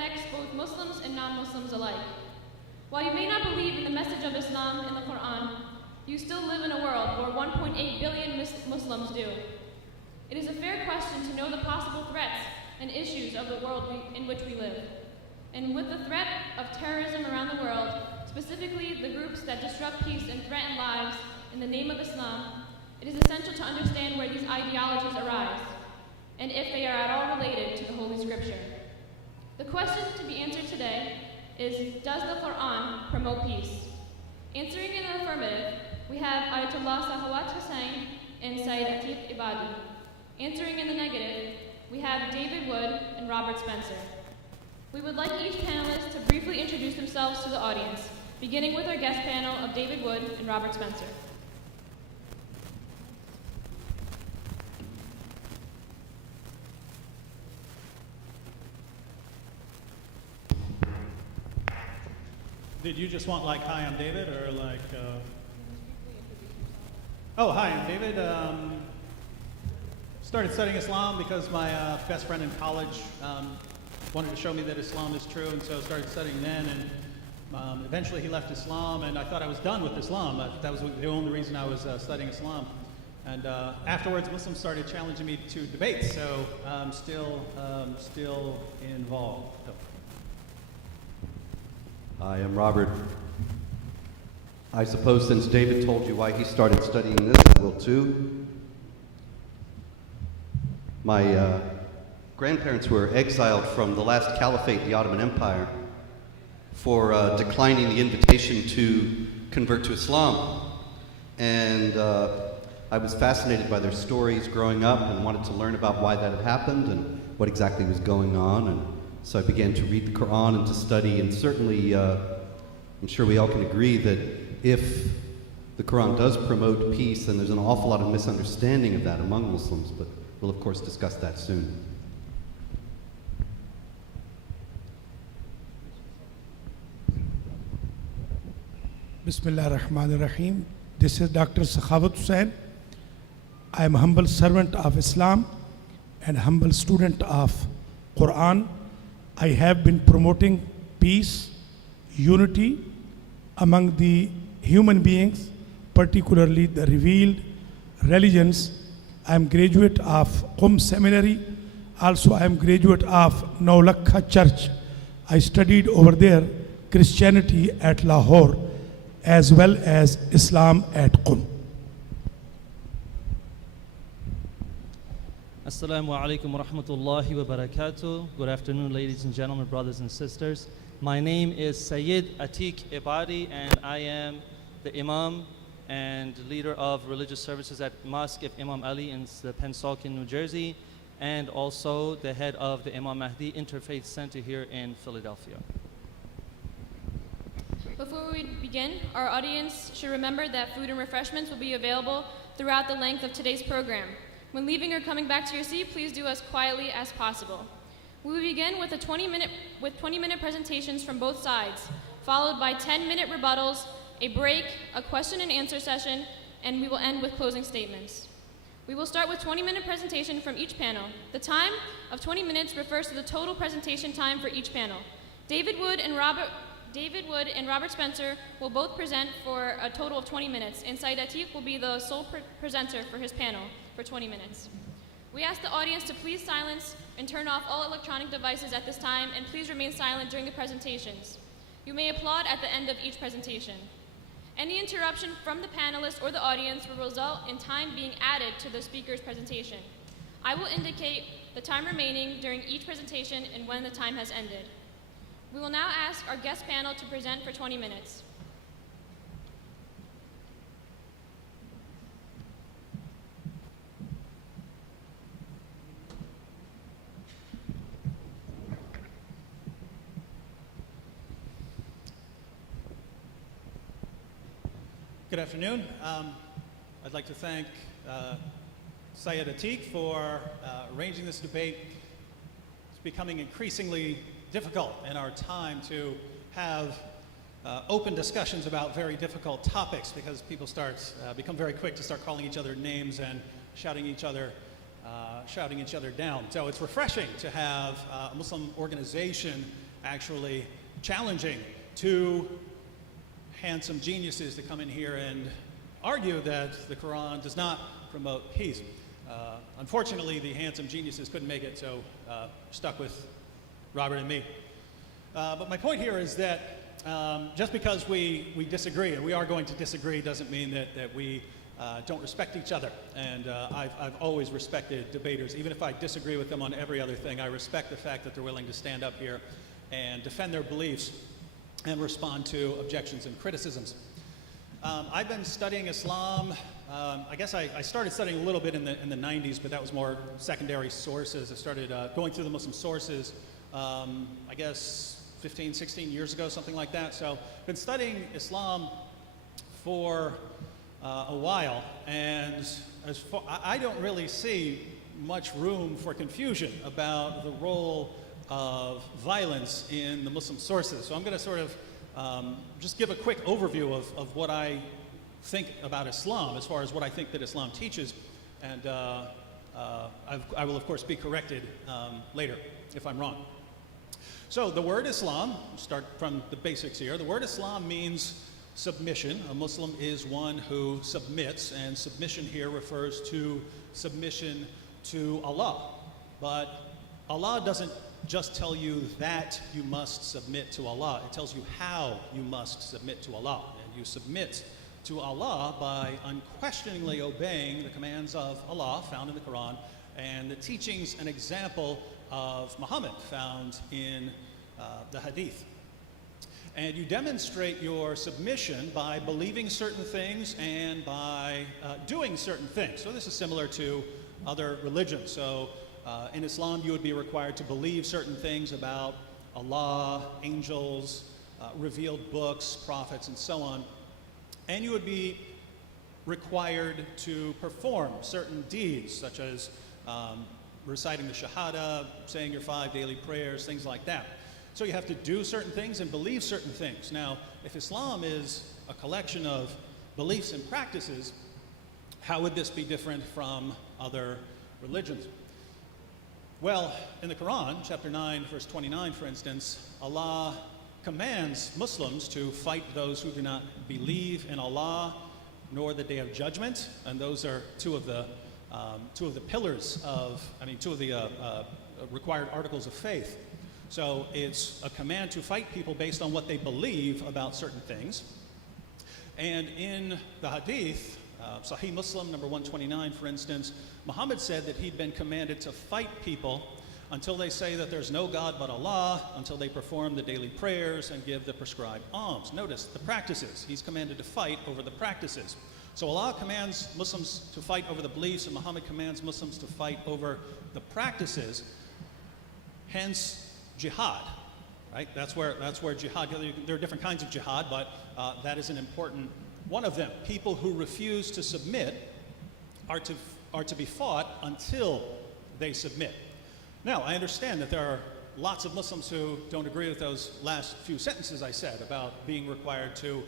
affects both Muslims and non-Muslims alike. While you may not believe in the message of Islam in the Quran, you still live in a world where 1.8 billion Muslims do. It is a fair question to know the possible threats and issues of the world in which we live. And with the threat of terrorism around the world, specifically the groups that disrupt peace and threaten lives in the name of Islam, it is essential to understand where these ideologies arise, and if they are at all related to the Holy Scripture. The question to be answered today is, does the Quran promote peace? Answering in the affirmative, we have Ayatollah Sahawat Hussain and Sayyid Atiq Ebadi. Answering in the negative, we have David Wood and Robert Spencer. We would like each panelist to briefly introduce themselves to the audience, beginning with our guest panel of David Wood and Robert Spencer. Did you just want like, hi, I'm David, or like, Oh, hi, I'm David. Started studying Islam because my best friend in college wanted to show me that Islam is true, and so I started studying then, and eventually he left Islam, and I thought I was done with Islam. That was the only reason I was studying Islam. And afterwards, Muslims started challenging me to debates, so I'm still involved. So. Hi, I'm Robert. I suppose since David told you why he started studying this, I will too. My grandparents were exiled from the last caliphate, the Ottoman Empire, for declining the invitation to convert to Islam. And I was fascinated by their stories growing up and wanted to learn about why that had happened and what exactly was going on. And so I began to read the Quran and to study, and certainly I'm sure we all can agree that if the Quran does promote peace, then there's an awful lot of misunderstanding of that among Muslims, but we'll of course discuss that soon. Bismillah ar-Rahman ar-Rahim. This is Dr. Sakhawat Hussain. I am a humble servant of Islam and humble student of Quran. I have been promoting peace, unity among the human beings, particularly the revealed religions. I am graduate of Qum Seminary. Also, I am graduate of Naulakha Church. I studied over there Christianity at Lahore as well as Islam at Qum. Assalamu alaikum wa rahmatullahi wa barakatuh. Good afternoon, ladies and gentlemen, brothers and sisters. My name is Sayyid Atiq Ebadi, and I am the Imam and leader of religious services at Mosque of Imam Ali in Pennsauken, New Jersey, and also the head of the Imam Mahdi Interfaith Center here in Philadelphia. Before we begin, our audience should remember that food and refreshments will be available throughout the length of today's program. When leaving or coming back to your seat, please do as quietly as possible. We will begin with 20-minute presentations from both sides, followed by 10-minute rebuttals, a break, a question and answer session, and we will end with closing statements. We will start with 20-minute presentation from each panel. The time of 20 minutes refers to the total presentation time for each panel. David Wood and Robert Spencer will both present for a total of 20 minutes, and Sayyid Atiq will be the sole presenter for his panel for 20 minutes. We ask the audience to please silence and turn off all electronic devices at this time, and please remain silent during the presentations. You may applaud at the end of each presentation. Any interruption from the panelists or the audience will result in time being added to the speaker's presentation. I will indicate the time remaining during each presentation and when the time has ended. We will now ask our guest panel to present for 20 minutes. Good afternoon. I'd like to thank Sayyid Atiq for arranging this debate. It's becoming increasingly difficult in our time to have open discussions about very difficult topics because people become very quick to start calling each other names and shouting each other down. So it's refreshing to have a Muslim organization actually challenging two handsome geniuses to come in here and argue that the Quran does not promote peace. Unfortunately, the handsome geniuses couldn't make it, so stuck with Robert and me. But my point here is that just because we disagree, and we are going to disagree, doesn't mean that we don't respect each other. And I've always respected debaters. Even if I disagree with them on every other thing, I respect the fact that they're willing to stand up here and defend their beliefs and respond to objections and criticisms. I've been studying Islam. I guess I started studying a little bit in the 90s, but that was more secondary sources. I started going through the Muslim sources, I guess 15, 16 years ago, something like that. So I've been studying Islam for a while, and I don't really see much room for confusion about the role of violence in the Muslim sources. So I'm going to sort of just give a quick overview of what I think about Islam as far as what I think that Islam teaches, and I will of course be corrected later if I'm wrong. So the word Islam, start from the basics here. The word Islam means submission. A Muslim is one who submits, and submission here refers to submission to Allah. But Allah doesn't just tell you that you must submit to Allah. It tells you how you must submit to Allah. And you submit to Allah by unquestioningly obeying the commands of Allah found in the Quran and the teachings and example of Muhammad found in the Hadith. And you demonstrate your submission by believing certain things and by doing certain things. So this is similar to other religions. So in Islam, you would be required to believe certain things about Allah, angels, revealed books, prophets, and so on. And you would be required to perform certain deeds, such as reciting the Shahada, saying your 5 daily prayers, things like that. So you have to do certain things and believe certain things. Now, if Islam is a collection of beliefs and practices, how would this be different from other religions? Well, in the Quran, chapter 9, verse 29, for instance, Allah commands Muslims to fight those who do not believe in Allah nor the day of judgment, and those are two of the pillars of, two of the required articles of faith. So it's a command to fight people based on what they believe about certain things. And in the Hadith, Sahih Muslim, number 129, for instance, Muhammad said that he'd been commanded to fight people until they say that there's no God but Allah, until they perform the daily prayers and give the prescribed alms. Notice the practices. He's commanded to fight over the practices. So Allah commands Muslims to fight over the beliefs, and Muhammad commands Muslims to fight over the practices. Hence, jihad, right? That's where jihad, there are different kinds of jihad, but that is an important one of them. People who refuse to submit are to be fought until they submit. Now, I understand that there are lots of Muslims who don't agree with those last few sentences I said about being required to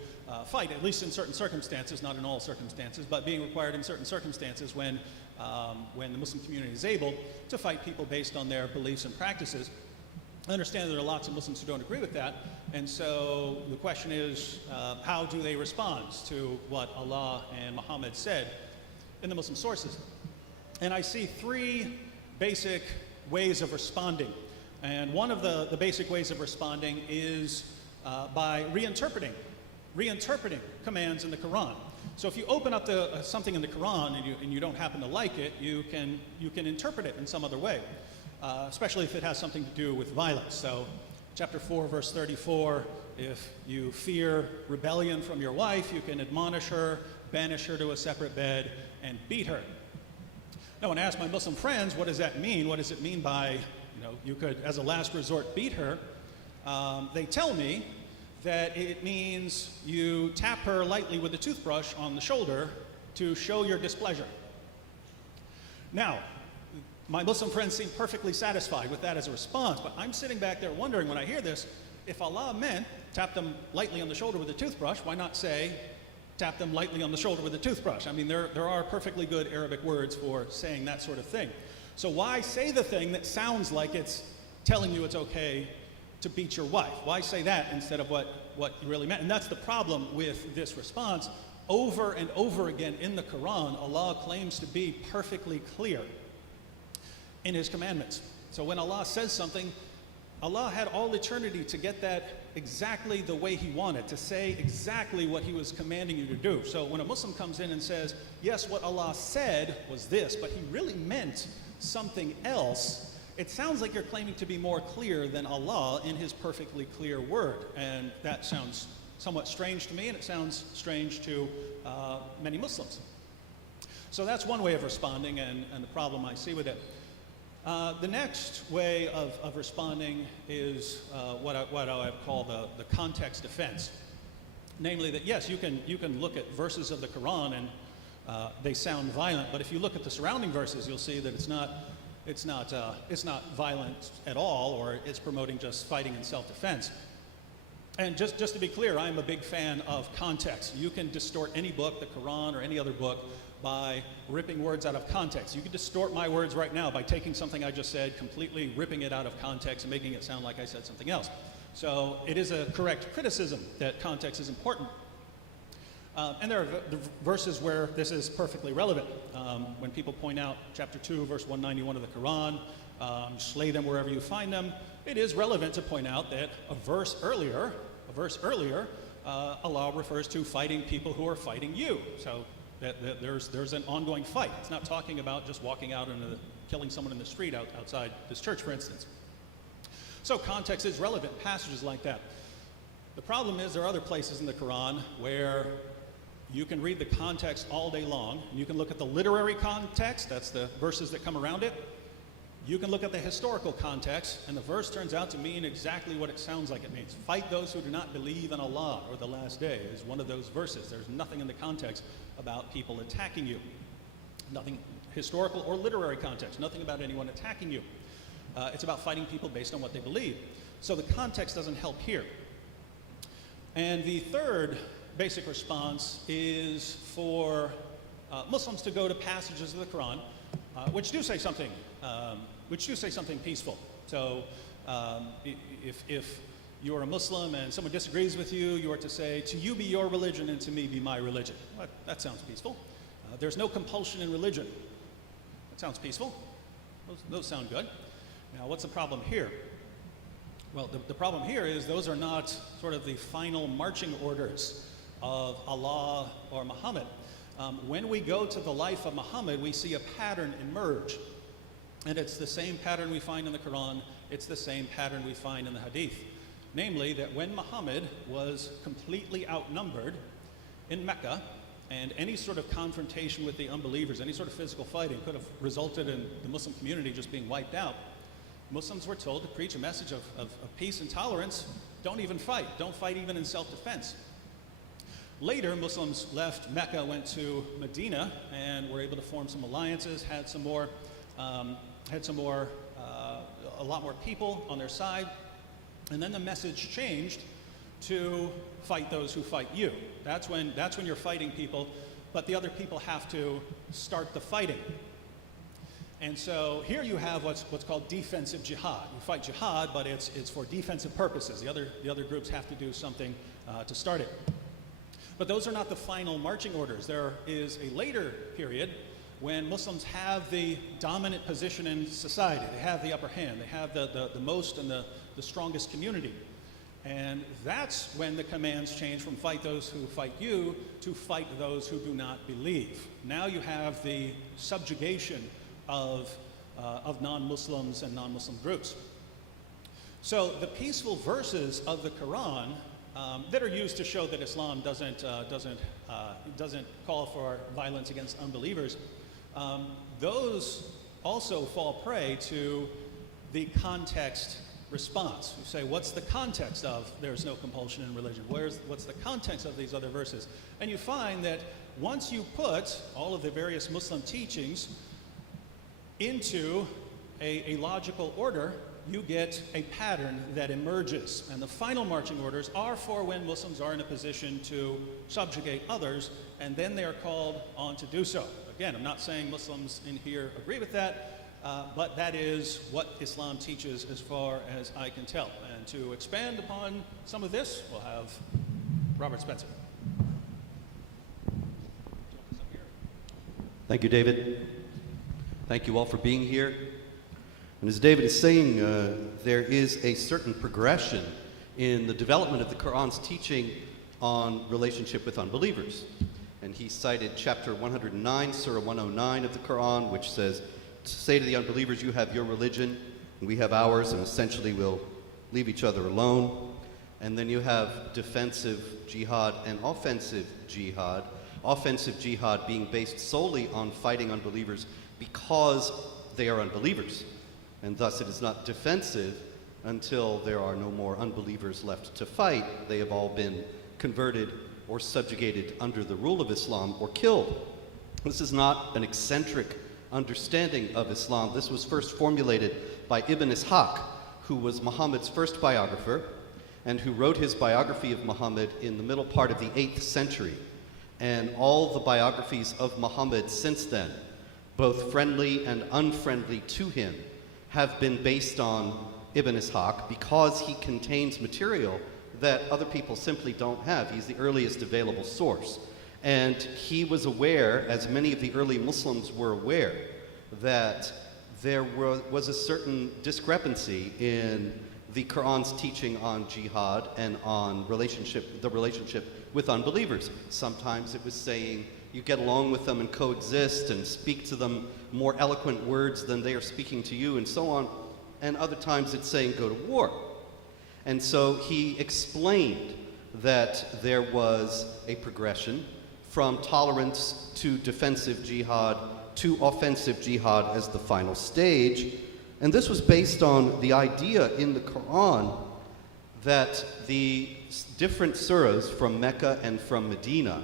fight, at least in certain circumstances, not in all circumstances, but being required in certain circumstances when the Muslim community is able to fight people based on their beliefs and practices. I understand that there are lots of Muslims who don't agree with that, and so the question is, how do they respond to what Allah and Muhammad said in the Muslim sources? And I see three basic ways of responding. And one of the basic ways of responding is by reinterpreting commands in the Quran. So if you open up something in the Quran and you don't happen to like it, you can interpret it in some other way. Especially if it has something to do with violence. So, chapter 4, verse 34, if you fear rebellion from your wife, you can admonish her, banish her to a separate bed, and beat her. Now, when I ask my Muslim friends, what does that mean? What does it mean by, you could, as a last resort, beat her? They tell me that it means you tap her lightly with a toothbrush on the shoulder to show your displeasure. Now, my Muslim friends seem perfectly satisfied with that as a response, but I'm sitting back there wondering when I hear this, if Allah meant tap them lightly on the shoulder with a toothbrush, why not say tap them lightly on the shoulder with a toothbrush? I mean, there are perfectly good Arabic words for saying that sort of thing. So why say the thing that sounds like it's telling you it's okay to beat your wife. Why say that instead of what you really meant? And that's the problem with this response. Over and over again in the Quran, Allah claims to be perfectly clear in His commandments. So when Allah says something, Allah had all eternity to get that exactly the way He wanted, to say exactly what He was commanding you to do. So when a Muslim comes in and says, yes, what Allah said was this, but He really meant something else, it sounds like you're claiming to be more clear than Allah in His perfectly clear word. And that sounds somewhat strange to me, and it sounds strange to many Muslims. So that's one way of responding, and the problem I see with it. The next way of responding is what I call the context defense. Namely that, yes, you can look at verses of the Quran and they sound violent, but if you look at the surrounding verses, you'll see that it's not violent at all, or it's promoting just fighting and self-defense. And just to be clear, I'm a big fan of context. You can distort any book, the Quran or any other book, by ripping words out of context. You can distort my words right now by taking something I just said, completely ripping it out of context and making it sound like I said something else. So it is a correct criticism that context is important. And there are verses where this is perfectly relevant. When people point out chapter 2, verse 191 of the Quran, slay them wherever you find them, it is relevant to point out that a verse earlier, Allah refers to fighting people who are fighting you. So that there's an ongoing fight. It's not talking about just walking out and killing someone in the street outside this church, for instance. So context is relevant, passages like that. The problem is there are other places in the Quran where you can read the context all day long, and you can look at the literary context, that's the verses that come around it. You can look at the historical context, and the verse turns out to mean exactly what it sounds like it means. Fight those who do not believe in Allah or the last day is one of those verses. There's nothing in the context about people attacking you. Nothing historical or literary context, nothing about anyone attacking you. It's about fighting people based on what they believe. So the context doesn't help here. And the third basic response is for Muslims to go to passages of the Quran which do say something peaceful. So if you're a Muslim and someone disagrees with you, you are to say, to you be your religion and to me be my religion. Well, that sounds peaceful. There's no compulsion in religion. That sounds peaceful. Those sound good. Now, what's the problem here? Well, the problem here is those are not sort of the final marching orders of Allah or Muhammad. When we go to the life of Muhammad, we see a pattern emerge. And it's the same pattern we find in the Quran. It's the same pattern we find in the Hadith. Namely, that when Muhammad was completely outnumbered in Mecca, and any sort of confrontation with the unbelievers, any sort of physical fighting could have resulted in the Muslim community just being wiped out, Muslims were told to preach a message of peace and tolerance. Don't even fight. Don't fight even in self-defense. Later, Muslims left Mecca, went to Medina, and were able to form some alliances, had a lot more people on their side, and then the message changed to fight those who fight you. That's when you're fighting people, but the other people have to start the fighting. And so here you have what's called defensive jihad. You fight jihad, but it's for defensive purposes. The other groups have to do something to start it. But those are not the final marching orders. There is a later period when Muslims have the dominant position in society. They have the upper hand. They have the most and the strongest community. And that's when the commands change from fight those who fight you to fight those who do not believe. Now you have the subjugation of non-Muslims and non-Muslim groups. So the peaceful verses of the Quran that are used to show that Islam doesn't call for violence against unbelievers, those also fall prey to the context response. You say, what's the context of there's no compulsion in religion? What's the context of these other verses? And you find that once you put all of the various Muslim teachings into a logical order, you get a pattern that emerges. And the final marching orders are for when Muslims are in a position to subjugate others, and then they are called on to do so. Again, I'm not saying Muslims in here agree with that, but that is what Islam teaches as far as I can tell. And to expand upon some of this, we'll have Robert Spencer. Thank you, David. Thank you all for being here. And as David is saying, there is a certain progression in the development of the Quran's teaching on relationship with unbelievers. And he cited chapter 109, Surah 109 of the Quran, which says, say to the unbelievers, you have your religion, and we have ours, and essentially we'll leave each other alone. And then you have defensive jihad and offensive jihad. Offensive jihad being based solely on fighting unbelievers because they are unbelievers. And thus it is not defensive until there are no more unbelievers left to fight. They have all been converted or subjugated under the rule of Islam or killed. This is not an eccentric understanding of Islam. This was first formulated by Ibn Ishaq, who was Muhammad's first biographer and who wrote his biography of Muhammad in the middle part of the 8th century. And all the biographies of Muhammad since then, both friendly and unfriendly to him, have been based on Ibn Ishaq because he contains material that other people simply don't have. He's the earliest available source. And he was aware, as many of the early Muslims were aware, that there was a certain discrepancy in the Quran's teaching on jihad and on the relationship with unbelievers. Sometimes it was saying you get along with them and coexist and speak to them more eloquent words than they are speaking to you and so on. And other times it's saying go to war. And so he explained that there was a progression from tolerance to defensive jihad to offensive jihad as the final stage. And this was based on the idea in the Quran that the different surahs from Mecca and from Medina,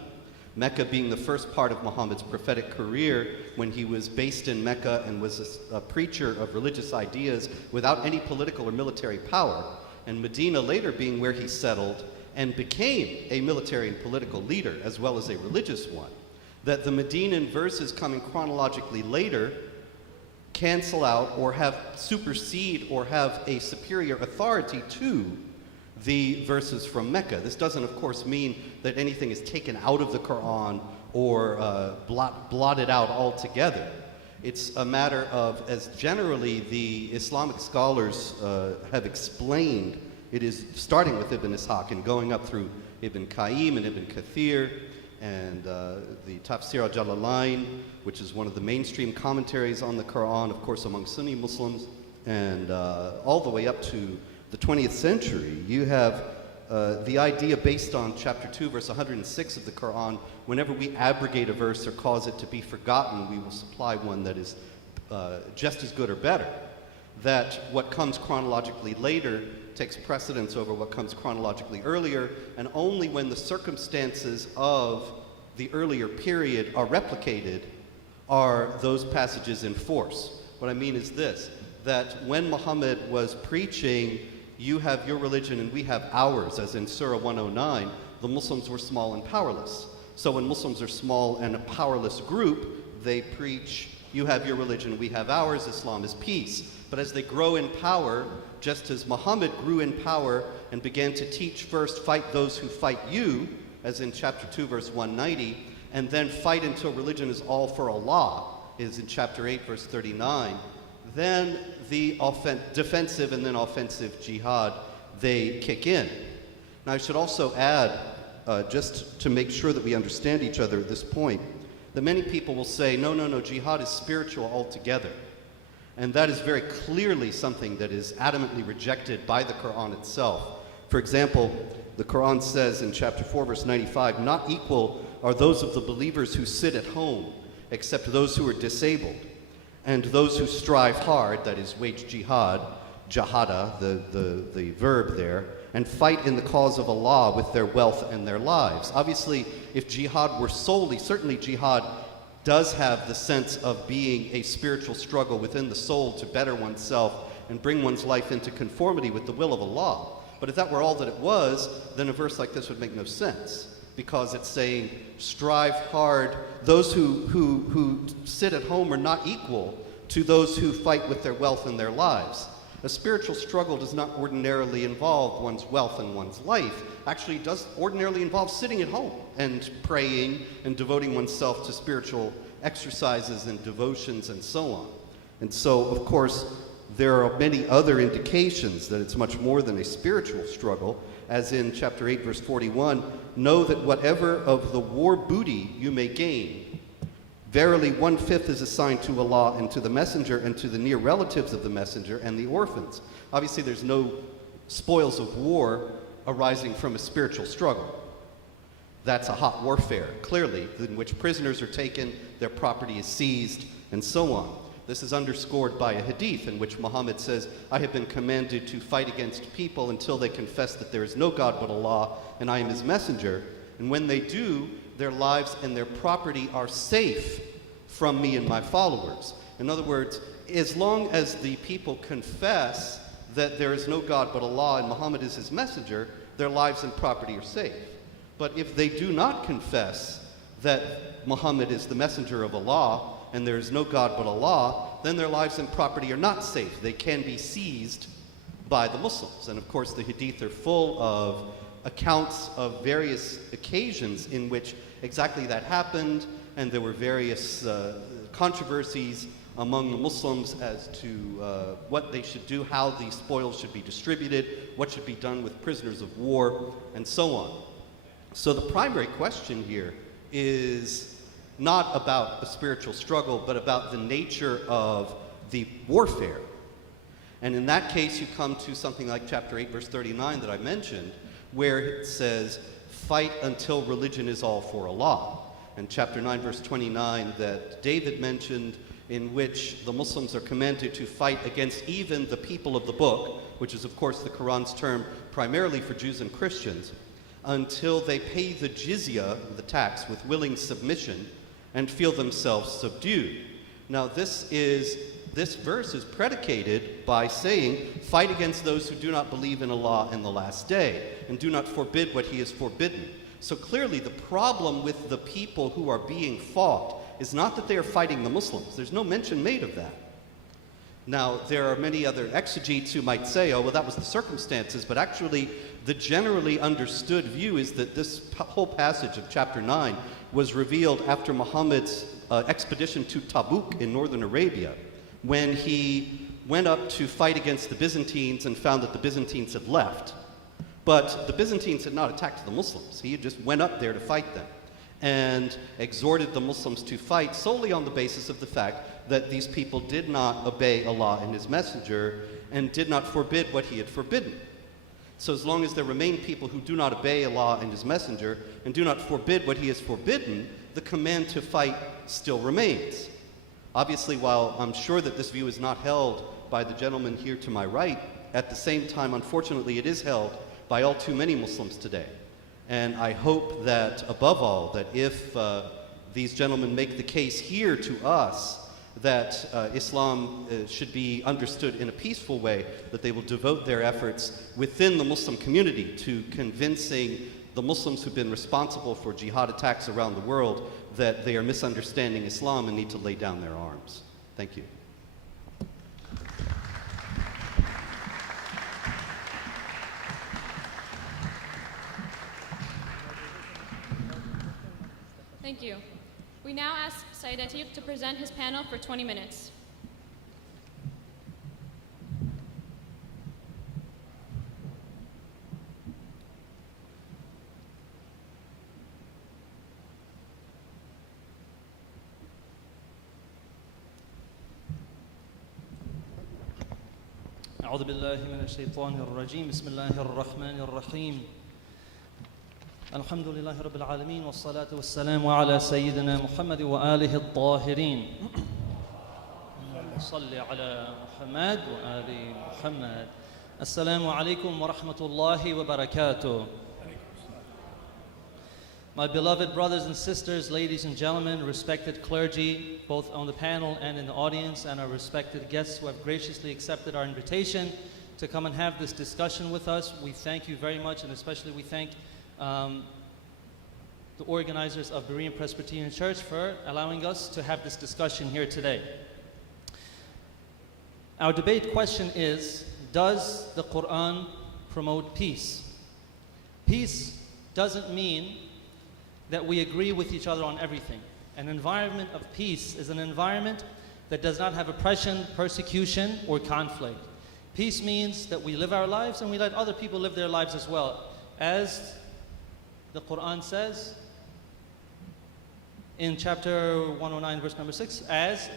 Mecca being the first part of Muhammad's prophetic career when he was based in Mecca and was a preacher of religious ideas without any political or military power, and Medina later being where he settled and became a military and political leader as well as a religious one, that the Medinan verses coming chronologically later cancel out or supersede or have a superior authority to the verses from Mecca. This doesn't, of course, mean that anything is taken out of the Quran or blotted out altogether. It's a matter of, as generally the Islamic scholars have explained, it is starting with Ibn Ishaq and going up through Ibn Qayyim and Ibn Kathir and the Tafsir al-Jalalain, which is one of the mainstream commentaries on the Quran, of course, among Sunni Muslims, and all the way up to the 20th century. You have the idea based on chapter 2, verse 106 of the Quran, whenever we abrogate a verse or cause it to be forgotten, we will supply one that is just as good or better. That what comes chronologically later takes precedence over what comes chronologically earlier, and only when the circumstances of the earlier period are replicated are those passages in force. What I mean is this, that when Muhammad was preaching, you have your religion and we have ours, as in Surah 109, the Muslims were small and powerless. So when Muslims are small and a powerless group, they preach, you have your religion, we have ours, Islam is peace. But as they grow in power, just as Muhammad grew in power and began to teach first, fight those who fight you, as in chapter 2, verse 190, and then fight until religion is all for Allah, is in chapter 8, verse 39, then the defensive and then offensive jihad, they kick in. Now I should also add, just to make sure that we understand each other at this point, that many people will say, no, jihad is spiritual altogether. And that is very clearly something that is adamantly rejected by the Quran itself. For example, the Quran says in chapter 4, verse 95, not equal are those of the believers who sit at home, except those who are disabled, and those who strive hard, that is wage jihad, jahada, the verb there, and fight in the cause of Allah with their wealth and their lives. Obviously, if jihad were certainly jihad does have the sense of being a spiritual struggle within the soul to better oneself and bring one's life into conformity with the will of Allah. But if that were all that it was, then a verse like this would make no sense, because it's saying, strive hard. Those who sit at home are not equal to those who fight with their wealth and their lives. A spiritual struggle does not ordinarily involve one's wealth and one's life. Actually, it does ordinarily involve sitting at home and praying and devoting oneself to spiritual exercises and devotions and so on. And so, of course, there are many other indications that it's much more than a spiritual struggle, as in chapter 8, verse 41, know that whatever of the war booty you may gain, verily 1/5 is assigned to Allah and to the messenger and to the near relatives of the messenger and the orphans. Obviously, there's no spoils of war arising from a spiritual struggle. That's a hot warfare, clearly, in which prisoners are taken, their property is seized, and so on. This is underscored by a hadith in which Muhammad says, I have been commanded to fight against people until they confess that there is no God but Allah and I am his messenger. And when they do, their lives and their property are safe from me and my followers. In other words, as long as the people confess that there is no God but Allah and Muhammad is his messenger, their lives and property are safe. But if they do not confess that Muhammad is the messenger of Allah and there is no God but Allah, then their lives and property are not safe. They can be seized by the Muslims. And of course, the hadith are full of accounts of various occasions in which exactly that happened, and there were various controversies among the Muslims as to what they should do, how the spoils should be distributed, what should be done with prisoners of war, and so on. So the primary question here is not about a spiritual struggle, but about the nature of the warfare. And in that case, you come to something like chapter 8, verse 39 that I mentioned, where it says, fight until religion is all for Allah. And chapter 9, verse 29 that David mentioned, in which the Muslims are commanded to fight against even the people of the book, which is of course the Quran's term primarily for Jews and Christians, until they pay the jizya, the tax, with willing submission and feel themselves subdued. Now this verse is predicated by saying, fight against those who do not believe in Allah in the last day, and do not forbid what he has forbidden. So clearly the problem with the people who are being fought is not that they are fighting the Muslims. There's no mention made of that. Now, there are many other exegetes who might say, oh, well, that was the circumstances, but actually the generally understood view is that this whole passage of chapter 9 was revealed after Muhammad's expedition to Tabuk in northern Arabia, when he went up to fight against the Byzantines and found that the Byzantines had left. But the Byzantines had not attacked the Muslims. He just went up there to fight them and exhorted the Muslims to fight solely on the basis of the fact that these people did not obey Allah and his messenger and did not forbid what he had forbidden. So as long as there remain people who do not obey Allah and his messenger and do not forbid what he has forbidden, the command to fight still remains. Obviously, while I'm sure that this view is not held by the gentleman here to my right, at the same time, unfortunately, it is held by all too many Muslims today. And I hope that, above all, that if these gentlemen make the case here to us that Islam should be understood in a peaceful way, that they will devote their efforts within the Muslim community to convincing the Muslims who've been responsible for jihad attacks around the world that they are misunderstanding Islam and need to lay down their arms. Thank you. Thank you. We now ask Sayyid Atiq to present his panel for 20 minutes. أعوذ بالله من الشيطان الرجيم بسم الله الرحمن الرحيم الحمد لله رب العالمين والصلاة والسلام على سيدنا محمد وآله الطاهرين صل على محمد وآل محمد السلام عليكم ورحمة الله وبركاته. My beloved brothers and sisters, ladies and gentlemen, respected clergy, both on the panel and in the audience, and our respected guests who have graciously accepted our invitation to come and have this discussion with us, we thank you very much, and especially we thank the organizers of Berean Presbyterian Church for allowing us to have this discussion here today. Our debate question is, does the Quran promote peace? Peace doesn't mean that we agree with each other on everything. An environment of peace is an environment that does not have oppression, persecution, or conflict. Peace means that we live our lives and we let other people live their lives as well. As the Quran says in chapter 109, verse number 6, as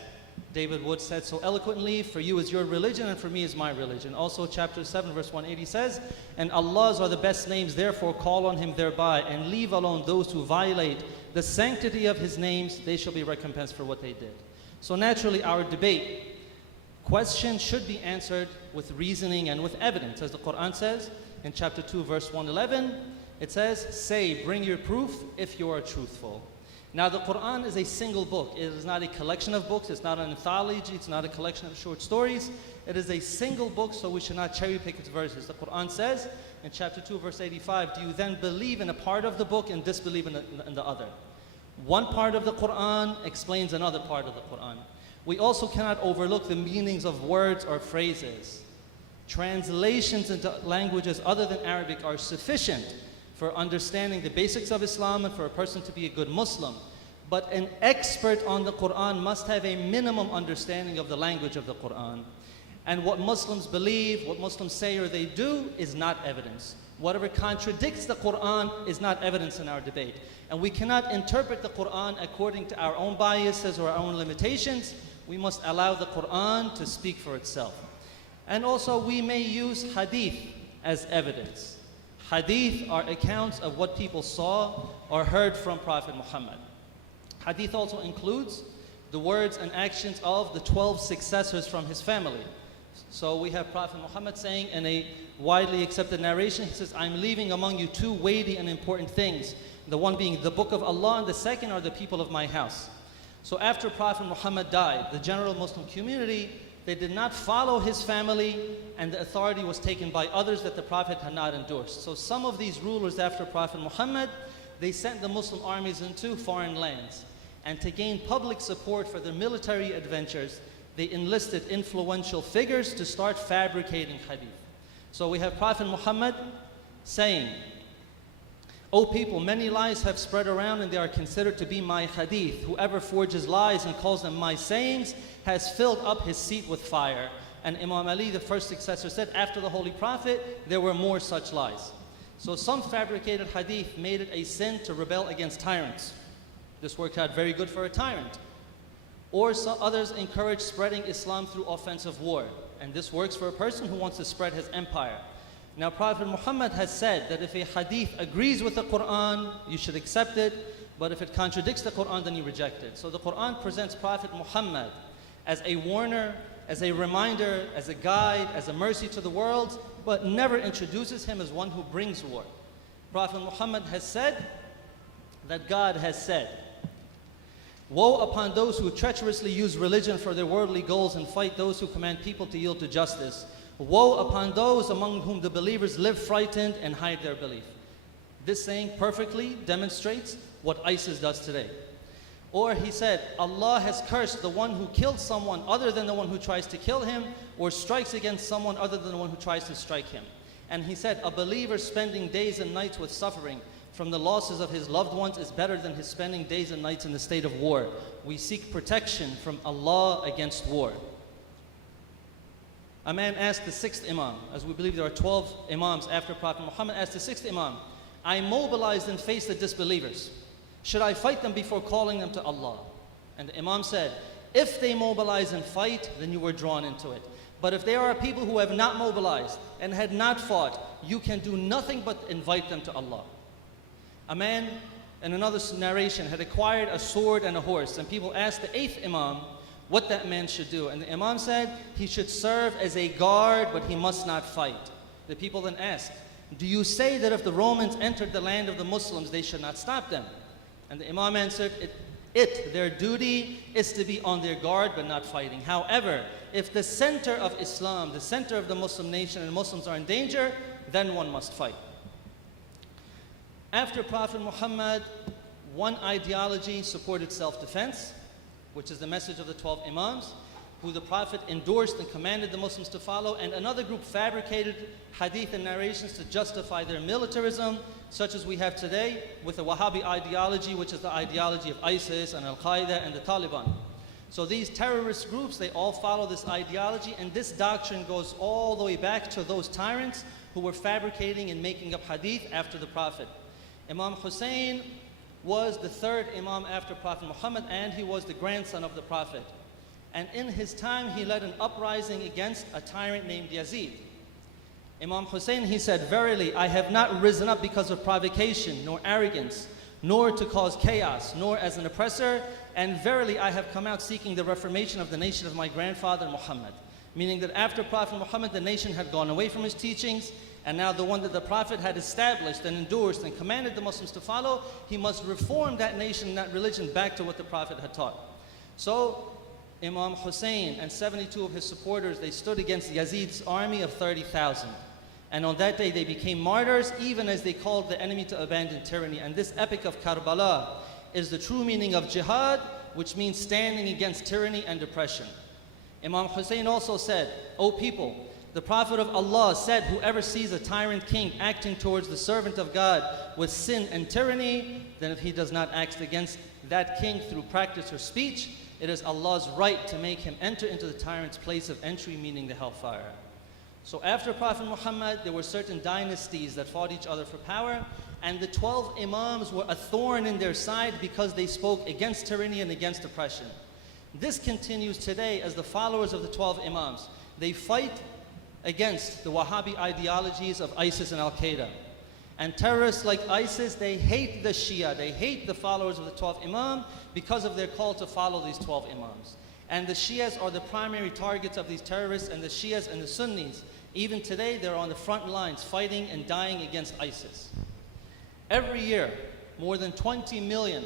David Wood said so eloquently, for you is your religion and for me is my religion. Also chapter 7, verse 180 says, and Allah's are the best names, therefore call on Him thereby, and leave alone those who violate the sanctity of His names, they shall be recompensed for what they did. So naturally our debate question should be answered with reasoning and with evidence. As the Quran says in chapter 2, verse 111, it says, say, bring your proof if you are truthful. Now the Quran is a single book. It is not a collection of books. It's not an anthology. It's not a collection of short stories. It is a single book, so we should not cherry pick its verses. The Quran says in chapter 2, verse 85, do you then believe in a part of the book and disbelieve in the other? One part of the Quran explains another part of the Quran. We also cannot overlook the meanings of words or phrases. Translations into languages other than Arabic are sufficient for understanding the basics of Islam and for a person to be a good Muslim. But an expert on the Quran must have a minimum understanding of the language of the Quran. And what Muslims believe, what Muslims say or they do is not evidence. Whatever contradicts the Quran is not evidence in our debate. And we cannot interpret the Quran according to our own biases or our own limitations. We must allow the Quran to speak for itself. And also we may use hadith as evidence. Hadith are accounts of what people saw or heard from Prophet Muhammad. Hadith also includes the words and actions of the 12 successors from his family. So we have Prophet Muhammad saying in a widely accepted narration, he says, I'm leaving among you two weighty and important things. The one being the book of Allah and the second are the people of my house. So after Prophet Muhammad died, the general Muslim community, they did not follow his family, and the authority was taken by others that the Prophet had not endorsed. So some of these rulers after Prophet Muhammad, they sent the Muslim armies into foreign lands. And to gain public support for their military adventures, they enlisted influential figures to start fabricating hadith. So we have Prophet Muhammad saying, O people, many lies have spread around and they are considered to be my hadith. Whoever forges lies and calls them my sayings has filled up his seat with fire. And Imam Ali, the first successor, said after the Holy Prophet, there were more such lies. So some fabricated hadith made it a sin to rebel against tyrants. This worked out very good for a tyrant. Or some others encourage spreading Islam through offensive war. And this works for a person who wants to spread his empire. Now Prophet Muhammad has said that if a hadith agrees with the Quran, you should accept it. But if it contradicts the Quran, then you reject it. So the Quran presents Prophet Muhammad as a warner, as a reminder, as a guide, as a mercy to the world, but never introduces him as one who brings war. Prophet Muhammad has said that God has said, woe upon those who treacherously use religion for their worldly goals and fight those who command people to yield to justice. Woe upon those among whom the believers live frightened and hide their belief. This saying perfectly demonstrates what ISIS does today. Or he said, Allah has cursed the one who kills someone other than the one who tries to kill him, or strikes against someone other than the one who tries to strike him. And he said, a believer spending days and nights with suffering from the losses of his loved ones is better than his spending days and nights in the state of war. We seek protection from Allah against war. A man asked the 6th Imam, as we believe there are 12 Imams after Prophet Muhammad, asked the 6th Imam, I mobilized and faced the disbelievers. Should I fight them before calling them to Allah? And the Imam said, if they mobilize and fight, then you were drawn into it. But if they are people who have not mobilized and had not fought, you can do nothing but invite them to Allah. A man, in another narration, had acquired a sword and a horse, and people asked the 8th Imam what that man should do. And the Imam said, he should serve as a guard, but he must not fight. The people then asked, do you say that if the Romans entered the land of the Muslims, they should not stop them? And the Imam answered, their duty is to be on their guard, but not fighting. However, if the center of Islam, the center of the Muslim nation, and Muslims are in danger, then one must fight. After Prophet Muhammad, one ideology supported self-defense, which is the message of the 12 Imams. who the Prophet endorsed and commanded the Muslims to follow, and another group fabricated hadith and narrations to justify their militarism, such as we have today with the Wahhabi ideology, which is the ideology of ISIS and Al-Qaeda and the Taliban. So these terrorist groups, they all follow this ideology, and this doctrine goes all the way back to those tyrants who were fabricating and making up hadith after the Prophet. Imam Hussain was the third Imam after Prophet Muhammad, and he was the grandson of the Prophet. And in his time, he led an uprising against a tyrant named Yazid. Imam Hussain, he said, "Verily, I have not risen up because of provocation, nor arrogance, nor to cause chaos, nor as an oppressor, and verily I have come out seeking the reformation of the nation of my grandfather Muhammad." Meaning that after Prophet Muhammad, the nation had gone away from his teachings, and now the one that the Prophet had established and endorsed and commanded the Muslims to follow, he must reform that nation, that religion, back to what the Prophet had taught. So Imam Hussain and 72 of his supporters, they stood against Yazid's army of 30,000. And on that day they became martyrs, even as they called the enemy to abandon tyranny. And this epic of Karbala is the true meaning of jihad, which means standing against tyranny and oppression. Imam Hussain also said, "O people, the Prophet of Allah said, whoever sees a tyrant king acting towards the servant of God with sin and tyranny, then if he does not act against that king through practice or speech, it is Allah's right to make him enter into the tyrant's place of entry," meaning the hellfire. So after Prophet Muhammad, there were certain dynasties that fought each other for power, and the 12 Imams were a thorn in their side because they spoke against tyranny and against oppression. This continues today as the followers of the 12 Imams. They fight against the Wahhabi ideologies of ISIS and Al-Qaeda. And terrorists like ISIS, they hate the Shia, they hate the followers of the 12th Imam because of their call to follow these 12 Imams. And the Shias are the primary targets of these terrorists, and the Shias and the Sunnis, even today, they're on the front lines fighting and dying against ISIS. Every year, more than 20 million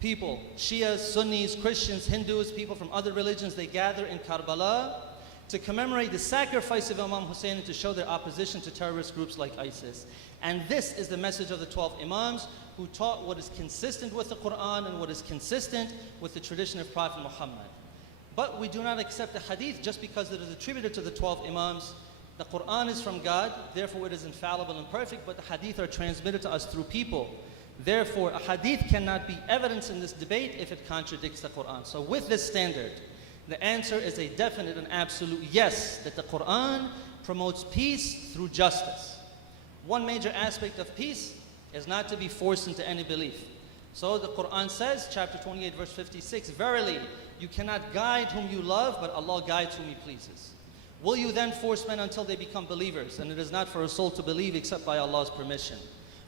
people, Shias, Sunnis, Christians, Hindus, people from other religions, they gather in Karbala to commemorate the sacrifice of Imam Hussain and to show their opposition to terrorist groups like ISIS. And this is the message of the 12 Imams who taught what is consistent with the Quran and what is consistent with the tradition of Prophet Muhammad. But we do not accept the hadith just because it is attributed to the 12 Imams. The Quran is from God, therefore it is infallible and perfect, but the hadith are transmitted to us through people. Therefore, a hadith cannot be evidence in this debate if it contradicts the Quran. So with this standard, the answer is a definite and absolute yes, that the Quran promotes peace through justice. One major aspect of peace is not to be forced into any belief. So the Quran says, chapter 28, verse 56, "Verily, you cannot guide whom you love, but Allah guides whom He pleases. Will you then force men until they become believers? And it is not for a soul to believe except by Allah's permission."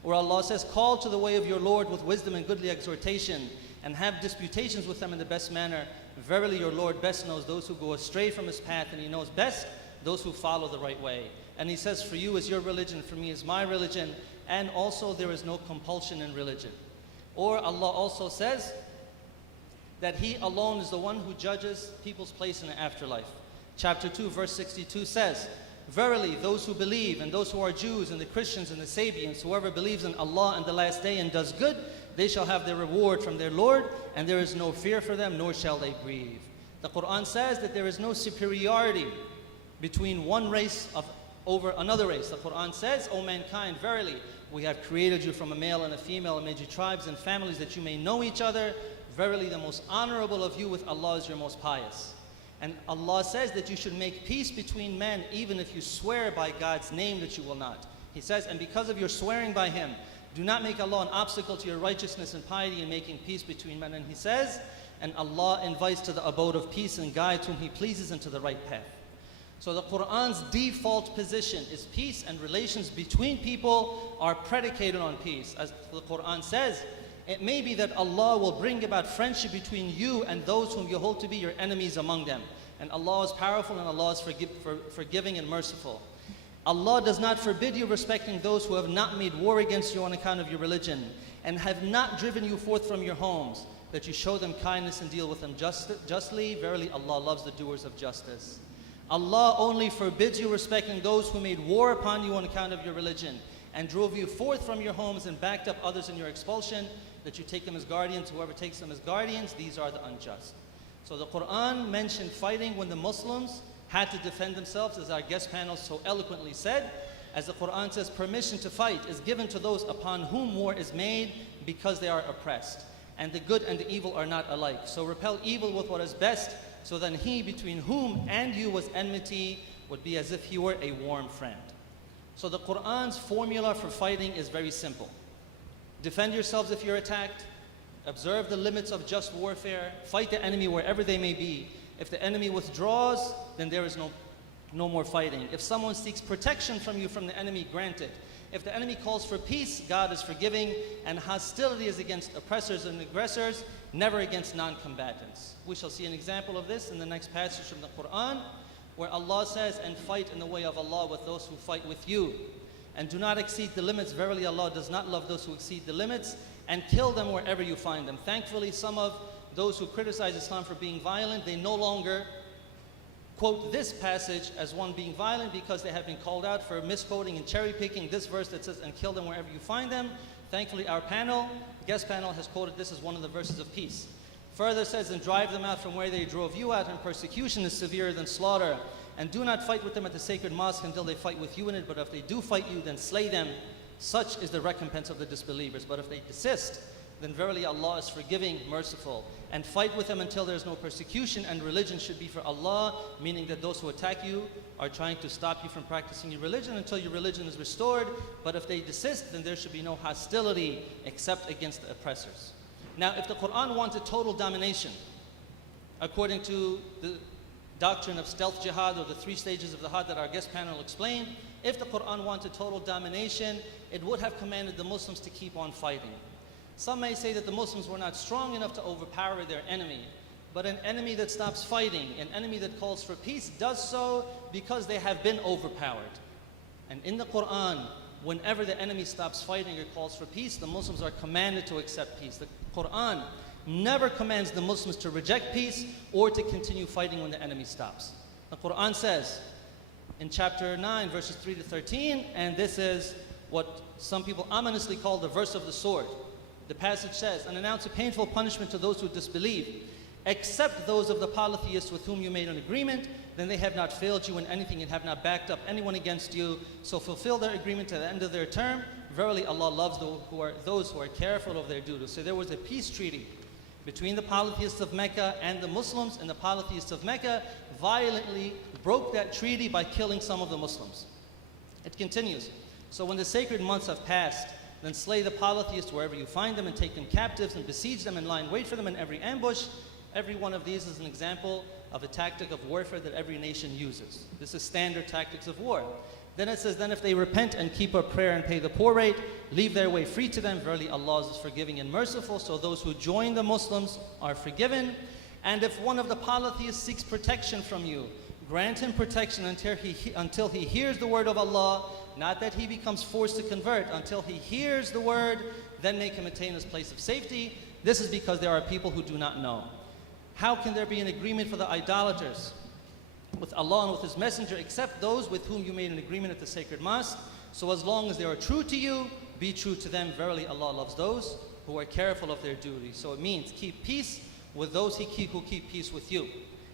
Or Allah says, "Call to the way of your Lord with wisdom and goodly exhortation, and have disputations with them in the best manner. Verily your Lord best knows those who go astray from His path, and He knows best those who follow the right way." And He says, "For you is your religion, for me is my religion, and also there is no compulsion in religion." Or Allah also says that He alone is the one who judges people's place in the afterlife. Chapter 2, verse 62 says, "Verily those who believe, and those who are Jews, and the Christians, and the Sabians, whoever believes in Allah and the last day and does good, they shall have their reward from their Lord, and there is no fear for them, nor shall they grieve." The Quran says that there is no superiority between one race over another race. The Quran says, "O mankind, verily we have created you from a male and a female, and made you tribes and families that you may know each other. Verily the most honorable of you with Allah is your most pious." And Allah says that you should make peace between men even if you swear by God's name that you will not. He says, "And because of your swearing by Him, do not make Allah an obstacle to your righteousness and piety in making peace between men." And He says, "And Allah invites to the abode of peace and guides whom He pleases into the right path." So the Quran's default position is peace, and relations between people are predicated on peace. As the Quran says, it may be that Allah will bring about friendship between you and those whom you hold to be your enemies among them. And Allah is powerful, and Allah is forgiving and merciful. Allah does not forbid you respecting those who have not made war against you on account of your religion, and have not driven you forth from your homes, that you show them kindness and deal with them justly. Verily Allah loves the doers of justice. Allah only forbids you respecting those who made war upon you on account of your religion, and drove you forth from your homes, and backed up others in your expulsion, that you take them as guardians. Whoever takes them as guardians, these are the unjust. So the Quran mentioned fighting when the Muslims had to defend themselves, as our guest panel so eloquently said. As the Quran says, permission to fight is given to those upon whom war is made because they are oppressed. And the good and the evil are not alike. So repel evil with what is best, so then he between whom and you was enmity would be as if he were a warm friend. So the Quran's formula for fighting is very simple. Defend yourselves if you're attacked. Observe the limits of just warfare. Fight the enemy wherever they may be. If the enemy withdraws, then there is no more fighting. If someone seeks protection from you from the enemy, grant it. If the enemy calls for peace, God is forgiving, and hostility is against oppressors and aggressors, never against non-combatants. We shall see an example of this in the next passage from the Quran, where Allah says, and fight in the way of Allah with those who fight with you. And do not exceed the limits. Verily Allah does not love those who exceed the limits, and kill them wherever you find them. Thankfully, some of those who criticize Islam for being violent, they no longer quote this passage as one being violent, because they have been called out for misquoting and cherry picking this verse that says, and kill them wherever you find them. Thankfully, our guest panel has quoted this as one of the verses of peace. Further says, and drive them out from where they drove you out, and persecution is severer than slaughter. And do not fight with them at the sacred mosque until they fight with you in it, but if they do fight you, then slay them. Such is the recompense of the disbelievers. But if they desist, then verily Allah is forgiving, merciful. And fight with them until there is no persecution, and religion should be for Allah, meaning that those who attack you are trying to stop you from practicing your religion until your religion is restored. But if they desist, then there should be no hostility except against the oppressors. Now, if the Quran wanted total domination, according to the doctrine of stealth jihad, or the 3 stages of the jihad that our guest panel explained, if the Quran wanted total domination, it would have commanded the Muslims to keep on fighting. Some may say that the Muslims were not strong enough to overpower their enemy, but an enemy that stops fighting, an enemy that calls for peace, does so because they have been overpowered. And in the Quran, whenever the enemy stops fighting or calls for peace, the Muslims are commanded to accept peace. The Quran never commands the Muslims to reject peace or to continue fighting when the enemy stops. The Quran says in chapter 9, verses 3 to 13, and this is what some people ominously call the verse of the sword. The passage says, and announce a painful punishment to those who disbelieve, except those of the polytheists with whom you made an agreement, then they have not failed you in anything and have not backed up anyone against you. So fulfill their agreement to the end of their term. Verily Allah loves those who are careful of their duties. So there was a peace treaty between the polytheists of Mecca and the Muslims, and the polytheists of Mecca violently broke that treaty by killing some of the Muslims. It continues. So when the sacred months have passed, then slay the polytheists wherever you find them, and take them captives, and besiege them, and lie in wait for them in every ambush. Every one of these is an example of a tactic of warfare that every nation uses. This is standard tactics of war. Then it says, then if they repent and keep up prayer and pay the poor rate, leave their way free to them. Verily Allah is forgiving and merciful. So those who join the Muslims are forgiven. And if one of the polytheists seeks protection from you, grant him protection until he hears the word of Allah. Not that he becomes forced to convert. Until he hears the word, then make him attain his place of safety. This is because there are people who do not know. How can there be an agreement for the idolaters with Allah and with His Messenger, except those with whom you made an agreement at the sacred mosque? So as long as they are true to you, be true to them. Verily Allah loves those who are careful of their duty. So it means keep peace with those who keep peace with you.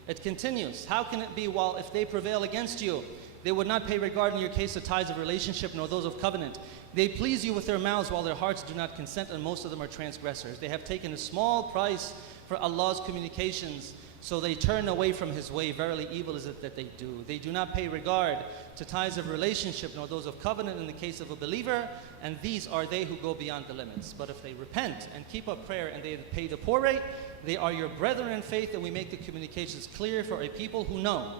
It continues, how can it be, while if they prevail against you, they would not pay regard in your case to ties of relationship nor those of covenant. They please you with their mouths while their hearts do not consent, and most of them are transgressors. They have taken a small price for Allah's communications, so they turn away from His way. Verily evil is it that they do. They do not pay regard to ties of relationship nor those of covenant in the case of a believer, and these are they who go beyond the limits. But if they repent and keep up prayer and they pay the poor rate, they are your brethren in faith, and we make the communications clear for a people who know.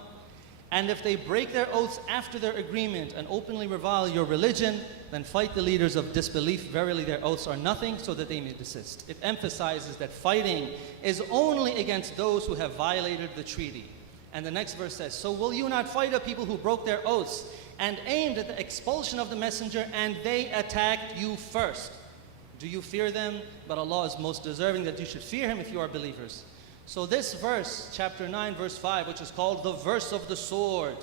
And if they break their oaths after their agreement and openly revile your religion, then fight the leaders of disbelief. Verily their oaths are nothing, so that they may desist. It emphasizes that fighting is only against those who have violated the treaty. And the next verse says, so will you not fight a people who broke their oaths and aimed at the expulsion of the messenger, and they attacked you first? Do you fear them? But Allah is most deserving that you should fear Him if you are believers. So this verse, chapter 9, verse 5, which is called the verse of the sword,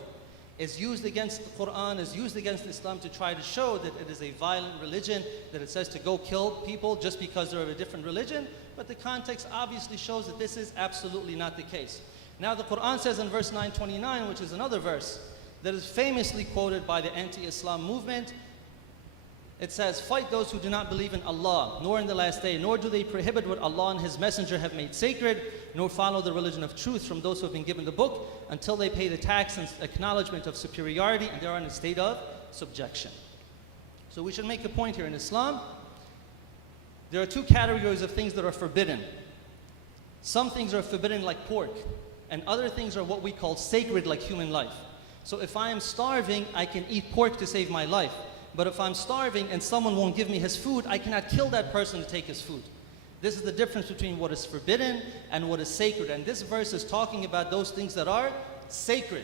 is used against the Quran, is used against Islam to try to show that it is a violent religion, that it says to go kill people just because they're of a different religion. But the context obviously shows that this is absolutely not the case. Now the Quran says in verse 929, which is another verse that is famously quoted by the anti-Islam movement, it says, fight those who do not believe in Allah, nor in the last day, nor do they prohibit what Allah and His Messenger have made sacred, nor follow the religion of truth from those who have been given the book, until they pay the tax and acknowledgement of superiority, and they are in a state of subjection. So we should make a point here. In Islam, there are two categories of things that are forbidden. Some things are forbidden like pork, and other things are what we call sacred like human life. So if I am starving, I can eat pork to save my life. But if I'm starving and someone won't give me his food, I cannot kill that person to take his food. This is the difference between what is forbidden and what is sacred. And this verse is talking about those things that are sacred.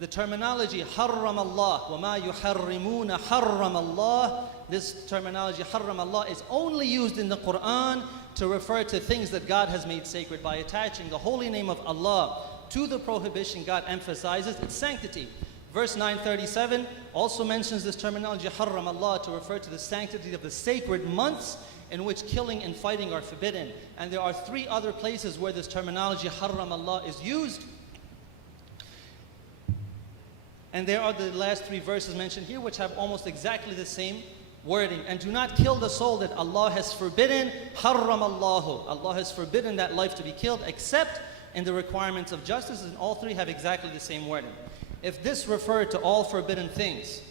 The terminology, حَرَّمَ اللَّهُ وَمَا يُحَرِّمُونَ حَرَّمَ اللَّهُ. This terminology, حَرَّمَ اللَّهُ, is only used in the Quran to refer to things that God has made sacred. By attaching the holy name of Allah to the prohibition, God emphasizes its sanctity. Verse 937 also mentions this terminology, حَرَّمَ اللَّهُ, to refer to the sanctity of the sacred months in which killing and fighting are forbidden. And there are three other places where this terminology, حَرَّمَ اللَّهُ, is used. And there are the last three verses mentioned here, which have almost exactly the same wording. And do not kill the soul that Allah has forbidden. حَرَّمَ اللَّهُ. Allah has forbidden that life to be killed, except in the requirements of justice. And all three have exactly the same wording. If this referred to all forbidden things,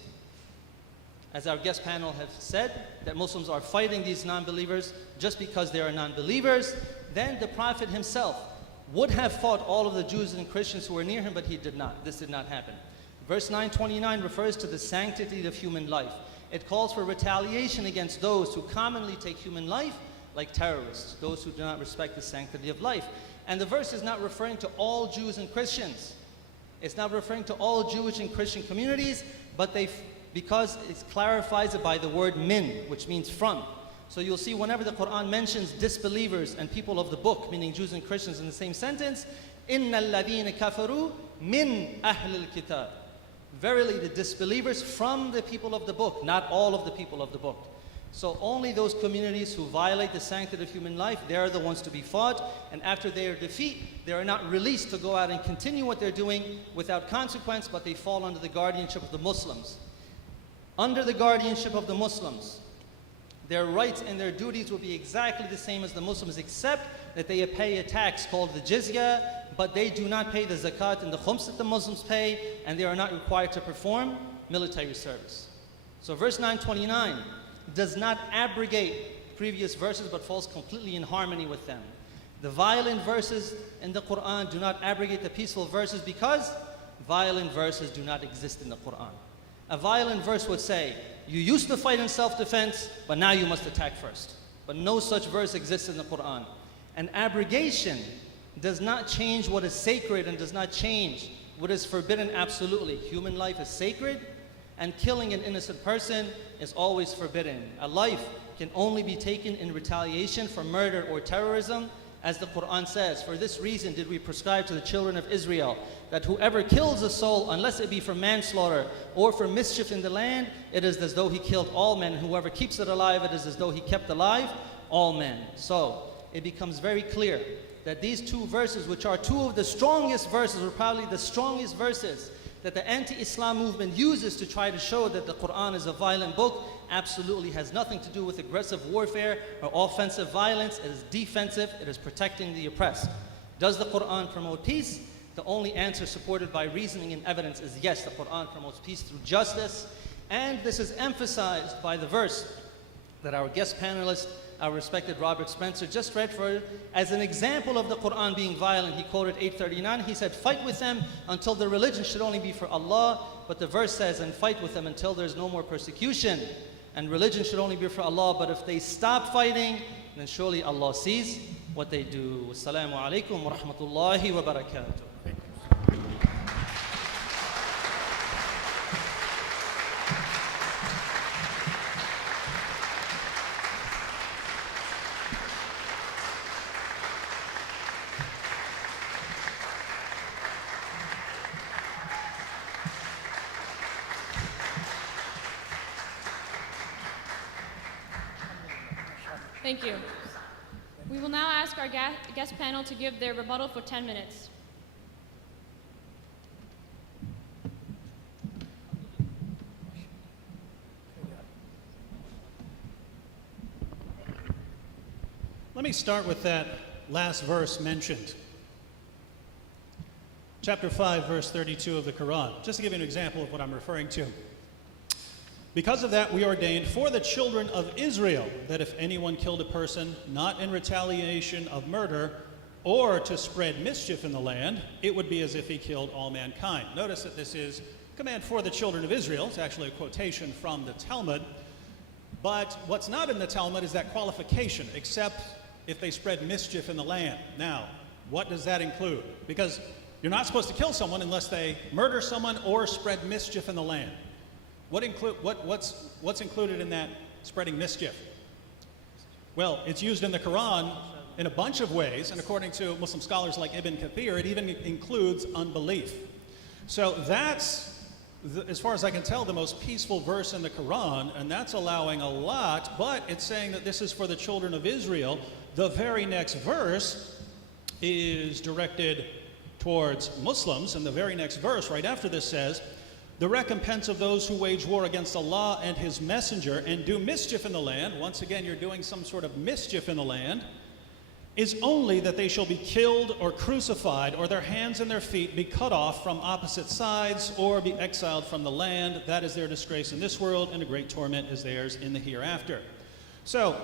as our guest panel has said, that Muslims are fighting these non-believers just because they are non-believers, then the Prophet himself would have fought all of the Jews and Christians who were near him, but he did not. This did not happen. Verse 929 refers to the sanctity of human life. It calls for retaliation against those who commonly take human life like terrorists, those who do not respect the sanctity of life. And the verse is not referring to all Jews and Christians. It's not referring to all Jewish and Christian communities, but because it clarifies it by the word min, which means from. So you'll see whenever the Quran mentions disbelievers and people of the book, meaning Jews and Christians in the same sentence, إِنَّ الَّذِينَ كَفَرُوا مِنْ أَهْلِ الْكِتَابِ. Verily the disbelievers from the people of the book, not all of the people of the book. So only those communities who violate the sanctity of human life, they are the ones to be fought. And after their defeat, they are not released to go out and continue what they're doing without consequence, but they fall under the guardianship of the Muslims. Under the guardianship of the Muslims, their rights and their duties will be exactly the same as the Muslims, except that they pay a tax called the jizya, but they do not pay the zakat and the khums that the Muslims pay, and they are not required to perform military service. So verse 929 does not abrogate previous verses, but falls completely in harmony with them. The violent verses in the Quran do not abrogate the peaceful verses, because violent verses do not exist in the Quran. A violent verse would say, you used to fight in self-defense, but now you must attack first. But no such verse exists in the Quran. An abrogation does not change what is sacred and does not change what is forbidden absolutely. Human life is sacred, and killing an innocent person is always forbidden. A life can only be taken in retaliation for murder or terrorism, as the Quran says, for this reason did we prescribe to the children of Israel that whoever kills a soul, unless it be for manslaughter or for mischief in the land, it is as though he killed all men. Whoever keeps it alive, it is as though he kept alive all men. So it becomes very clear that these two verses, which are two of the strongest verses, or probably the strongest verses that the anti-Islam movement uses to try to show that the Quran is a violent book, absolutely has nothing to do with aggressive warfare or offensive violence. It is defensive. It is protecting the oppressed. Does the Quran promote peace? The only answer supported by reasoning and evidence is yes, the Quran promotes peace through justice. And this is emphasized by the verse that our guest panelist, our respected Robert Spencer, just read for as an example of the Quran being violent. He quoted 839. He said, fight with them until the religion should only be for Allah. But the verse says, and fight with them until there's no more persecution. And religion should only be for Allah. But if they stop fighting, then surely Allah sees what they do. Wassalamu alaikum wa rahmatullahi wa barakatuh. Thank you. We will now ask our guest panel to give their rebuttal for 10 minutes. Let me start with that last verse mentioned. Chapter 5, verse 32 of the Quran, just to give you an example of what I'm referring to. Because of that, we ordained for the children of Israel that if anyone killed a person not in retaliation of murder or to spread mischief in the land, it would be as if he killed all mankind. Notice that this is a command for the children of Israel. It's actually a quotation from the Talmud. But what's not in the Talmud is that qualification, except if they spread mischief in the land. Now, what does that include? Because you're not supposed to kill someone unless they murder someone or spread mischief in the land. What's included in that spreading mischief? Well, it's used in the Quran in a bunch of ways, and according to Muslim scholars like Ibn Kathir, it even includes unbelief. So that's, as far as I can tell, the most peaceful verse in the Quran, and that's allowing a lot, but it's saying that this is for the children of Israel. The very next verse is directed towards Muslims, and the very next verse right after this says, the recompense of those who wage war against Allah and His Messenger and do mischief in the land, once again you're doing some sort of mischief in the land, is only that they shall be killed or crucified, or their hands and their feet be cut off from opposite sides, or be exiled from the land. That is their disgrace in this world, and a great torment is theirs in the hereafter. So,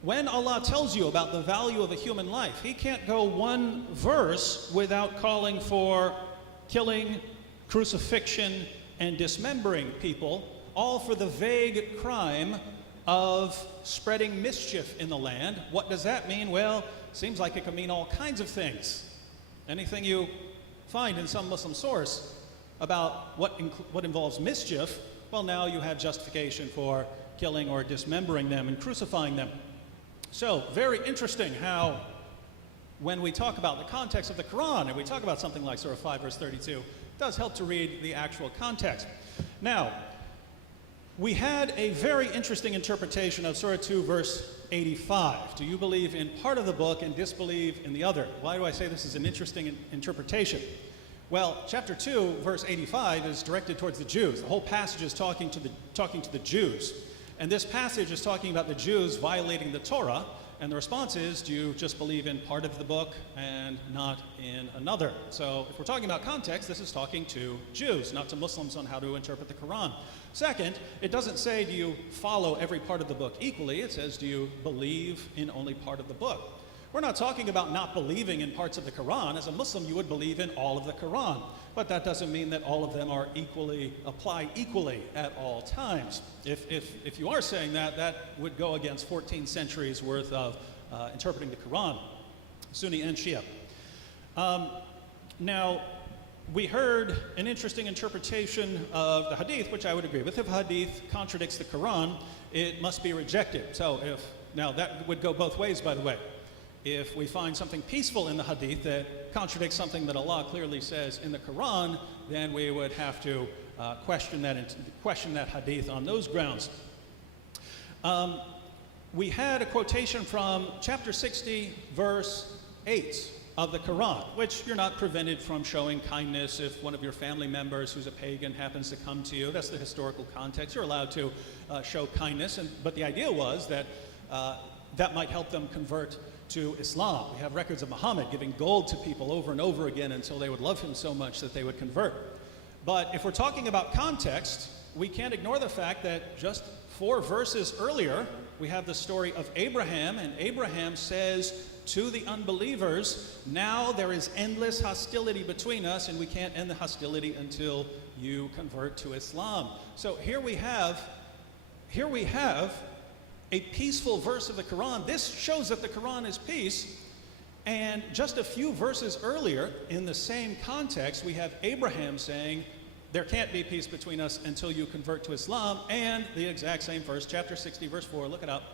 when Allah tells you about the value of a human life, He can't go one verse without calling for killing, crucifixion, and dismembering people, all for the vague crime of spreading mischief in the land. What does that mean? Well, seems like it could mean all kinds of things. Anything you find in some Muslim source about what involves mischief, well, now you have justification for killing or dismembering them and crucifying them. So, very interesting how when we talk about the context of the Quran and we talk about something like Surah 5, verse 32, it does help to read the actual context. Now, we had a very interesting interpretation of Surah 2, verse 85. Do you believe in part of the book and disbelieve in the other? Why do I say this is an interesting interpretation? Well, chapter 2, verse 85 is directed towards the Jews. The whole passage is talking to the Jews. And this passage is talking about the Jews violating the Torah. And the response is, do you just believe in part of the book and not in another? So if we're talking about context, this is talking to Jews, not to Muslims on how to interpret the Quran. Second, it doesn't say, do you follow every part of the book equally? It says, do you believe in only part of the book? We're not talking about not believing in parts of the Quran. As a Muslim, you would believe in all of the Quran. But that doesn't mean that all of them are apply equally at all times. If you are saying that, that would go against 14 centuries worth of interpreting the Quran, Sunni and Shia. Now, we heard an interesting interpretation of the Hadith, which I would agree with. If Hadith contradicts the Quran, it must be rejected. Now that would go both ways, by the way. If we find something peaceful in the Hadith that contradicts something that Allah clearly says in the Quran, then we would have to question that Hadith on those grounds. We had a quotation from chapter 60, verse 8 of the Quran, which you're not prevented from showing kindness if one of your family members who's a pagan happens to come to you. That's the historical context. You're allowed to show kindness, but the idea was that that might help them convert to Islam. We have records of Muhammad giving gold to people over and over again until they would love him so much that they would convert. But if we're talking about context, we can't ignore the fact that just 4 verses earlier, we have the story of Abraham, and Abraham says to the unbelievers, now there is endless hostility between us, and we can't end the hostility until you convert to Islam. So here we have a peaceful verse of the Quran. This shows that the Quran is peace. And just a few verses earlier, in the same context, we have Abraham saying, there can't be peace between us until you convert to Islam. And the exact same verse, chapter 60, verse 4, look it up,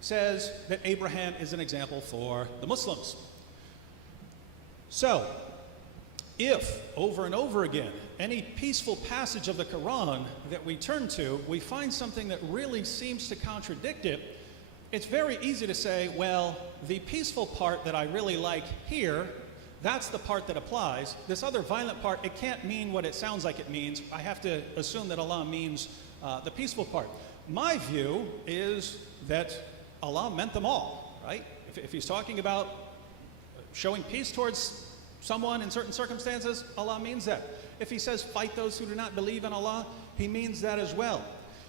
says that Abraham is an example for the Muslims. So, if, over and over again, any peaceful passage of the Quran that we turn to, we find something that really seems to contradict it, it's very easy to say, well, the peaceful part that I really like here, that's the part that applies. This other violent part, it can't mean what it sounds like it means. I have to assume that Allah means the peaceful part. My view is that Allah meant them all, right? If he's talking about showing peace towards someone in certain circumstances, Allah means that. If he says fight those who do not believe in Allah, he means that as well.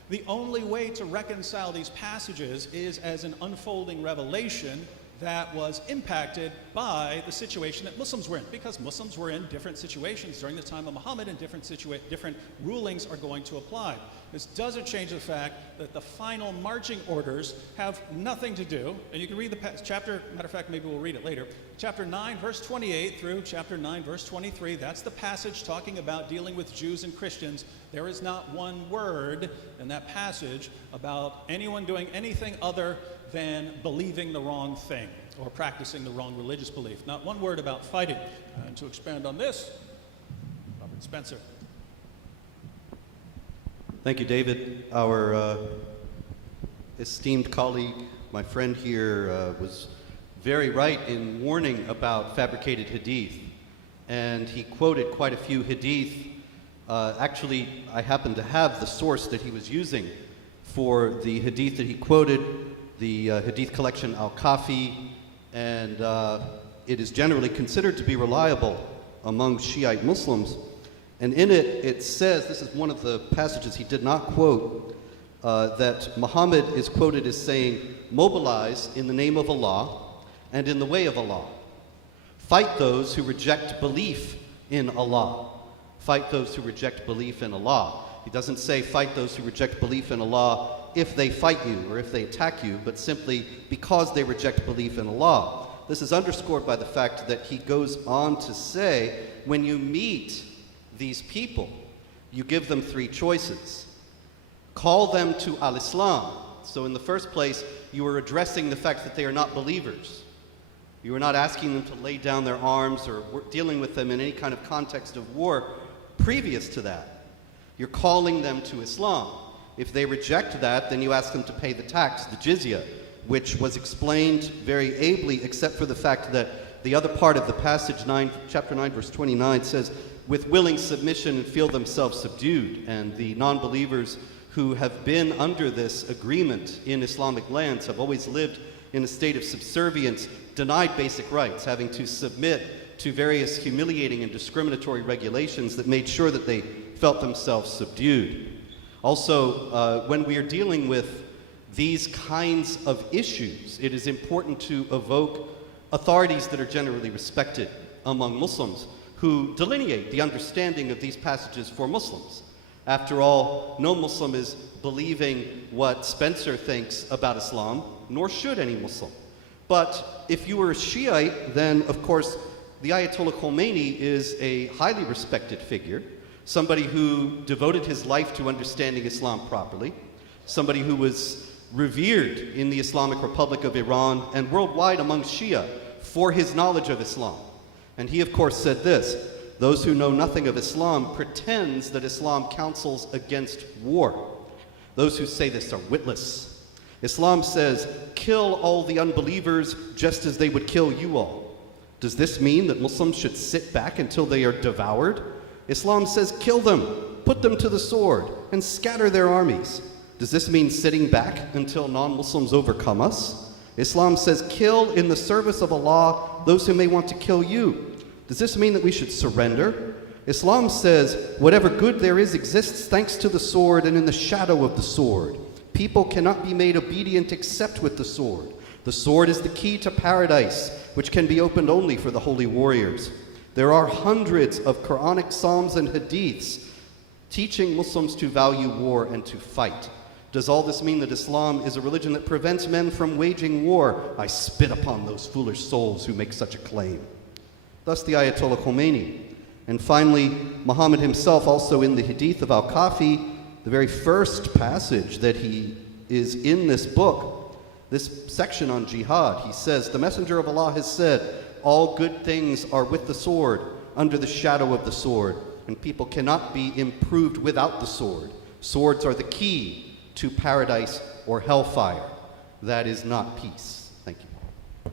The only way to reconcile these passages is as an unfolding revelation that was impacted by the situation that Muslims were in, because Muslims were in different situations during the time of Muhammad, and different rulings are going to apply. This doesn't change the fact that the final marching orders have nothing to do, and you can read the chapter, matter of fact, maybe we'll read it later, chapter 9, verse 28 through chapter 9, verse 23. That's the passage talking about dealing with Jews and Christians. There is not one word in that passage about anyone doing anything other than believing the wrong thing or practicing the wrong religious belief. Not one word about fighting. And to expand on this, Robert Spencer. Thank you, David. Our esteemed colleague, my friend here, was very right in warning about fabricated hadith. And he quoted quite a few hadith. Actually, I happen to have the source that he was using for the hadith that he quoted, the hadith collection Al-Kafi, and it is generally considered to be reliable among Shiite Muslims. And in it, it says, this is one of the passages he did not quote, that Muhammad is quoted as saying, mobilize in the name of Allah and in the way of Allah. Fight those who reject belief in Allah. Fight those who reject belief in Allah. He doesn't say fight those who reject belief in Allah if they fight you or if they attack you, but simply because they reject belief in Allah. This is underscored by the fact that he goes on to say, when you meet these people, you give them three choices. Call them to al-Islam. So in the first place, you are addressing the fact that they are not believers. You are not asking them to lay down their arms or dealing with them in any kind of context of war previous to that. You're calling them to Islam. If they reject that, then you ask them to pay the tax, the jizya, which was explained very ably, except for the fact that the other part of the passage, chapter 9, verse 29, says, with willing submission and feel themselves subdued. And the non-believers who have been under this agreement in Islamic lands have always lived in a state of subservience, denied basic rights, having to submit to various humiliating and discriminatory regulations that made sure that they felt themselves subdued. Also, when we are dealing with these kinds of issues, it is important to evoke authorities that are generally respected among Muslims who delineate the understanding of these passages for Muslims. After all, no Muslim is believing what Spencer thinks about Islam, nor should any Muslim. But if you were a Shiite, then of course the Ayatollah Khomeini is a highly respected figure, somebody who devoted his life to understanding Islam properly, somebody who was revered in the Islamic Republic of Iran and worldwide among Shia for his knowledge of Islam. And he, of course, said this: those who know nothing of Islam pretends that Islam counsels against war. Those who say this are witless. Islam says, kill all the unbelievers just as they would kill you all. Does this mean that Muslims should sit back until they are devoured? Islam says, kill them, put them to the sword, and scatter their armies. Does this mean sitting back until non-Muslims overcome us? Islam says, kill in the service of Allah those who may want to kill you. Does this mean that we should surrender? Islam says, whatever good there is exists thanks to the sword and in the shadow of the sword. People cannot be made obedient except with the sword. The sword is the key to paradise, which can be opened only for the holy warriors. There are hundreds of Quranic psalms and hadiths teaching Muslims to value war and to fight. Does all this mean that Islam is a religion that prevents men from waging war? I spit upon those foolish souls who make such a claim. Thus the Ayatollah Khomeini. And finally, Muhammad himself, also in the Hadith of Al-Kafi, the very first passage that he is in this book, this section on jihad, he says, the Messenger of Allah has said, all good things are with the sword, under the shadow of the sword, and people cannot be improved without the sword. Swords are the key to paradise or hellfire. That is not peace. Thank you.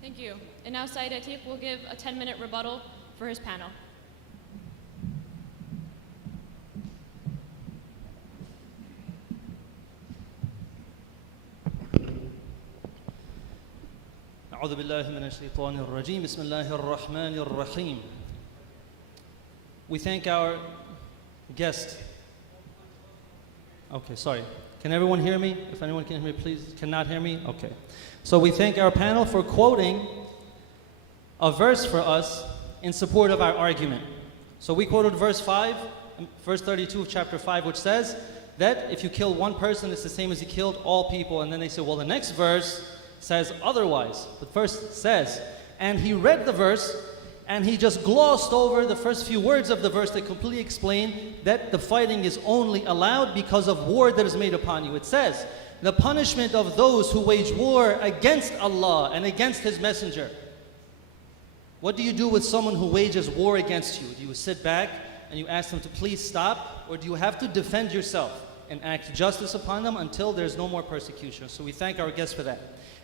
Thank you. And now Saeed Atiq will give a 10-minute rebuttal for his panel. أعوذ بالله من الشيطان الرجيم بسم الله الرحمن الرحيم. We thank our guest. Okay, sorry. Can everyone hear me? If anyone can hear me, please. Cannot hear me? Okay. So we thank our panel for quoting a verse for us in support of our argument. So we quoted verse 5, verse 32 of chapter 5, which says that if you kill one person, it's the same as you killed all people. And then they say, well, the next verse says otherwise. The verse says, and he read the verse, and he just glossed over the first few words of the verse that completely explain that the fighting is only allowed because of war that is made upon you. It says, the punishment of those who wage war against Allah and against His Messenger. What do you do with someone who wages war against you? Do you sit back and you ask them to please stop? Or do you have to defend yourself and act justice upon them until there's no more persecution? So we thank our guests for that.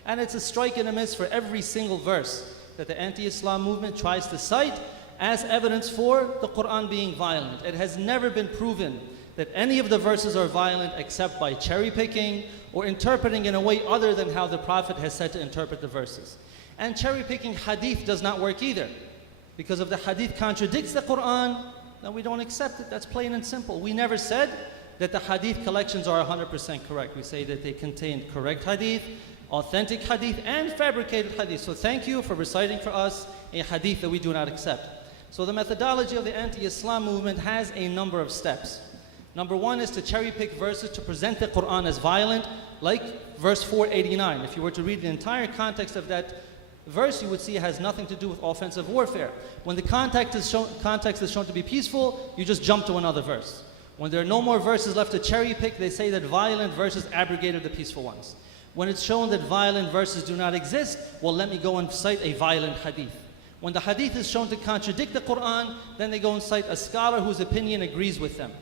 And it's a strike and a miss for every single verse that the anti-Islam movement tries to cite as evidence for the Quran being violent. It has never been proven that any of the verses are violent except by cherry picking or interpreting in a way other than how the Prophet has said to interpret the verses. And cherry picking hadith does not work either. Because if the hadith contradicts the Quran, then we don't accept it. That's plain and simple. We never said that the hadith collections are 100% correct. We say that they contain correct hadith, authentic hadith, and fabricated hadith. So thank you for reciting for us a hadith that we do not accept. So the methodology of the anti-Islam movement has a number of steps. Number one is to cherry pick verses to present the Quran as violent, like verse 489. If you were to read the entire context of that verse, you would see it has nothing to do with offensive warfare. When the context is shown to be peaceful, you just jump to another verse. When there are no more verses left to cherry pick, they say that violent verses abrogated the peaceful ones. When it's shown that violent verses do not exist, well, let me go and cite a violent hadith. When the hadith is shown to contradict the Quran, then they go and cite a scholar whose opinion agrees with them.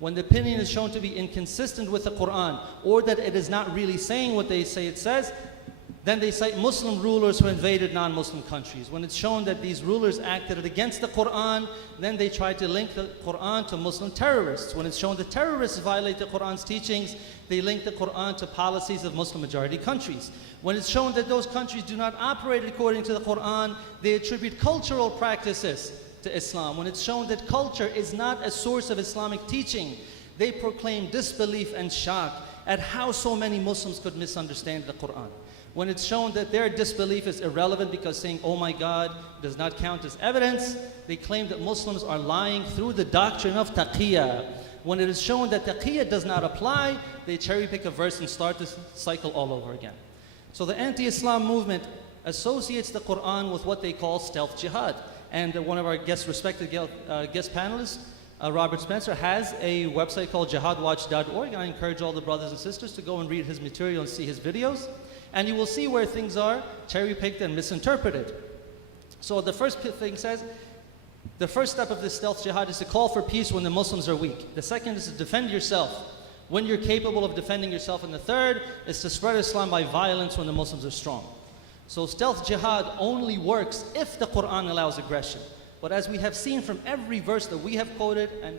When the opinion is shown to be inconsistent with the Quran, or that it is not really saying what they say it says, then they cite Muslim rulers who invaded non-Muslim countries. When it's shown that these rulers acted against the Quran, then they try to link the Quran to Muslim terrorists. When it's shown that terrorists violate the Quran's teachings, they link the Quran to policies of Muslim majority countries. When it's shown that those countries do not operate according to the Quran, they attribute cultural practices to Islam. When it's shown that culture is not a source of Islamic teaching, they proclaim disbelief and shock at how so many Muslims could misunderstand the Quran. When it's shown that their disbelief is irrelevant because saying, oh my God, does not count as evidence, they claim that Muslims are lying through the doctrine of taqiyya. When it is shown that taqiyya does not apply, they cherry pick a verse and start this cycle all over again. So the anti-Islam movement associates the Quran with what they call stealth jihad. And one of our respected guest panelists, Robert Spencer, has a website called jihadwatch.org, and I encourage all the brothers and sisters to go and read his material and see his videos. And you will see where things are cherry-picked and misinterpreted. So the first thing says, the first step of this stealth jihad is to call for peace when the Muslims are weak. The second is to defend yourself when you're capable of defending yourself. And the third is to spread Islam by violence when the Muslims are strong. So stealth jihad only works if the Quran allows aggression. But as we have seen from every verse that we have quoted and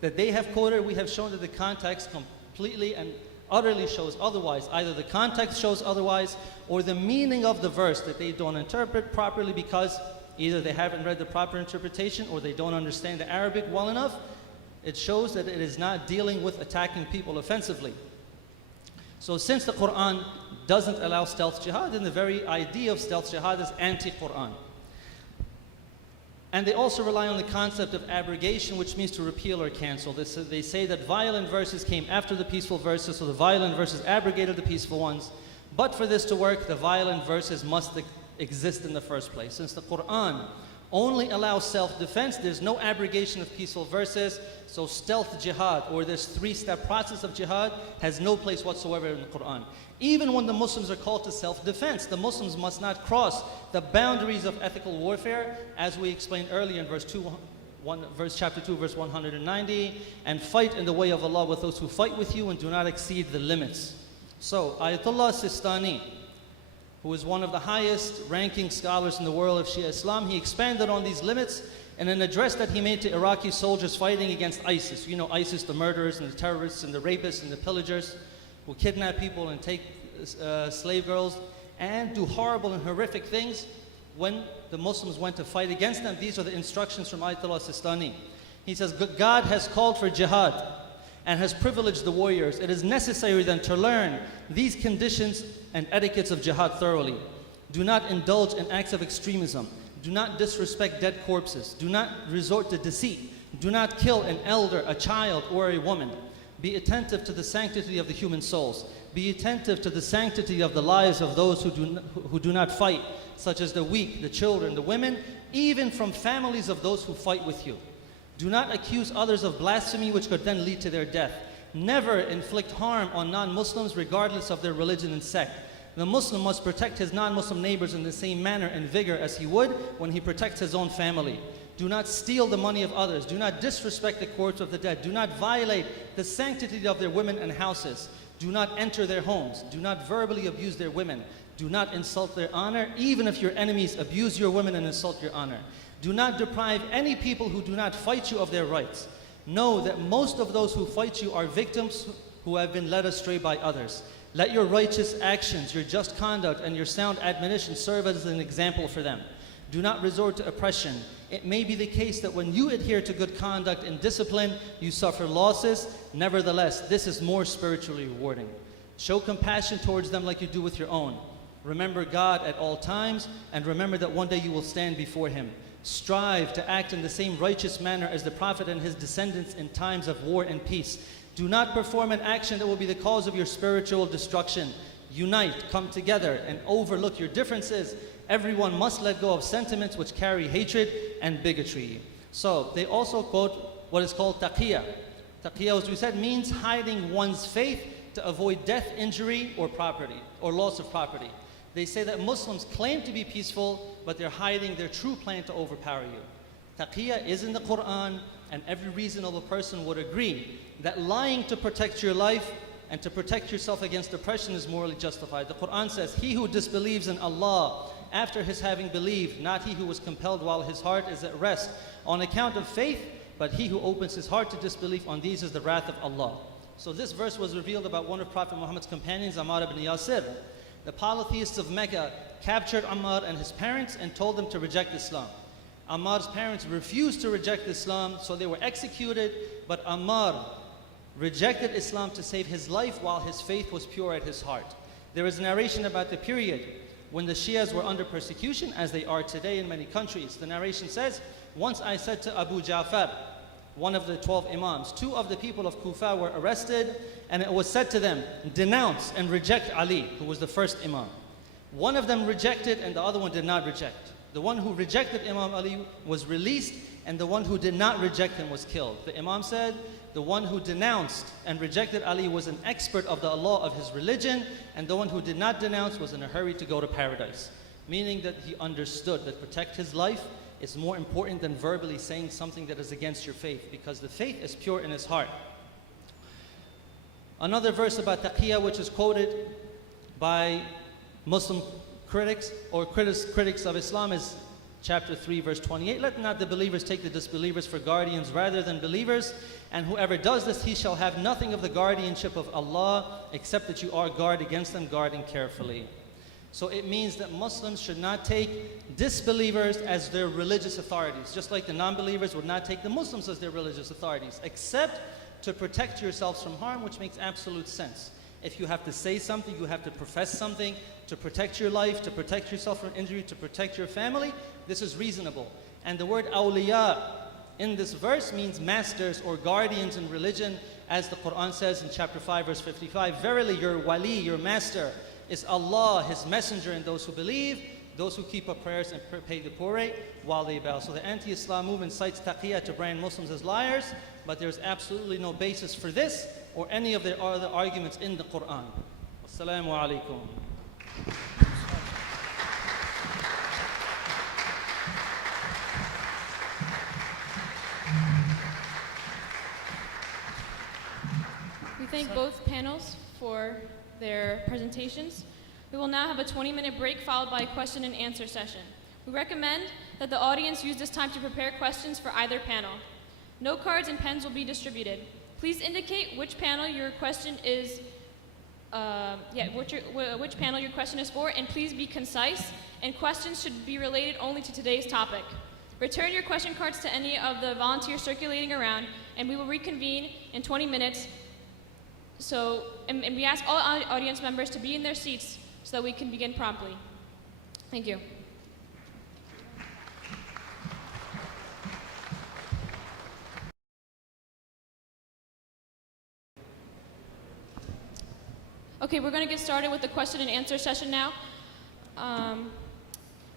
that they have quoted, we have shown that the context completely and utterly shows otherwise. Either the context shows otherwise, or the meaning of the verse that they don't interpret properly because either they haven't read the proper interpretation or they don't understand the Arabic well enough. It shows that it is not dealing with attacking people offensively. So since the Quran doesn't allow stealth jihad, then the very idea of stealth jihad is anti-Quran. And they also rely on the concept of abrogation, which means to repeal or cancel. They say that violent verses came after the peaceful verses, so the violent verses abrogated the peaceful ones. But for this to work, the violent verses must exist in the first place. Since the Quran only allows self-defense, there's no abrogation of peaceful verses, so stealth jihad, or this three-step process of jihad, has no place whatsoever in the Quran. Even when the Muslims are called to self-defense, the Muslims must not cross the boundaries of ethical warfare, as we explained earlier in chapter 2, verse 190, and fight in the way of Allah with those who fight with you and do not exceed the limits. So, Ayatollah Sistani, who is one of the highest ranking scholars in the world of Shia Islam, he expanded on these limits in an address that he made to Iraqi soldiers fighting against ISIS. You know ISIS, the murderers and the terrorists and the rapists and the pillagers who kidnap people and take slave girls and do horrible and horrific things. When the Muslims went to fight against them, these are the instructions from Ayatollah Sistani. He says, God has called for jihad and has privileged the warriors. It is necessary then to learn these conditions and etiquettes of jihad thoroughly. Do not indulge in acts of extremism. Do not disrespect dead corpses. Do not resort to deceit. Do not kill an elder, a child, or a woman. Be attentive to the sanctity of the human souls. Be attentive to the sanctity of the lives of those who do not fight, such as the weak, the children, the women, even from families of those who fight with you. Do not accuse others of blasphemy, which could then lead to their death. Never inflict harm on non-Muslims, regardless of their religion and sect. The Muslim must protect his non-Muslim neighbors in the same manner and vigor as he would when he protects his own family. Do not steal the money of others. Do not disrespect the corpse of the dead. Do not violate the sanctity of their women and houses. Do not enter their homes. Do not verbally abuse their women. Do not insult their honor, even if your enemies abuse your women and insult your honor. Do not deprive any people who do not fight you of their rights. Know that most of those who fight you are victims who have been led astray by others. Let your righteous actions, your just conduct, and your sound admonition serve as an example for them. Do not resort to oppression. It may be the case that when you adhere to good conduct and discipline, you suffer losses. Nevertheless, this is more spiritually rewarding. Show compassion towards them like you do with your own. Remember God at all times, and remember that one day you will stand before Him. Strive to act in the same righteous manner as the Prophet and his descendants in times of war and peace. Do not perform an action that will be the cause of your spiritual destruction. Unite, come together, and overlook your differences. Everyone must let go of sentiments which carry hatred and bigotry. So, they also quote what is called taqiyya. Taqiyya, as we said, means hiding one's faith to avoid death, injury, or property, or loss of property. They say that Muslims claim to be peaceful, but they're hiding their true plan to overpower you. Taqiyya is in the Quran, and every reasonable person would agree that lying to protect your life and to protect yourself against oppression is morally justified. The Quran says, he who disbelieves in Allah after his having believed, not he who was compelled while his heart is at rest on account of faith, but he who opens his heart to disbelief, on these is the wrath of Allah. So this verse was revealed about one of Prophet Muhammad's companions, Ammar ibn Yasir. The polytheists of Mecca captured Ammar and his parents and told them to reject Islam. Ammar's parents refused to reject Islam, so they were executed, but Ammar rejected Islam to save his life while his faith was pure at his heart. There is a narration about the period when the Shias were under persecution, as they are today in many countries. The narration says, once I said to Abu Ja'far, one of the 12 Imams, 2 of the people of Kufa were arrested, and it was said to them, denounce and reject Ali, who was the first Imam. One of them rejected and the other one did not reject. The one who rejected Imam Ali was released, and the one who did not reject him was killed. The Imam said, the one who denounced and rejected Ali was an expert of the law of his religion, and the one who did not denounce was in a hurry to go to paradise. Meaning that he understood that protect his life is more important than verbally saying something that is against your faith, because the faith is pure in his heart. Another verse about taqiyya, which is quoted by Muslim critics or critics of Islam, is chapter 3, verse 28. Let not the believers take the disbelievers for guardians rather than believers, and whoever does this, he shall have nothing of the guardianship of Allah, except that you are guard against them, guarding carefully. So it means that Muslims should not take disbelievers as their religious authorities, just like the non-believers would not take the Muslims as their religious authorities, except to protect yourselves from harm, which makes absolute sense. If you have to say something, you have to profess something to protect your life, to protect yourself from injury, to protect your family, this is reasonable. And the word awliya in this verse means masters or guardians in religion, as the Quran says in chapter 5, verse 55, verily your wali, your master, is Allah, His messenger, and those who believe, those who keep up prayers and pay the poor rate while they bow. So the anti-Islam movement cites taqiyya to brand Muslims as liars, but there's absolutely no basis for this or any of their other arguments in the Quran. Wassalamu alaikum. thank both panels for their presentations. We will now have a 20-minute break followed by a question and answer session. We recommend that the audience use this time to prepare questions for either panel. Note cards and pens will be distributed. Please indicate which panel your question is which panel your question is for, and please be concise, and questions should be related only to today's topic. Return your question cards to any of the volunteers circulating around, and we will reconvene in 20 minutes. And we ask all audience members to be in their seats so that we can begin promptly. Thank you. Okay, we're going to get started with the question and answer session now.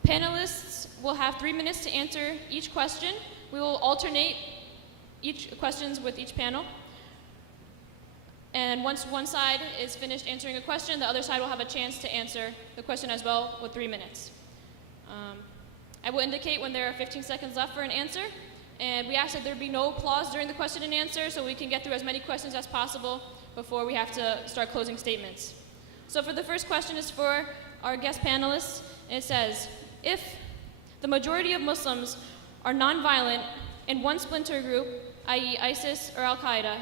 Panelists will have 3 minutes to answer each question. We will alternate each questions with each panel. And once one side is finished answering a question, the other side will have a chance to answer the question as well with 3 minutes. I will indicate when there are 15 seconds left for an answer, and we ask that there be no applause during the question and answer so we can get through as many questions as possible before we have to start closing statements. So for the first question is for our guest panelists, and it says, if the majority of Muslims are nonviolent and one splinter group, i.e. ISIS or Al-Qaeda,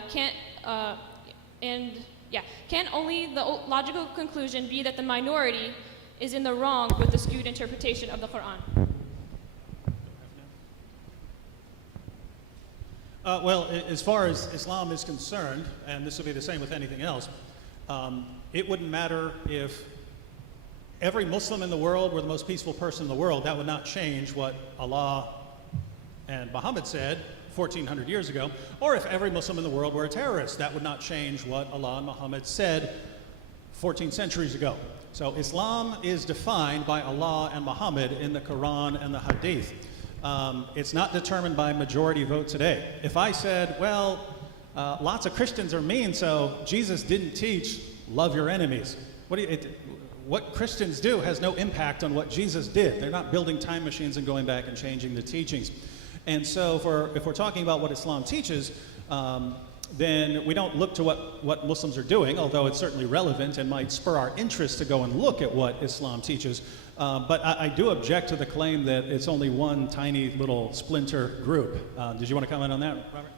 can only the logical conclusion be that the minority is in the wrong with the skewed interpretation of the Quran? Well, as far as Islam is concerned, and this will be the same with anything else, it wouldn't matter if every Muslim in the world were the most peaceful person in the world. That would not change what Allah and Muhammad said 1,400 years ago. Or if every Muslim in the world were a terrorist, that would not change what Allah and Muhammad said 14 centuries ago. So Islam is defined by Allah and Muhammad in the Quran and the Hadith. It's not determined by majority vote today. If I said, well, lots of Christians are mean, so Jesus didn't teach love your enemies. What Christians do has no impact on what Jesus did. They're not building time machines and going back and changing the teachings. And so if we're talking about what Islam teaches, then we don't look to what Muslims are doing, although it's certainly relevant and might spur our interest to go and look at what Islam teaches. But I do object to the claim that it's only one tiny little splinter group. Did you want to comment on that, Robert?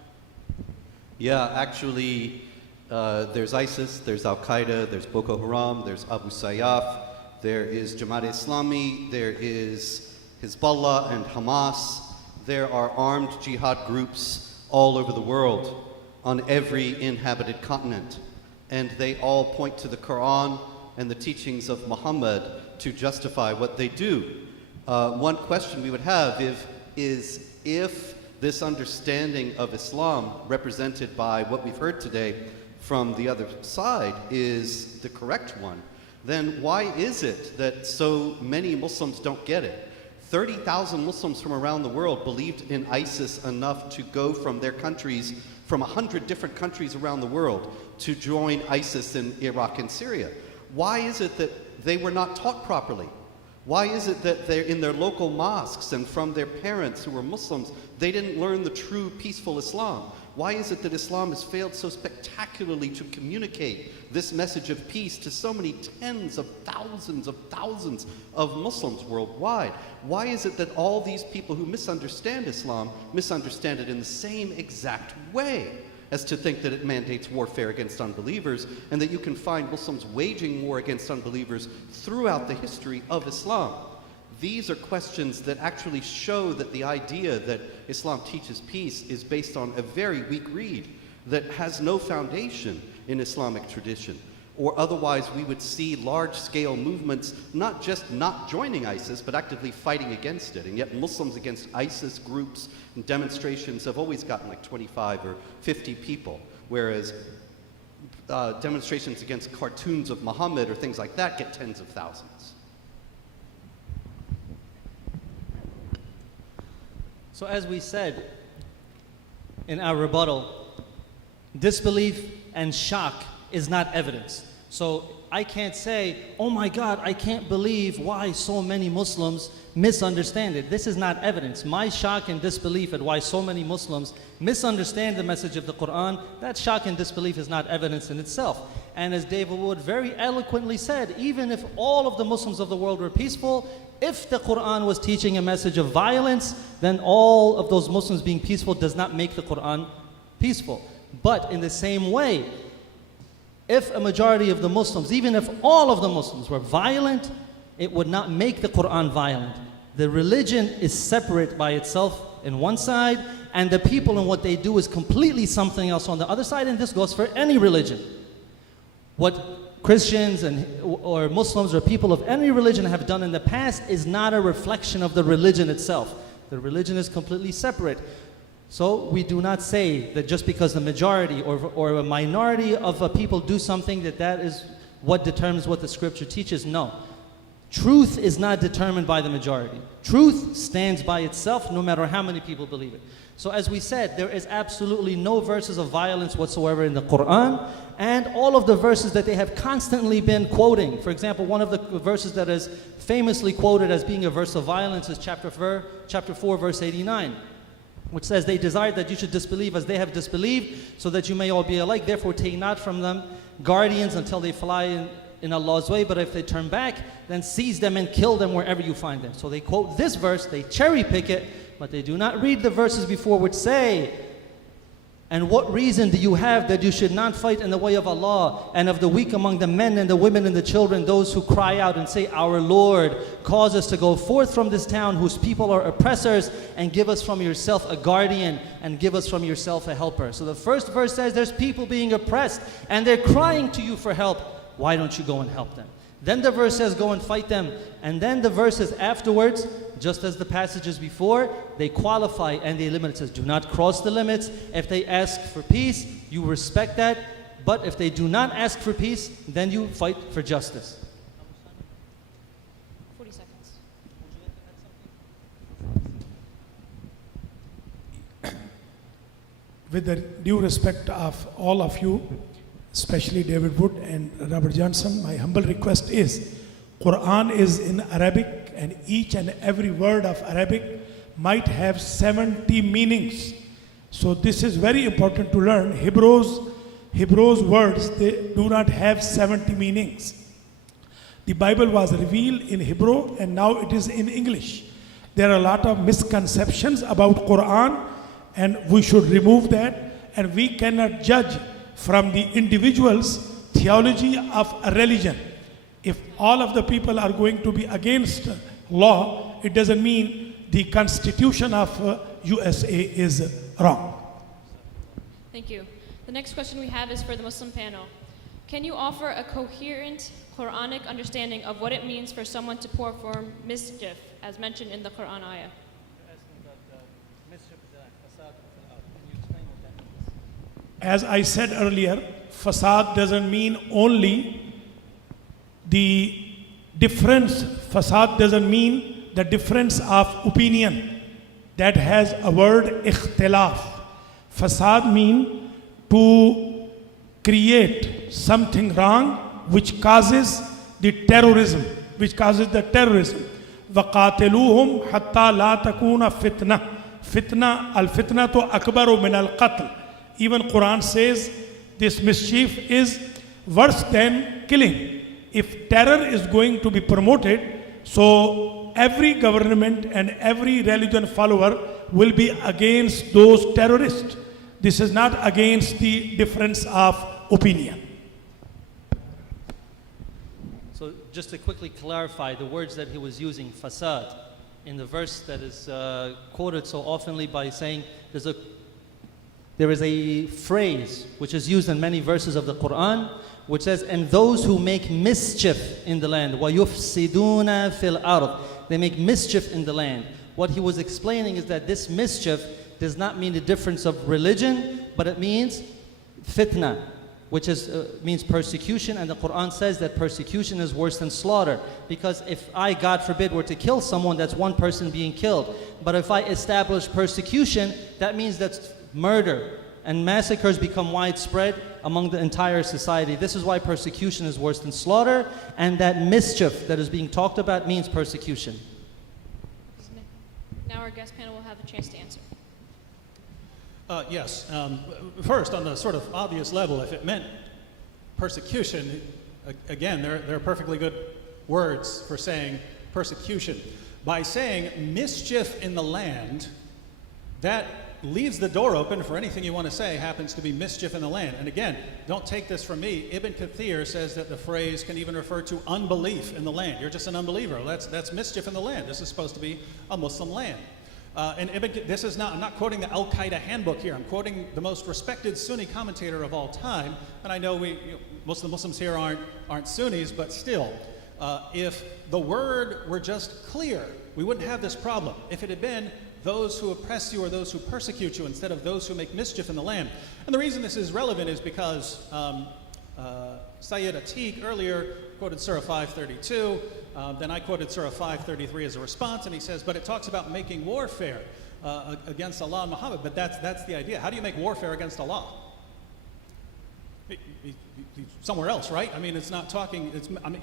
Yeah, actually, there's ISIS, there's Al-Qaeda, there's Boko Haram, there's Abu Sayyaf, there is Jamaat Islami, there is Hezbollah and Hamas. There are armed jihad groups all over the world, on every inhabited continent. And they all point to the Quran and the teachings of Muhammad to justify what they do. One question we would have is if this understanding of Islam, represented by what we've heard today from the other side, is the correct one, then why is it that so many Muslims don't get it? 30,000 Muslims from around the world believed in ISIS enough to go from their countries, from 100 different countries around the world, to join ISIS in Iraq and Syria. Why is it that they were not taught properly? Why is it that they're in their local mosques and from their parents who were Muslims, they didn't learn the true peaceful Islam? Why is it that Islam has failed so spectacularly to communicate this message of peace to so many tens of thousands of Muslims worldwide? Why is it that all these people who misunderstand Islam misunderstand it in the same exact way as to think that it mandates warfare against unbelievers, and that you can find Muslims waging war against unbelievers throughout the history of Islam? These are questions that actually show that the idea that Islam teaches peace is based on a very weak reed that has no foundation in Islamic tradition. Or otherwise we would see large-scale movements not just not joining ISIS, but actively fighting against it. And yet Muslims against ISIS groups and demonstrations have always gotten like 25 or 50 people, whereas demonstrations against cartoons of Muhammad or things like that get tens of thousands. So as we said in our rebuttal, disbelief and shock is not evidence. So I can't say, oh my God, I can't believe why so many Muslims misunderstand it. This is not evidence. My shock and disbelief at why so many Muslims misunderstand the message of the Quran, that shock and disbelief is not evidence in itself. And as David Wood very eloquently said, even if all of the Muslims of the world were peaceful, if the Quran was teaching a message of violence, then all of those Muslims being peaceful does not make the Quran peaceful. But in the same way, if a majority of the Muslims, even if all of the Muslims were violent, it would not make the Quran violent. The religion is separate by itself in one side, and the people and what they do is completely something else on the other side, and this goes for any religion. What Christians or Muslims or people of any religion have done in the past is not a reflection of the religion itself. The religion is completely separate. So we do not say that just because the majority or a minority of people do something that is what determines what the scripture teaches. No. Truth is not determined by the majority. Truth stands by itself no matter how many people believe it. So as we said, there is absolutely no verses of violence whatsoever in the Quran, and all of the verses that they have constantly been quoting. For example, one of the verses that is famously quoted as being a verse of violence is chapter 4, verse 89. Which says, they desired that you should disbelieve as they have disbelieved, so that you may all be alike. Therefore take not from them guardians until they fly in Allah's way, but if they turn back, then seize them and kill them wherever you find them. So they quote this verse, they cherry pick it, but they do not read the verses before which say, and what reason do you have that you should not fight in the way of Allah and of the weak among the men and the women and the children, those who cry out and say, our Lord, cause us to go forth from this town whose people are oppressors, and give us from yourself a guardian, and give us from yourself a helper. So the first verse says there's people being oppressed and they're crying to you for help. Why don't you go and help them? Then the verse says go and fight them. And then the verses afterwards, just as the passages before, they qualify and they limit. It says do not cross the limits. If they ask for peace, you respect that. But if they do not ask for peace, then you fight for justice. 40 seconds. With the due respect of all of you, especially David Wood and Robert Johnson, my humble request is, Quran is in Arabic, and each and every word of Arabic might have 70 meanings. So this is very important to learn. Hebrews words, they do not have 70 meanings. The Bible was revealed in Hebrew and now it is in English. There are a lot of misconceptions about Quran, and we should remove that, and we cannot judge from the individual's theology of a religion. If all of the people are going to be against law, it doesn't mean the constitution of USA is wrong. Thank you. The next question we have is for the Muslim panel. Can you offer a coherent Quranic understanding of what it means for someone to perform mischief, as mentioned in the Quran ayah? As I said earlier, fasad doesn't mean only the difference. Fasad doesn't mean the difference of opinion. That has a word, ikhtilaf. Fasad mean to create something wrong which causes the terrorism, وَقَاتِلُوهُمْ حَتَّى لَا تَكُونَ فِتْنَةً. Fitna, al-fitnatu akbaru min al-qatl. Even Quran says this mischief is worse than killing. If terror is going to be promoted, so every government and every religion follower will be against those terrorists. This is not against the difference of opinion. So just to quickly clarify the words that he was using, fasad, in the verse that is quoted so oftenly by saying there is a phrase which is used in many verses of the Quran which says, and those who make mischief in the land, وَيُفْسِدُونَ فِي الْأَرْضِ, they make mischief in the land. What he was explaining is that this mischief does not mean the difference of religion, but it means fitna, which means persecution, and the Quran says that persecution is worse than slaughter. Because if I, God forbid, were to kill someone, that's one person being killed. But if I establish persecution, that means that's murder, and massacres become widespread among the entire society. This is why persecution is worse than slaughter, and that mischief that is being talked about means persecution. Now our guest panel will have a chance to answer. Yes. First, on the sort of obvious level, if it meant persecution, again, there are perfectly good words for saying persecution. By saying mischief in the land, that leaves the door open for anything you want to say happens to be mischief in the land. And again, don't take this from me. Ibn Kathir says that the phrase can even refer to unbelief in the land. You're just an unbeliever. Well, that's mischief in the land. This is supposed to be a Muslim land. And this is not, I'm not quoting the Al-Qaeda handbook here. I'm quoting the most respected Sunni commentator of all time. And I know most of the Muslims here aren't Sunnis, but still, if the word were just clear, we wouldn't have this problem. If it had been those who oppress you or those who persecute you instead of those who make mischief in the land. And the reason this is relevant is because Sayyid Atiq earlier quoted Surah 532, then I quoted Surah 533 as a response, and he says, but it talks about making warfare against Allah and Muhammad, but that's the idea. How do you make warfare against Allah? Somewhere else, right? I mean, it's not talking,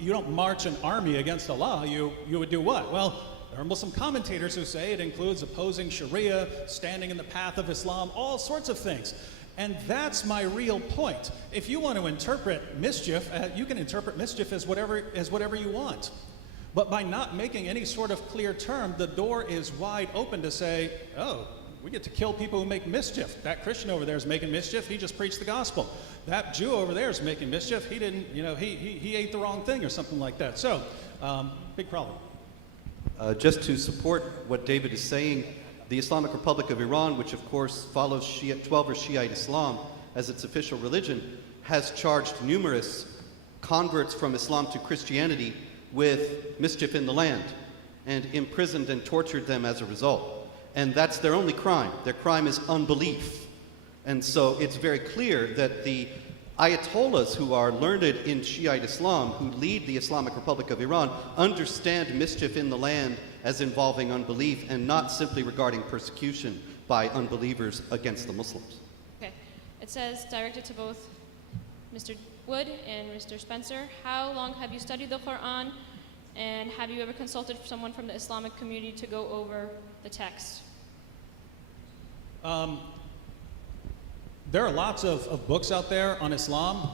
you don't march an army against Allah, you would do what? Well, there are Muslim commentators who say it includes opposing Sharia, standing in the path of Islam, all sorts of things. And that's my real point. If you want to interpret mischief, you can interpret mischief as whatever you want. But by not making any sort of clear term, the door is wide open to say, oh, we get to kill people who make mischief. That Christian over there is making mischief, he just preached the gospel. That Jew over there is making mischief, he didn't, he ate the wrong thing or something like that. So, big problem. Just to support what David is saying, the Islamic Republic of Iran, which of course follows 12 or Shiite Islam as its official religion, has charged numerous converts from Islam to Christianity with mischief in the land and imprisoned and tortured them as a result. And that's their only crime. Their crime is unbelief. And so it's very clear that the Ayatollahs who are learned in Shiite Islam, who lead the Islamic Republic of Iran, understand mischief in the land as involving unbelief and not simply regarding persecution by unbelievers against the Muslims. Okay. It says, directed to both Mr. Wood and Mr. Spencer, how long have you studied the Quran, and have you ever consulted someone from the Islamic community to go over the text? There are lots of books out there on Islam.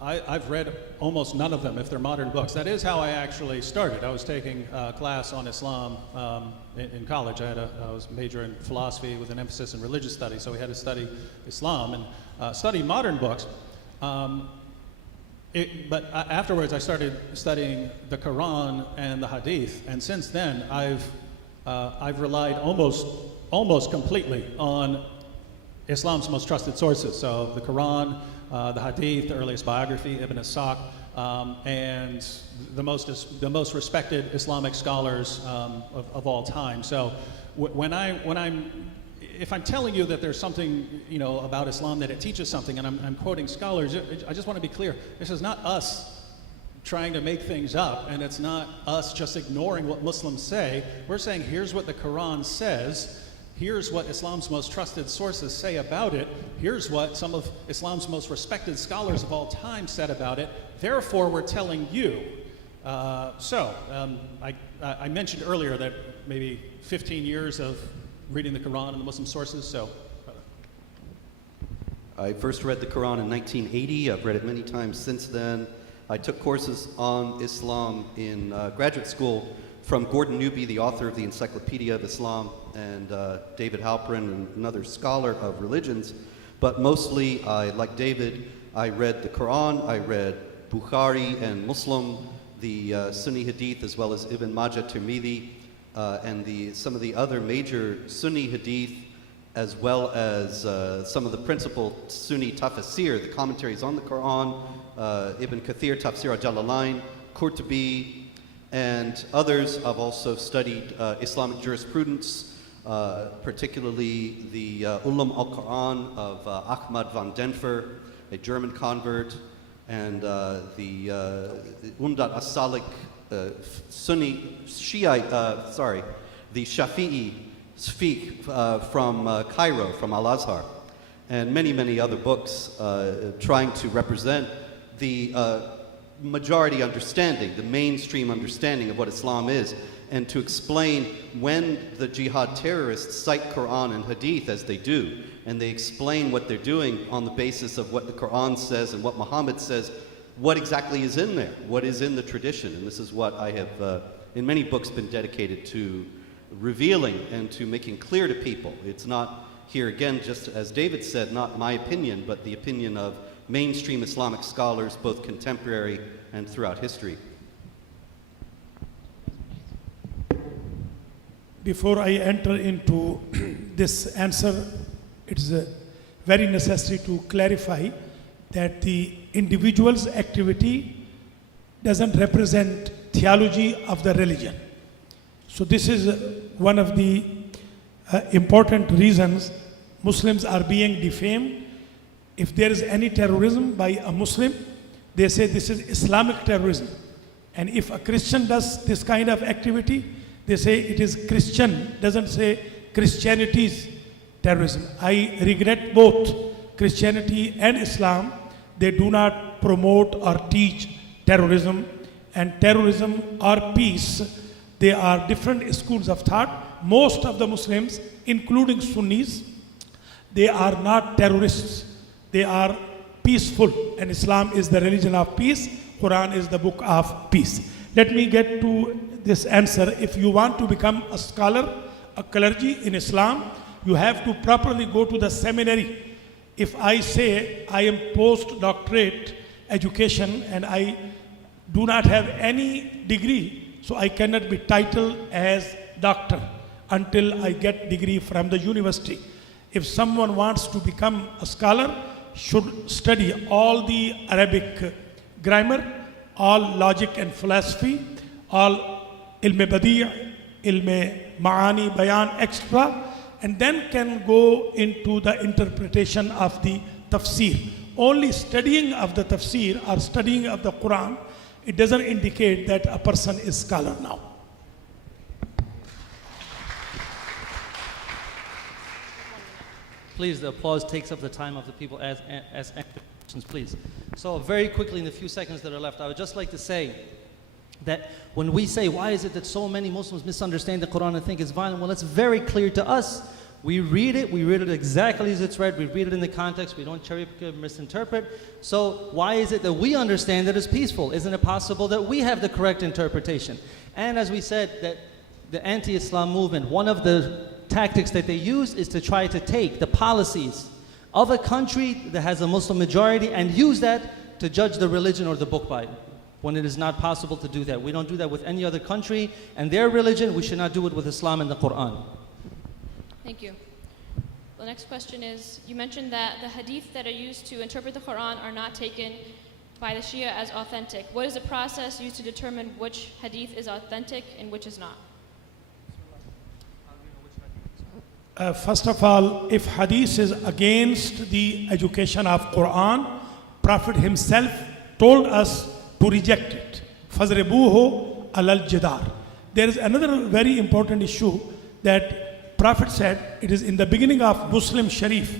I've read almost none of them if they're modern books. That is how I actually started. I was taking a class on Islam in college. I was major in philosophy with an emphasis in religious studies, so we had to study Islam and study modern books. But afterwards I started studying the Quran and the Hadith, and since then I've relied almost completely on Islam's most trusted sources. So the Quran, the Hadith, the earliest biography, Ibn Ishaq, and the most respected Islamic scholars of all time. So if I'm telling you that there's something about Islam that it teaches something, and I'm quoting scholars, I just want to be clear. This is not us trying to make things up, and it's not us just ignoring what Muslims say. We're saying here's what the Quran says. Here's what Islam's most trusted sources say about it. Here's what some of Islam's most respected scholars of all time said about it. Therefore, we're telling you. I mentioned earlier that maybe 15 years of reading the Quran and the Muslim sources. So, I first read the Quran in 1980. I've read it many times since then. I took courses on Islam in graduate school from Gordon Newby, the author of the Encyclopedia of Islam, and David Halperin, another scholar of religions. But mostly, like David, I read the Quran, I read Bukhari and Muslim, the Sunni Hadith, as well as Ibn Majah, Tirmidhi, and some of the other major Sunni Hadith, as well as some of the principal Sunni tafsir, the commentaries on the Quran, Ibn Kathir, Tafsir al-Jalalain, Qurtubi, and others. I've also studied Islamic jurisprudence, particularly the al-Quran of Ahmad van Denver, a German convert, and the Umdat as-Salik Sunni Shiite, the Shafi'i fiqh from Cairo, from Al-Azhar. and many, many other books trying to represent the majority understanding, the mainstream understanding of what Islam is, and to explain when the jihad terrorists cite Quran and Hadith as they do, and they explain what they're doing on the basis of what the Quran says and what Muhammad says, what exactly is in there, what is in the tradition. And this is what I have, in many books, been dedicated to revealing and to making clear to people. It's not, here again, just as David said, not my opinion, but the opinion of mainstream Islamic scholars, both contemporary and throughout history. Before I enter into this answer, it is very necessary to clarify that the individual's activity doesn't represent theology of the religion. So this is one of the important reasons Muslims are being defamed. If there is any terrorism by a Muslim, they say this is Islamic terrorism. And if a Christian does this kind of activity, they say it is Christian, doesn't say Christianity's terrorism. I regret both Christianity and Islam. They do not promote or teach terrorism. And terrorism or peace, they are different schools of thought. Most of the Muslims, including Sunnis, they are not terrorists. They are peaceful. And Islam is the religion of peace. Quran is the book of peace. Let me get to this answer. If you want to become a scholar, a clergy in Islam, you have to properly go to the seminary. If I say I am postdoctorate education and I do not have any degree, so I cannot be titled as doctor until I get degree from the university. If someone wants to become a scholar, should study all the Arabic grammar, all logic and philosophy, all ilm badi', ilm ma'ani, bayan, etc., and then can go into the interpretation of the tafsir. Only studying of the tafsir or studying of the Quran, it doesn't indicate that a person is scholar now. Please, the applause takes up the time of the people as questions, please. So very quickly, in the few seconds that are left, I would just like to say that when we say, why is it that so many Muslims misunderstand the Quran and think it's violent? Well, it's very clear to us. We read it exactly as it's read, we read it in the context, we don't cherry pick or misinterpret. So why is it that we understand that it's peaceful? Isn't it possible that we have the correct interpretation? And as we said, that the anti-Islam movement, one of the tactics that they use is to try to take the policies of a country that has a Muslim majority and use that to judge the religion or the book by it, when it is not possible to do that. We don't do that with any other country and their religion. We should not do it with Islam and the Quran. Thank you. The next question is, you mentioned that the hadith that are used to interpret the Quran are not taken by the Shia as authentic. What is the process used to determine which hadith is authentic and which is not? First of all, if hadith is against the education of Quran, Prophet himself told us to reject it. فَضْرِبُوهُ عَلَى الْجِدَارِ. There is another very important issue that Prophet said, it is in the beginning of Muslim Sharif,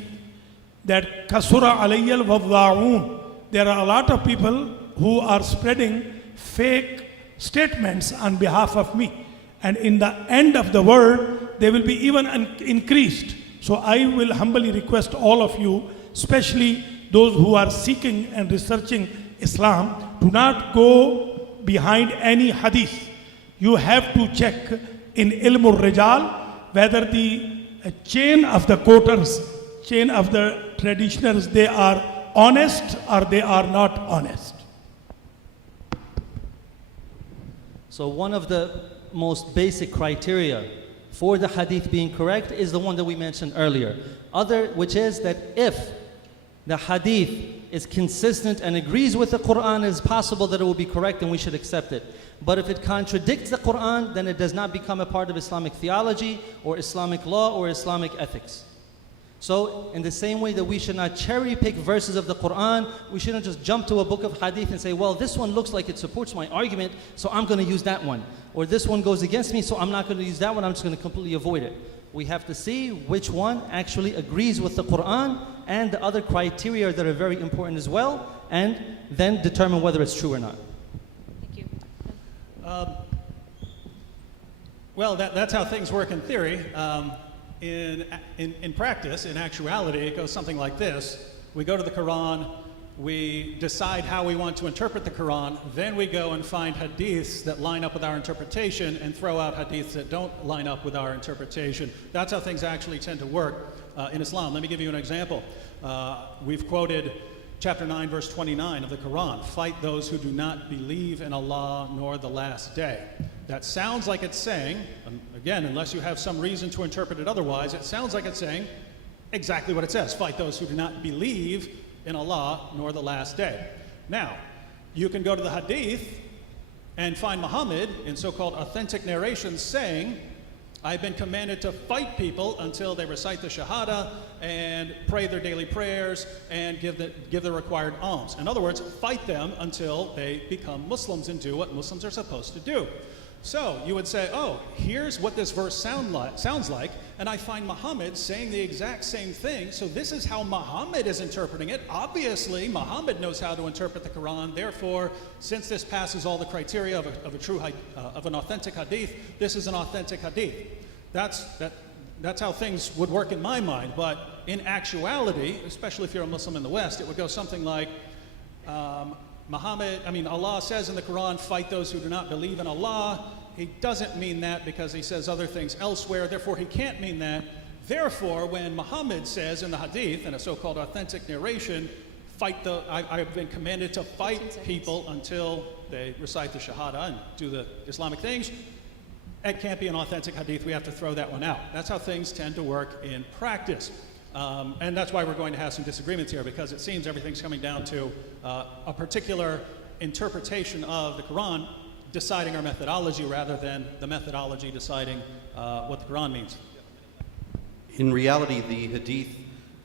that كَسُرَ عَلَيَّ الْوَضَّاعُونَ. There are a lot of people who are spreading fake statements on behalf of me. And in the end of the world, they will be even increased. So I will humbly request all of you, especially those who are seeking and researching Islam, do not go behind any hadith. You have to check in Ilmul Rijal whether the chain of the quoters, chain of the traditionals, they are honest or they are not honest. So one of the most basic criteria for the hadith being correct is the one that we mentioned earlier, which is that if the hadith is consistent and agrees with the Quran, it is possible that it will be correct and we should accept it. But if it contradicts the Quran, then it does not become a part of Islamic theology or Islamic law or Islamic ethics. So in the same way that we should not cherry pick verses of the Quran, we shouldn't just jump to a book of hadith and say, well, this one looks like it supports my argument, so I'm going to use that one. Or this one goes against me, so I'm not going to use that one, I'm just going to completely avoid it. we have to see which one actually agrees with the Quran and the other criteria that are very important as well, and then determine whether it's true or not. Thank you. Well, that's how things work in theory. In practice, in actuality, it goes something like this. We go to the Quran, we decide how we want to interpret the Quran, then we go and find hadiths that line up with our interpretation and throw out hadiths that don't line up with our interpretation. That's how things actually tend to work in Islam. Let me give you an example. We've quoted chapter 9, verse 29 of the Quran, fight those who do not believe in Allah nor the last day. That sounds like it's saying, again, unless you have some reason to interpret it otherwise, it sounds like it's saying exactly what it says, fight those who do not believe in Allah nor the last day. Now, you can go to the hadith and find Muhammad in so-called authentic narrations saying, I've been commanded to fight people until they recite the Shahada and pray their daily prayers and give the required alms. In other words, fight them until they become Muslims and do what Muslims are supposed to do. So you would say, oh, here's what this verse sounds like, and I find Muhammad saying the exact same thing, so this is how Muhammad is interpreting it. Obviously, Muhammad knows how to interpret the Quran. Therefore, since this passes all the criteria of an authentic hadith, this is an authentic hadith. That's how things would work in my mind. But in actuality, especially if you're a Muslim in the West, it would go something like, Allah says in the Quran, fight those who do not believe in Allah. He doesn't mean that because he says other things elsewhere. Therefore, he can't mean that. Therefore, when Muhammad says in the hadith, in a so-called authentic narration, I've been commanded to fight people until they recite the Shahada and do the Islamic things, it can't be an authentic hadith. We have to throw that one out. That's how things tend to work in practice. And that's why we're going to have some disagreements here, because it seems everything's coming down to a particular interpretation of the Quran deciding our methodology rather than the methodology deciding what the Quran means. In reality, the hadith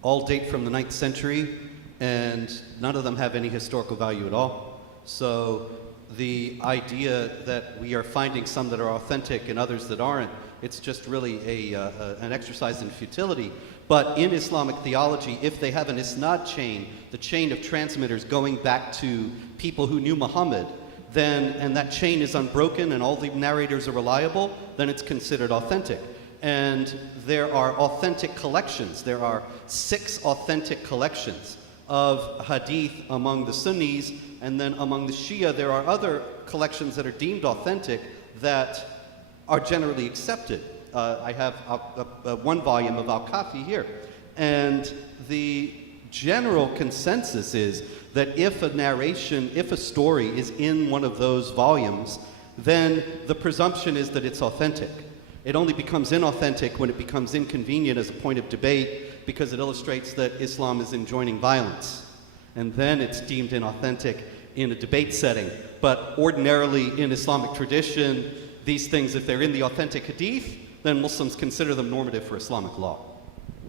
all date from the 9th century, and none of them have any historical value at all. So the idea that we are finding some that are authentic and others that aren't, it's just really an exercise in futility. But in Islamic theology, if they have an isnad chain, the chain of transmitters going back to people who knew Muhammad, and that chain is unbroken and all the narrators are reliable, then it's considered authentic. And there are authentic collections. There are 6 authentic collections of hadith among the Sunnis, and then among the Shia there are other collections that are deemed authentic that are generally accepted. I have one volume of Al-Kafi here, and the general consensus is that if a story is in one of those volumes, then the presumption is that it's authentic. It only becomes inauthentic when it becomes inconvenient as a point of debate, because it illustrates that Islam is enjoining violence. And then it's deemed inauthentic in a debate setting. But ordinarily in Islamic tradition, these things, if they're in the authentic hadith, then Muslims consider them normative for Islamic law.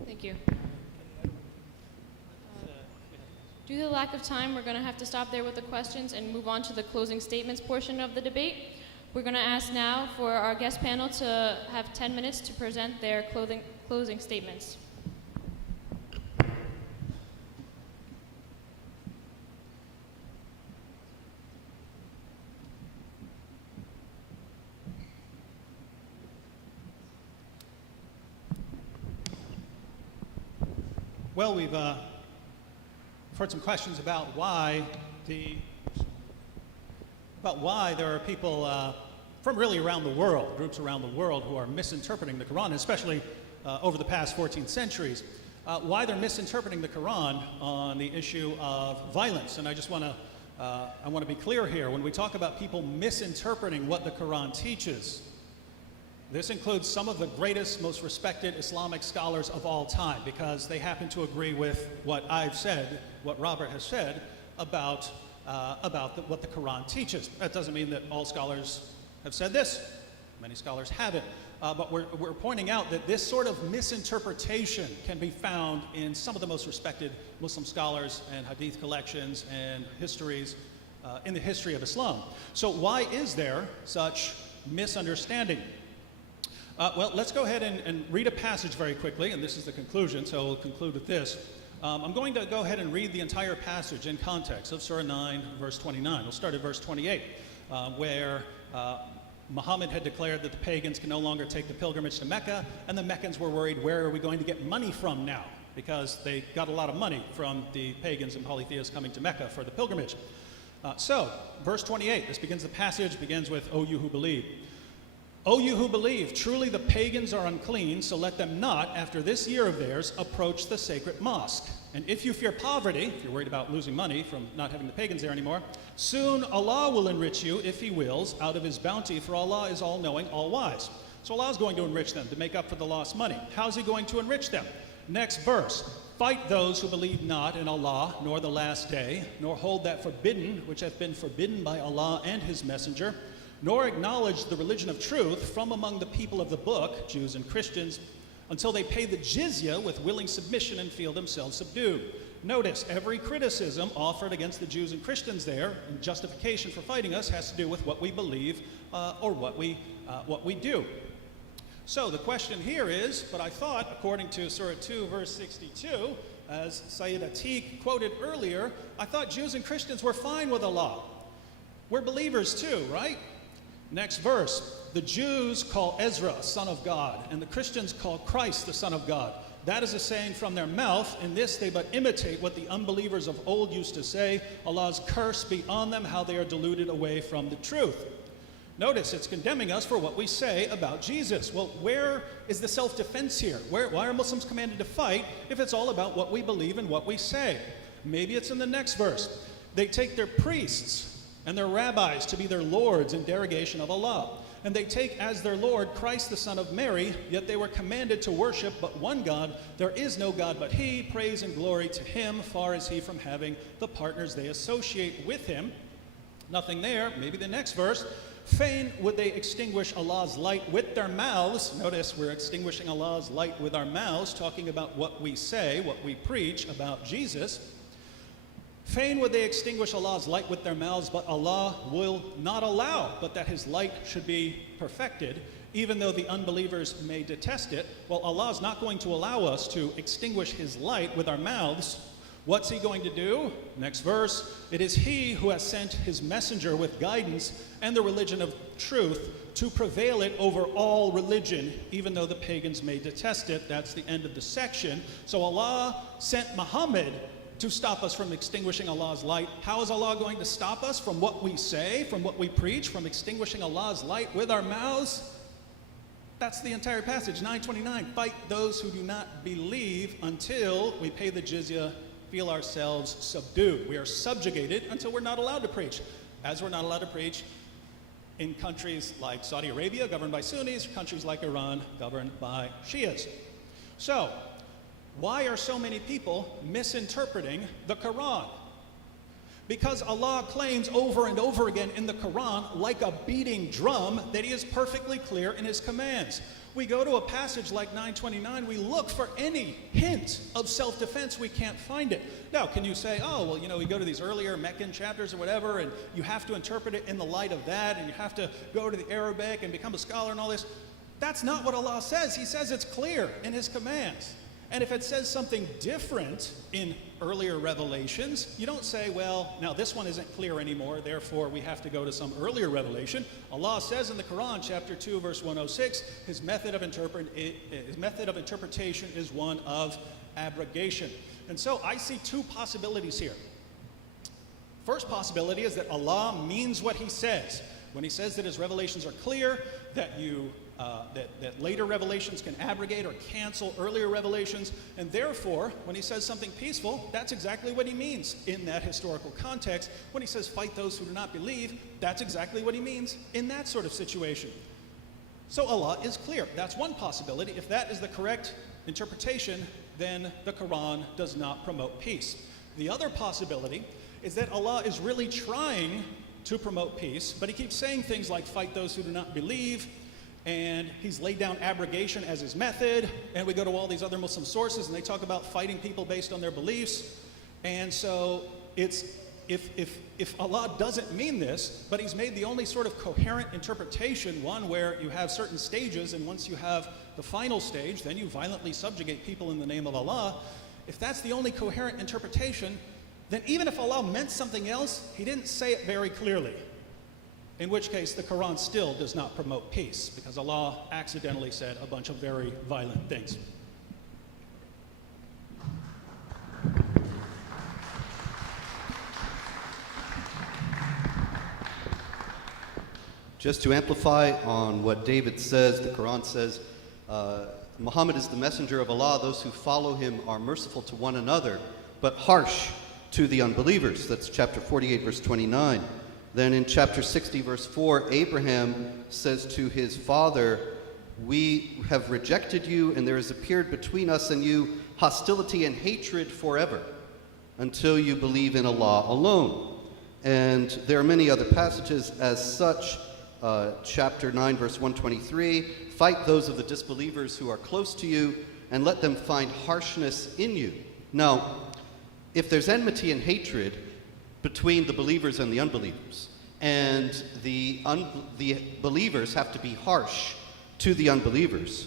Thank you. Due to the lack of time, we're going to have to stop there with the questions and move on to the closing statements portion of the debate. We're going to ask now for our guest panel to have 10 minutes to present their closing statements. Well, we've heard some questions about why there are people from really around the world, groups around the world, who are misinterpreting the Quran, especially over the past 14 centuries, why they're misinterpreting the Quran on the issue of violence. And I just want to be clear here. When we talk about people misinterpreting what the Quran teaches, this includes some of the greatest, most respected Islamic scholars of all time, because they happen to agree with what I've said, what Robert has said about what the Quran teaches. That doesn't mean that all scholars have said this. Many scholars haven't. But we're pointing out that this sort of misinterpretation can be found in some of the most respected Muslim scholars and hadith collections and histories in the history of Islam. So why is there such misunderstanding? Well, let's go ahead and read a passage very quickly, and this is the conclusion, so we'll conclude with this. I'm going to go ahead and read the entire passage in context of Surah 9, verse 29. We'll start at verse 28, where Muhammad had declared that the pagans can no longer take the pilgrimage to Mecca, and the Meccans were worried, where are we going to get money from now? Because they got a lot of money from the pagans and polytheists coming to Mecca for the pilgrimage. So, verse 28, this begins the passage, begins with, O you who believe. O you who believe, truly the pagans are unclean, so let them not, after this year of theirs, approach the sacred mosque. And if you fear poverty, if you're worried about losing money from not having the pagans there anymore, soon Allah will enrich you, if He wills, out of His bounty, for Allah is all-knowing, all-wise. So Allah is going to enrich them to make up for the lost money. How is He going to enrich them? Next verse. Fight those who believe not in Allah, nor the last day, nor hold that forbidden, which hath been forbidden by Allah and His messenger, nor acknowledge the religion of truth from among the people of the book, Jews and Christians, until they pay the jizya with willing submission and feel themselves subdued. Notice, every criticism offered against the Jews and Christians there, in justification for fighting us, has to do with what we believe or what we do. So the question here is, but I thought, according to Surah 2, verse 62, as Sayyid Atiq quoted earlier, I thought Jews and Christians were fine with Allah. We're believers too, right? Next verse, the Jews call Ezra son of God, and the Christians call Christ the Son of God. That is a saying from their mouth. In this they but imitate what the unbelievers of old used to say, Allah's curse be on them, how they are deluded away from the truth. Notice it's condemning us for what we say about Jesus. Well, where is the self-defense here? Why are Muslims commanded to fight if it's all about what we believe and what we say? Maybe it's in the next verse. They take their priests and their rabbis to be their lords in derogation of Allah. And they take as their Lord Christ the Son of Mary, yet they were commanded to worship but one God. There is no God but He. Praise and glory to Him. Far is He from having the partners they associate with Him. Nothing there. Maybe the next verse. Fain would they extinguish Allah's light with their mouths. Notice we're extinguishing Allah's light with our mouths, talking about what we say, what we preach about Jesus. Fain would they extinguish Allah's light with their mouths, but Allah will not allow, but that His light should be perfected, even though the unbelievers may detest it. Well, Allah is not going to allow us to extinguish His light with our mouths. What's He going to do? Next verse. It is He who has sent His messenger with guidance and the religion of truth to prevail it over all religion, even though the pagans may detest it. That's the end of the section. So Allah sent Muhammad to stop us from extinguishing Allah's light. How is Allah going to stop us from what we say, from what we preach, from extinguishing Allah's light with our mouths? That's the entire passage, 929. Fight those who do not believe until we pay the jizya, feel ourselves subdued. We are subjugated until we're not allowed to preach. As we're not allowed to preach in countries like Saudi Arabia, governed by Sunnis, countries like Iran, governed by Shias. So, why are so many people misinterpreting the Quran? Because Allah claims over and over again in the Quran, like a beating drum, that He is perfectly clear in His commands. We go to a passage like 929, we look for any hint of self-defense, we can't find it. Now, can you say, oh, well, you know, we go to these earlier Meccan chapters or whatever, and you have to interpret it in the light of that, and you have to go to the Arabic and become a scholar and all this. That's not what Allah says. He says it's clear in His commands. And if it says something different in earlier revelations, you don't say, well, now this one isn't clear anymore, therefore we have to go to some earlier revelation. Allah says in the Quran, chapter 2, verse 106, His method of interpretation is one of abrogation. And so I see two possibilities here. First possibility is that Allah means what He says. When He says that His revelations are clear, that that later revelations can abrogate or cancel earlier revelations, and therefore, when He says something peaceful, that's exactly what He means in that historical context. When He says, fight those who do not believe, that's exactly what He means in that sort of situation. So Allah is clear. That's one possibility. If that is the correct interpretation, then the Quran does not promote peace. The other possibility is that Allah is really trying to promote peace, but He keeps saying things like, fight those who do not believe, and He's laid down abrogation as His method, and we go to all these other Muslim sources and they talk about fighting people based on their beliefs. And so it's if Allah doesn't mean this, but He's made the only sort of coherent interpretation, one where you have certain stages, and once you have the final stage, then you violently subjugate people in the name of Allah. If that's the only coherent interpretation, then even if Allah meant something else, He didn't say it very clearly. In which case, the Quran still does not promote peace, because Allah accidentally said a bunch of very violent things. Just to amplify on what David says, the Quran says, Muhammad is the messenger of Allah. Those who follow him are merciful to one another, but harsh to the unbelievers. That's chapter 48, verse 29. Then in chapter 60, verse 4, Abraham says to his father, we have rejected you, and there has appeared between us and you hostility and hatred forever, until you believe in Allah alone. And there are many other passages as such. Chapter 9, verse 123, fight those of the disbelievers who are close to you, and let them find harshness in you. Now, if there's enmity and hatred between the believers and the unbelievers, and the believers have to be harsh to the unbelievers,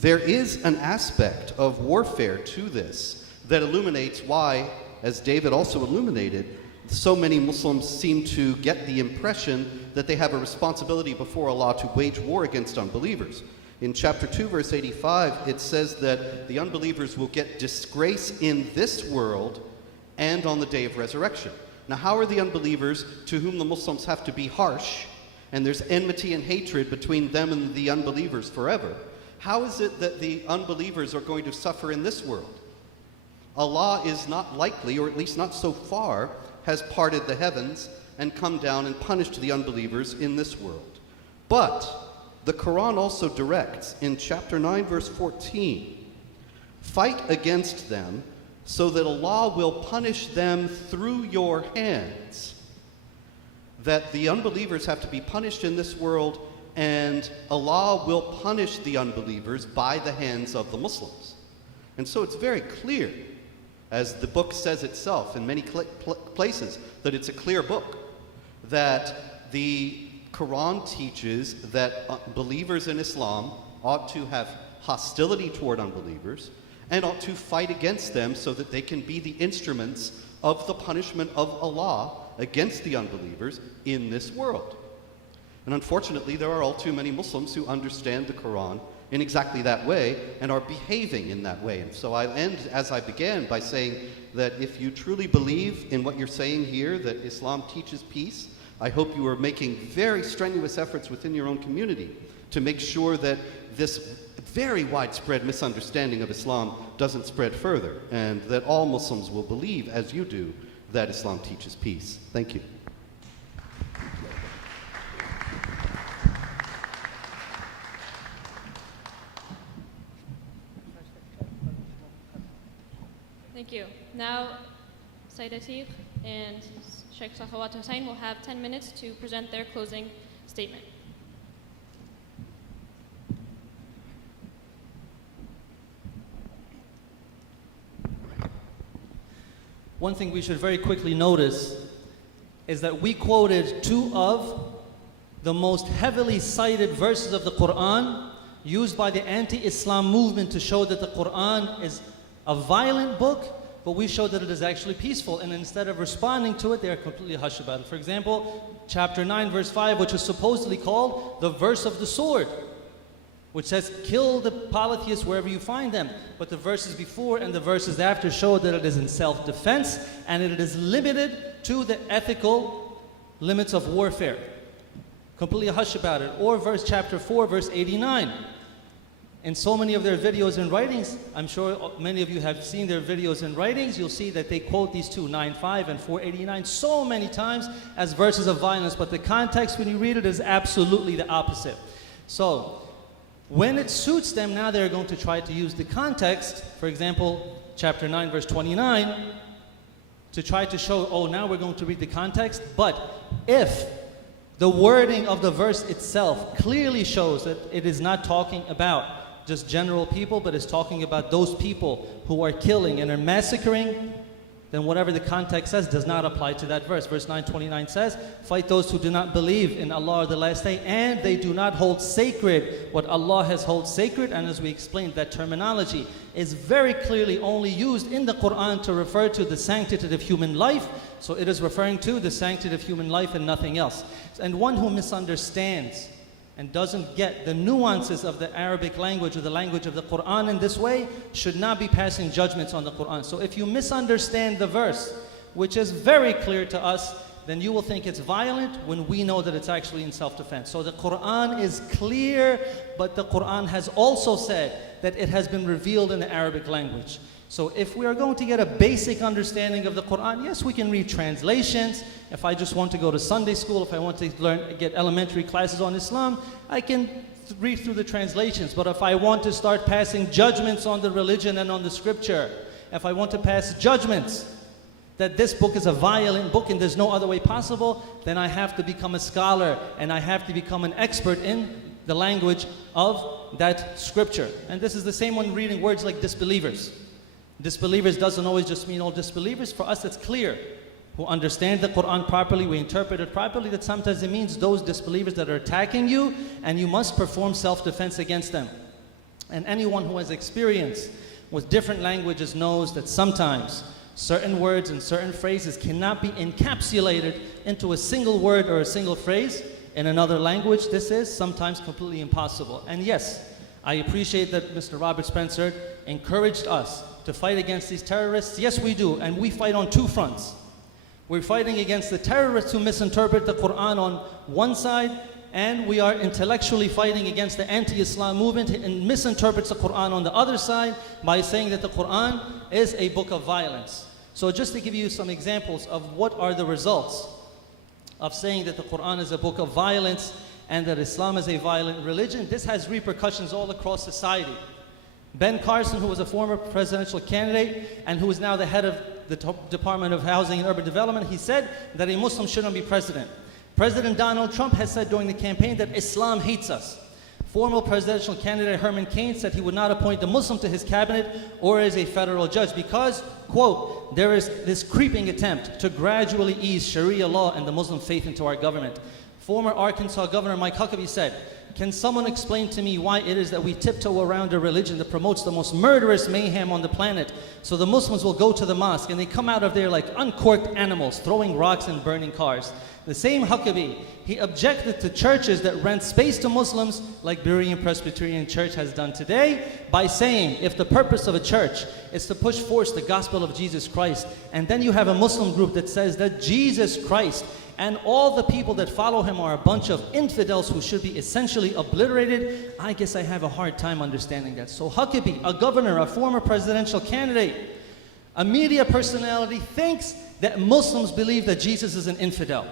there is an aspect of warfare to this that illuminates why, as David also illuminated, so many Muslims seem to get the impression that they have a responsibility before Allah to wage war against unbelievers. In chapter 2, verse 85, it says that the unbelievers will get disgrace in this world and on the day of resurrection. Now, how are the unbelievers, to whom the Muslims have to be harsh, and there's enmity and hatred between them and the unbelievers forever, how is it that the unbelievers are going to suffer in this world? Allah is not likely, or at least not so far, has parted the heavens and come down and punished the unbelievers in this world. But the Quran also directs in chapter 9, verse 14, fight against them so that Allah will punish them through your hands. That the unbelievers have to be punished in this world, and Allah will punish the unbelievers by the hands of the Muslims. And so it's very clear, as the book says itself in many places, that it's a clear book, that the Quran teaches that believers in Islam ought to have hostility toward unbelievers and ought to fight against them so that they can be the instruments of the punishment of Allah against the unbelievers in this world. And unfortunately, there are all too many Muslims who understand the Quran in exactly that way and are behaving in that way. And so I end as I began by saying that if you truly believe in what you're saying here, that Islam teaches peace, I hope you are making very strenuous efforts within your own community to make sure that this very widespread misunderstanding of Islam doesn't spread further, and that all Muslims will believe, as you do, that Islam teaches peace. Thank you. Thank you. Now, Sayyid Atiq and Sheikh Sakhawat Hussain will have 10 minutes to present their closing statement. One thing we should very quickly notice is that we quoted two of the most heavily cited verses of the Quran used by the anti-Islam movement to show that the Quran is a violent book, but we showed that it is actually peaceful, and instead of responding to it, they are completely hushed about it. For example, chapter 9, verse 5, which is supposedly called the verse of the sword, which says, kill the polytheists wherever you find them. But the verses before and the verses after show that it is in self-defense, and it is limited to the ethical limits of warfare. Completely hush about it. Or chapter 4, verse 89. In so many of their videos and writings, I'm sure many of you have seen their videos and writings, you'll see that they quote these two, 9:5 and 4:89, so many times as verses of violence, but the context when you read it is absolutely the opposite. So, when it suits them, now they're going to try to use the context, for example, chapter 9, verse 29, to try to show, oh, now we're going to read the context, but if the wording of the verse itself clearly shows that it is not talking about just general people, but is talking about those people who are killing and are massacring then whatever the context says does not apply to that verse. Verse 929 says, fight those who do not believe in Allah or the last day, and they do not hold sacred what Allah has held sacred. And as we explained, that terminology is very clearly only used in the Quran to refer to the sanctity of human life. So it is referring to the sanctity of human life and nothing else. And one who misunderstands and doesn't get the nuances of the Arabic language or the language of the Quran in this way should not be passing judgments on the Quran. So if you misunderstand the verse, which is very clear to us, then you will think it's violent when we know that it's actually in self-defense. So the Quran is clear, but the Quran has also said that it has been revealed in the Arabic language. So if we are going to get a basic understanding of the Quran, yes, we can read translations. If I just want to go to Sunday school, if I want to get elementary classes on Islam, I can read through the translations. But if I want to start passing judgments on the religion and on the scripture, if I want to pass judgments that this book is a violent book and there's no other way possible, then I have to become a scholar and I have to become an expert in the language of that scripture. And this is the same when reading words like disbelievers. Disbelievers doesn't always just mean all disbelievers. For us, it's clear. Who understand the Quran properly, we interpret it properly, that sometimes it means those disbelievers that are attacking you, and you must perform self-defense against them. And anyone who has experience with different languages knows that sometimes certain words and certain phrases cannot be encapsulated into a single word or a single phrase in another language. This is sometimes completely impossible. And yes, I appreciate that Mr. Robert Spencer encouraged us to fight against these terrorists. Yes, we do, and we fight on two fronts. We're fighting against the terrorists who misinterpret the Quran on one side, and we are intellectually fighting against the anti-Islam movement and misinterprets the Quran on the other side by saying that the Quran is a book of violence. So just to give you some examples of what are the results of saying that the Quran is a book of violence and that Islam is a violent religion, this has repercussions all across society. Ben Carson, who was a former presidential candidate and who is now the head of the Department of Housing and Urban Development, he said that a Muslim shouldn't be president. President Donald Trump has said during the campaign that Islam hates us. Former presidential candidate Herman Cain said he would not appoint a Muslim to his cabinet or as a federal judge because, quote, there is this creeping attempt to gradually ease Sharia law and the Muslim faith into our government. Former Arkansas Governor Mike Huckabee said, can someone explain to me why it is that we tiptoe around a religion that promotes the most murderous mayhem on the planet? So the Muslims will go to the mosque and they come out of there like uncorked animals, throwing rocks and burning cars. The same Huckabee, he objected to churches that rent space to Muslims like Berean Presbyterian Church has done today by saying if the purpose of a church is to push forth the gospel of Jesus Christ, and then you have a Muslim group that says that Jesus Christ and all the people that follow him are a bunch of infidels who should be essentially obliterated, I guess I have a hard time understanding that. So Huckabee, a governor, a former presidential candidate, a media personality, thinks that Muslims believe that Jesus is an infidel.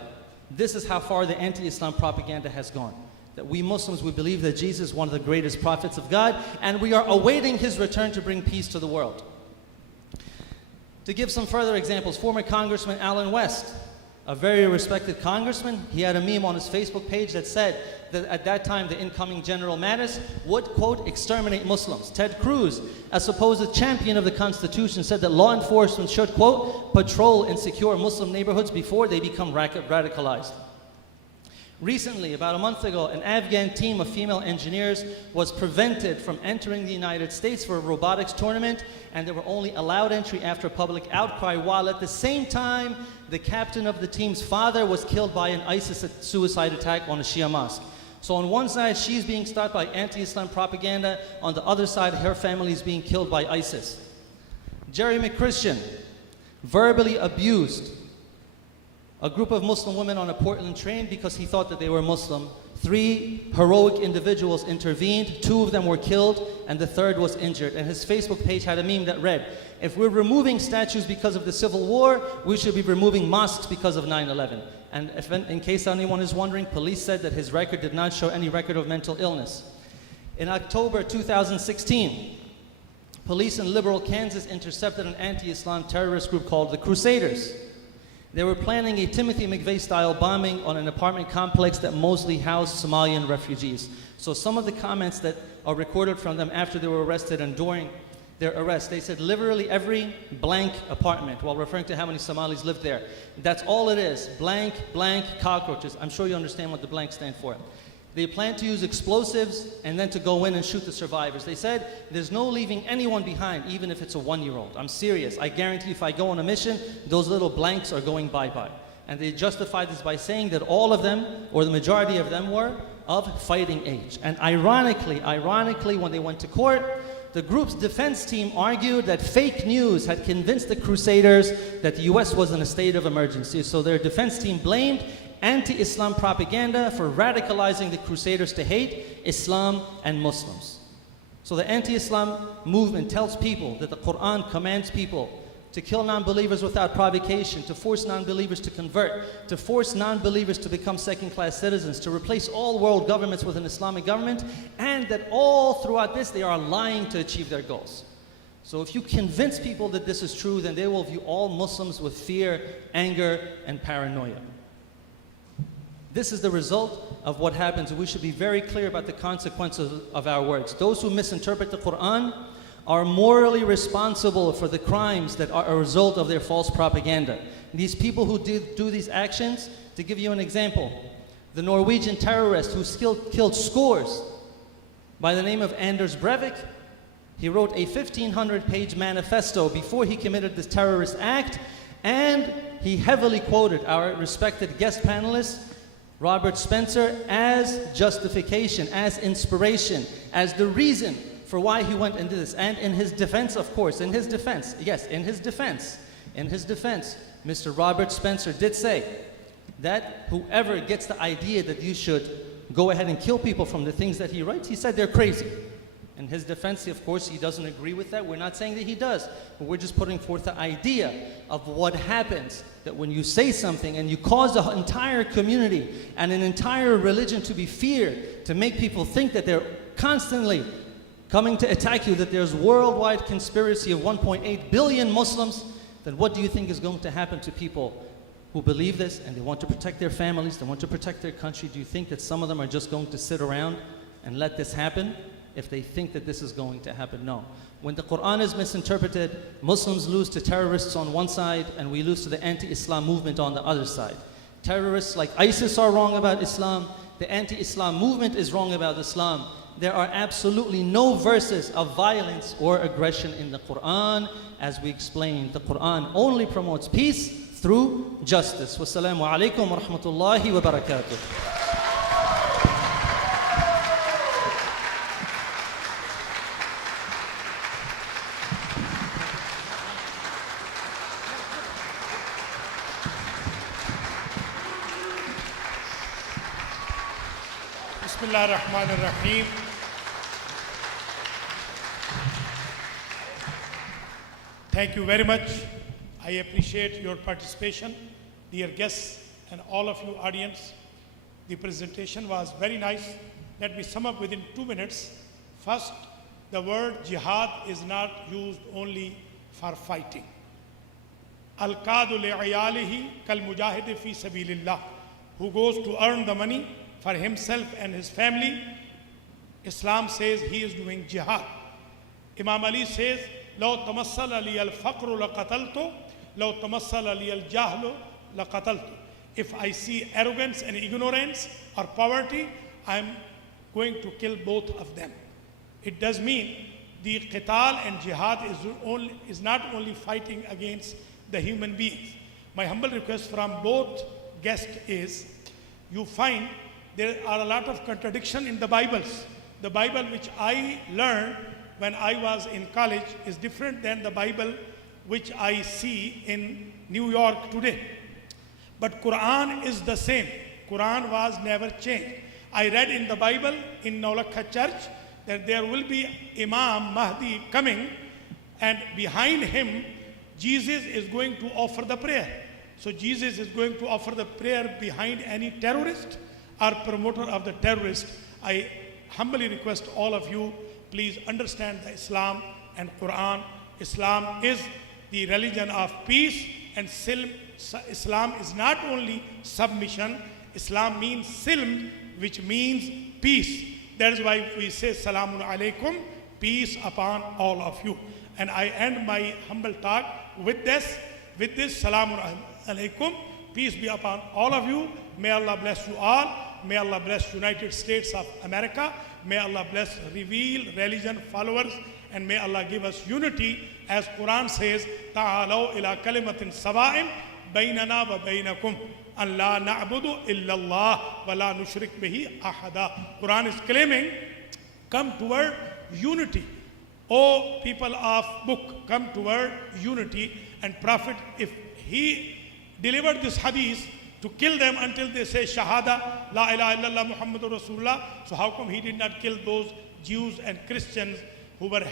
This is how far the anti-Islam propaganda has gone. That we Muslims, we believe that Jesus is one of the greatest prophets of God, and we are awaiting his return to bring peace to the world. To give some further examples, former Congressman Alan West, a very respected congressman, he had a meme on his Facebook page that said that at that time the incoming General Mattis would, quote, exterminate Muslims. Ted Cruz, a supposed champion of the Constitution, said that law enforcement should, quote, patrol and secure Muslim neighborhoods before they become radicalized. Recently, about a month ago, an Afghan team of female engineers was prevented from entering the United States for a robotics tournament, and they were only allowed entry after public outcry, while at the same time, the captain of the team's father was killed by an ISIS suicide attack on a Shia mosque. So on one side, she's being stopped by anti-Islam propaganda. On the other side, her family is being killed by ISIS. Jerry McChristian verbally abused a group of Muslim women on a Portland train because he thought that they were Muslim. 3 heroic individuals intervened, 2 of them were killed, and the 3rd was injured. And his Facebook page had a meme that read, if we're removing statues because of the Civil War, we should be removing mosques because of 9/11. And if, in case anyone is wondering, police said that his record did not show any record of mental illness. In October 2016, police in liberal Kansas intercepted an anti-Islam terrorist group called the Crusaders. They were planning a Timothy McVeigh-style bombing on an apartment complex that mostly housed Somalian refugees. So some of the comments that are recorded from them after they were arrested and during their arrest. They said literally every blank apartment, while referring to how many Somalis lived there. That's all it is, blank, blank, cockroaches. I'm sure you understand what the blank stand for. They plan to use explosives and then to go in and shoot the survivors. They said there's no leaving anyone behind, even if it's a 1-year-old. I'm serious. I guarantee if I go on a mission, those little blanks are going bye-bye. And they justified this by saying that all of them, or the majority of them, were of fighting age. And ironically, when they went to court, the group's defense team argued that fake news had convinced the Crusaders that the US was in a state of emergency. So their defense team blamed anti-Islam propaganda for radicalizing the Crusaders to hate Islam and Muslims. So the anti-Islam movement tells people that the Quran commands people to kill non-believers without provocation, to force non-believers to convert, to force non-believers to become second-class citizens, to replace all world governments with an Islamic government, and that all throughout this they are lying to achieve their goals. So if you convince people that this is true, then they will view all Muslims with fear, anger, and paranoia. This is the result of what happens. We should be very clear about the consequences of our words. Those who misinterpret the Quran are morally responsible for the crimes that are a result of their false propaganda. These people who do these actions, to give you an example, the Norwegian terrorist who killed scores by the name of Anders Breivik, he wrote a 1,500-page manifesto before he committed this terrorist act, and he heavily quoted our respected guest panelist, Robert Spencer, as justification, as inspiration, as the reason for why he went into this. And in his defense, of course, in his defense, Mr. Robert Spencer did say that whoever gets the idea that you should go ahead and kill people from the things that he writes, he said they're crazy. In his defense, of course, he doesn't agree with that. We're not saying that he does, but we're just putting forth the idea of what happens, that when you say something and you cause the entire community and an entire religion to be feared, to make people think that they're constantly coming to attack you, that there's worldwide conspiracy of 1.8 billion Muslims, then what do you think is going to happen to people who believe this and they want to protect their families, they want to protect their country? Do you think that some of them are just going to sit around and let this happen if they think that this is going to happen? No. When the Quran is misinterpreted, Muslims lose to terrorists on one side and we lose to the anti-Islam movement on the other side. Terrorists like ISIS are wrong about Islam, the anti-Islam movement is wrong about Islam. There are absolutely no verses of violence or aggression in the Quran. As we explained, the Quran only promotes peace through justice. Wassalamu alaikum wa rahmatullahi wa barakatuh. Bismillah ar-Rahman ar-Rahim. Thank you very much. I appreciate your participation, dear guests and all of you audience. The presentation was very nice. Let me sum up within 2 minutes. First, the word jihad is not used only for fighting. Al-Qadu li'ayalihi kal-mujahid fi sabilillah. Who goes to earn the money for himself and his family. Islam says he is doing jihad. Imam Ali says, لو تمثل لي الفقر لقتلته لو تمثل لي الجهل لقتلته. If I see arrogance and ignorance or poverty, I am going to kill both of them. It does mean the qital and jihad is not only fighting against the human beings. My humble request from both guests is, you find there are a lot of contradiction in the Bibles. The Bible which I learned when I was in college is different than the Bible which I see in New York today. But Quran is the same. Quran was never changed. I read in the Bible in Nolakha Church that there will be Imam Mahdi coming, and behind him Jesus is going to offer the prayer. So Jesus is going to offer the prayer behind any terrorist or promoter of the terrorist. I humbly request all of you, please understand the Islam and Quran. Islam is the religion of peace, and Islam is not only submission. Islam means silm, which means peace. That is why we say Salamun alaikum, peace upon all of you. And I end my humble talk with this, Salamun alaikum. Peace be upon all of you. May Allah bless you all. May Allah bless United States of America. May Allah bless revealed religion followers. And may Allah give us unity, as Quran says, Ta'alaw ila kalimatin sawa'in baynana wa baynakum an la na'budu illa Allah wa la nushrik bihi ahada. Quran is claiming, come toward unity. O people of book, come toward unity. And Prophet, if he delivered this hadith to kill them until they say Shahada, La ilaha illallah Muhammadur Rasulullah, so how come he did not kill those Jews and Christians who were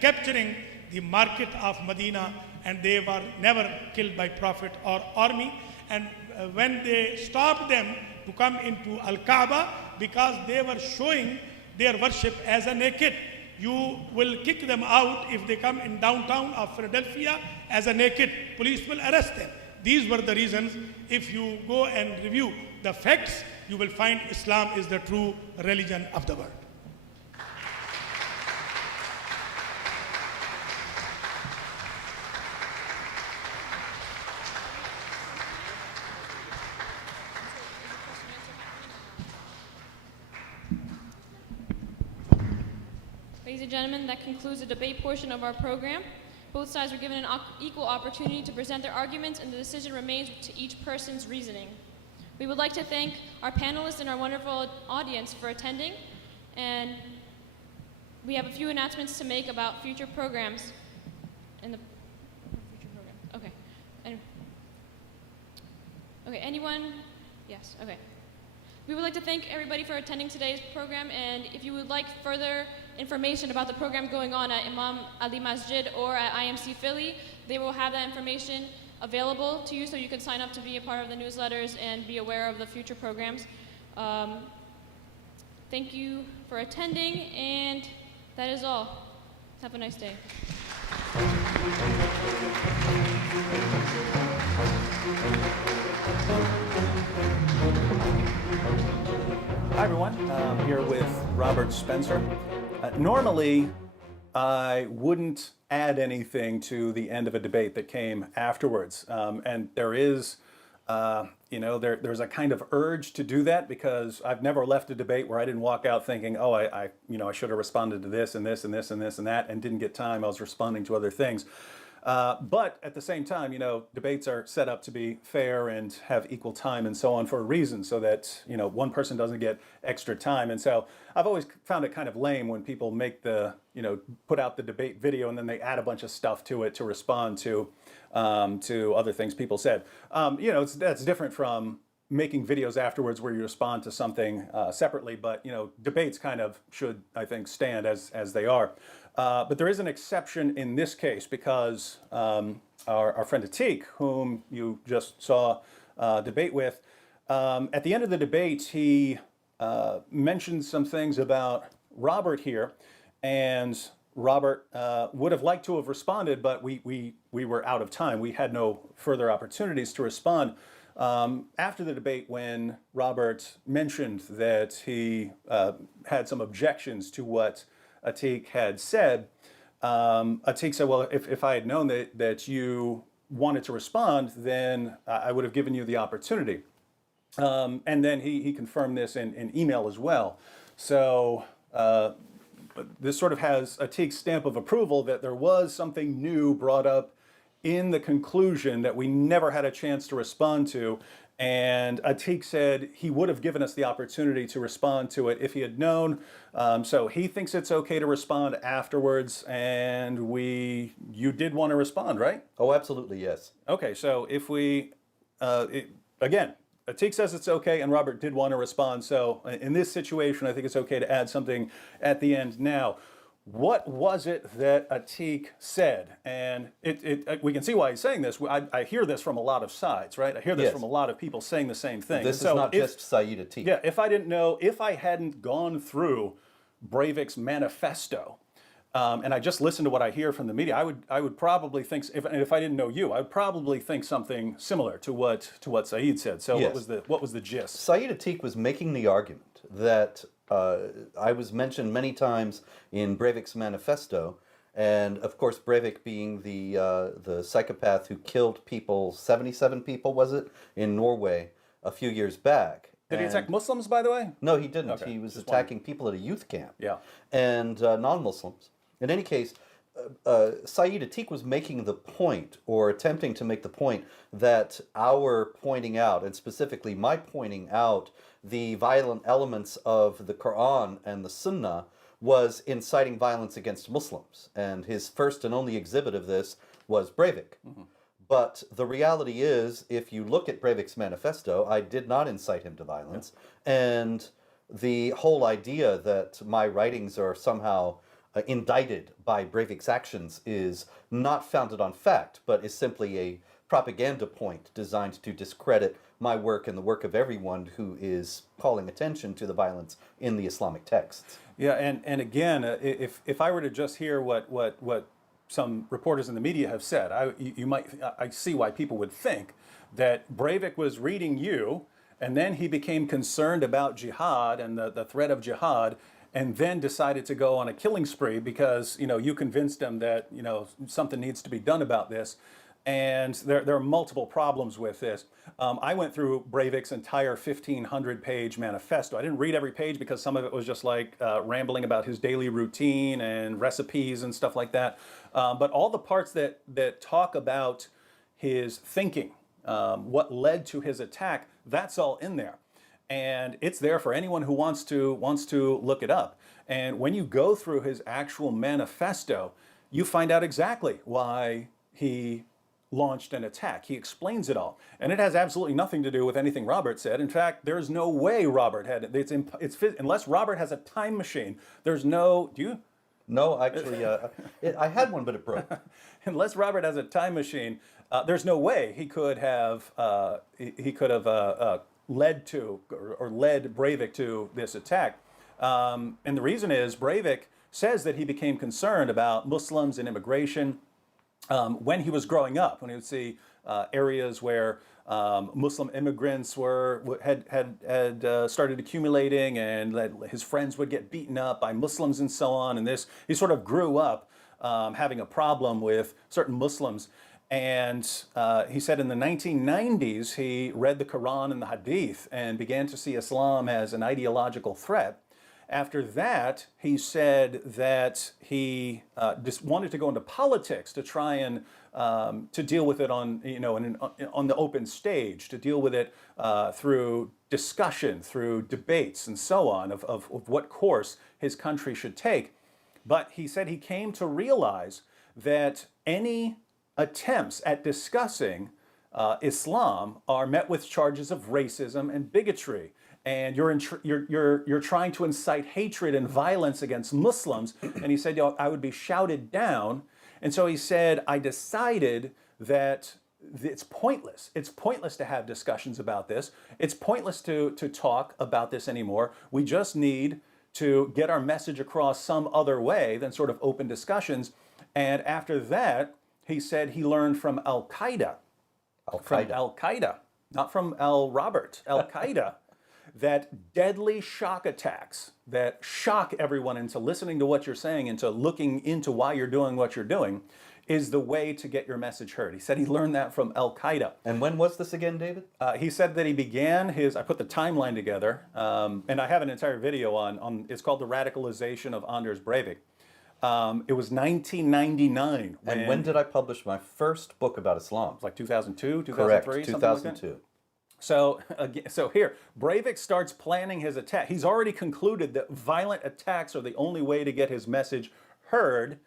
capturing the market of Medina, and they were never killed by Prophet or army? And when they stopped them to come into Al-Kaaba, because they were showing their worship as a naked, you will kick them out if they come in downtown of Philadelphia as a naked. Police will arrest them. These were the reasons. If you go and review the facts, you will find Islam is the true religion of the world. Ladies and gentlemen, that concludes the debate portion of our program. Both sides were given an equal opportunity to present their arguments, and the decision remains to each person's reasoning. We would like to thank our panelists and our wonderful audience for attending, and we have a few announcements to make about future programs. Okay. Okay, anyone? Yes, okay. We would like to thank everybody for attending today's program, and if you would like further information about the program going on at Imam Ali Masjid or at IMC Philly, they will have that information available to you, so you can sign up to be a part of the newsletters and be aware of the future programs. Thank you for attending, and that is all. Have a nice day. Hi everyone, I'm here with Robert Spencer. Normally, I wouldn't add anything to the end of a debate that came afterwards, and there is, there's a kind of urge to do that, because I've never left a debate where I didn't walk out thinking, oh, I should have responded to this and this and this and this and that, and didn't get time. I was responding to other things. But at the same time, debates are set up to be fair and have equal time and so on for a reason, so that, one person doesn't get extra time. And so I've always found it kind of lame when people make put out the debate video and then they add a bunch of stuff to it to respond to other things people said. That's different from making videos afterwards where you respond to something separately, but, debates kind of should, I think, stand as they are. But there is an exception in this case, because our friend Atiq, whom you just saw debate with, at the end of the debate, he mentioned some things about Robert here, and Robert would have liked to have responded, but we were out of time. We had no further opportunities to respond. After the debate, when Robert mentioned that he had some objections to what Atiq had said, Atiq said, well, if I had known that you wanted to respond, then I would have given you the opportunity. And then he confirmed this in email as well. So this sort of has Atiq's stamp of approval that there was something new brought up in the conclusion that we never had a chance to respond to. And Atiq said he would have given us the opportunity to respond to it if he had known. So he thinks it's okay to respond afterwards, and you did want to respond, right? Oh, absolutely, yes. Okay, so if again, Atiq says it's okay, and Robert did want to respond. So in this situation, I think it's okay to add something at the end now. What was it that Atiq said? And we can see why he's saying this. I hear this from a lot of sides, right? I hear this from a lot of people saying the same thing. This is not just Sayyid Atiq. Yeah, if I hadn't gone through Breivik's manifesto, and I just listened to what I hear from the media, I would probably think, if I didn't know you, I would probably think something similar to what Sayyid said. So yes. what was the gist? Sayyid Atiq was making the argument that I was mentioned many times in Breivik's manifesto, And of course, Breivik being the psychopath who killed people, 77 people was it, in Norway a few years back. Did he And- attack Muslims, by the way? No, he didn't. Okay, He was just attacking people at a youth camp. Yeah. And non-Muslims. In any case, Saeed Atiq was making the point, or attempting to make the point, that our pointing out, and specifically my pointing out, the violent elements of the Quran and the Sunnah was inciting violence against Muslims. And his first and only exhibit of this was Breivik. But the reality is, if you look at Breivik's manifesto, I did not incite him to violence. And the whole idea that my writings are somehow indicted by Breivik's actions is not founded on fact, but is simply a propaganda point designed to discredit my work and the work of everyone who is calling attention to the violence in the Islamic texts. Yeah, and again, if I were to just hear what some reporters in the media have said, I see why people would think that Breivik was reading you, and then he became concerned about jihad and the threat of jihad, and then decided to go on a killing spree because you convinced him that something needs to be done about this. And there are multiple problems with this. I went through Breivik's entire 1,500-page manifesto. I didn't read every page because some of it was just like rambling about his daily routine and recipes and stuff like that. But all the parts that talk about his thinking, what led to his attack, that's all in there. And it's there for anyone who wants to look it up. And when you go through his actual manifesto, you find out exactly why he launched an attack. He explains it all. And it has absolutely nothing to do with anything Robert said. In fact, there's no way Robert had it. Unless Robert has a time machine, there's no... Do you? No, actually, I had one, but it broke. Unless Robert has a time machine, there's no way he could have led Breivik to this attack. And the reason is Breivik says that he became concerned about Muslims and immigration when he was growing up, when he would see areas where Muslim immigrants had started accumulating, and that his friends would get beaten up by Muslims and so on. And he sort of grew up having a problem with certain Muslims. And he said in the 1990s, he read the Quran and the Hadith and began to see Islam as an ideological threat. After that, he said that he just wanted to go into politics to try and to deal with it on the open stage, to deal with it through discussion, through debates, and so on of what course his country should take. But he said he came to realize that any attempts at discussing Islam are met with charges of racism and bigotry. And you're trying to incite hatred and violence against Muslims. And he said, I would be shouted down. And so he said, I decided that it's pointless. It's pointless to have discussions about this. It's pointless to talk about this anymore. We just need to get our message across some other way than sort of open discussions. And after that, he said he learned from Al-Qaeda. From Al-Qaeda, not from Robert, Al-Qaeda. That deadly shock attacks that shock everyone into listening to what you're saying, into looking into why you're doing what you're doing, is the way to get your message heard. He said he learned that from Al-Qaeda. And when was this again, David? He said that he began I put the timeline together, and I have an entire video on it's called The Radicalization of Anders Breivik. It was 1999. And when did I publish my first book about Islam? It was like 2002, 2003, Correct, something like that? 2002. So here, Breivik starts planning his attack. He's already concluded that violent attacks are the only way to get his message heard.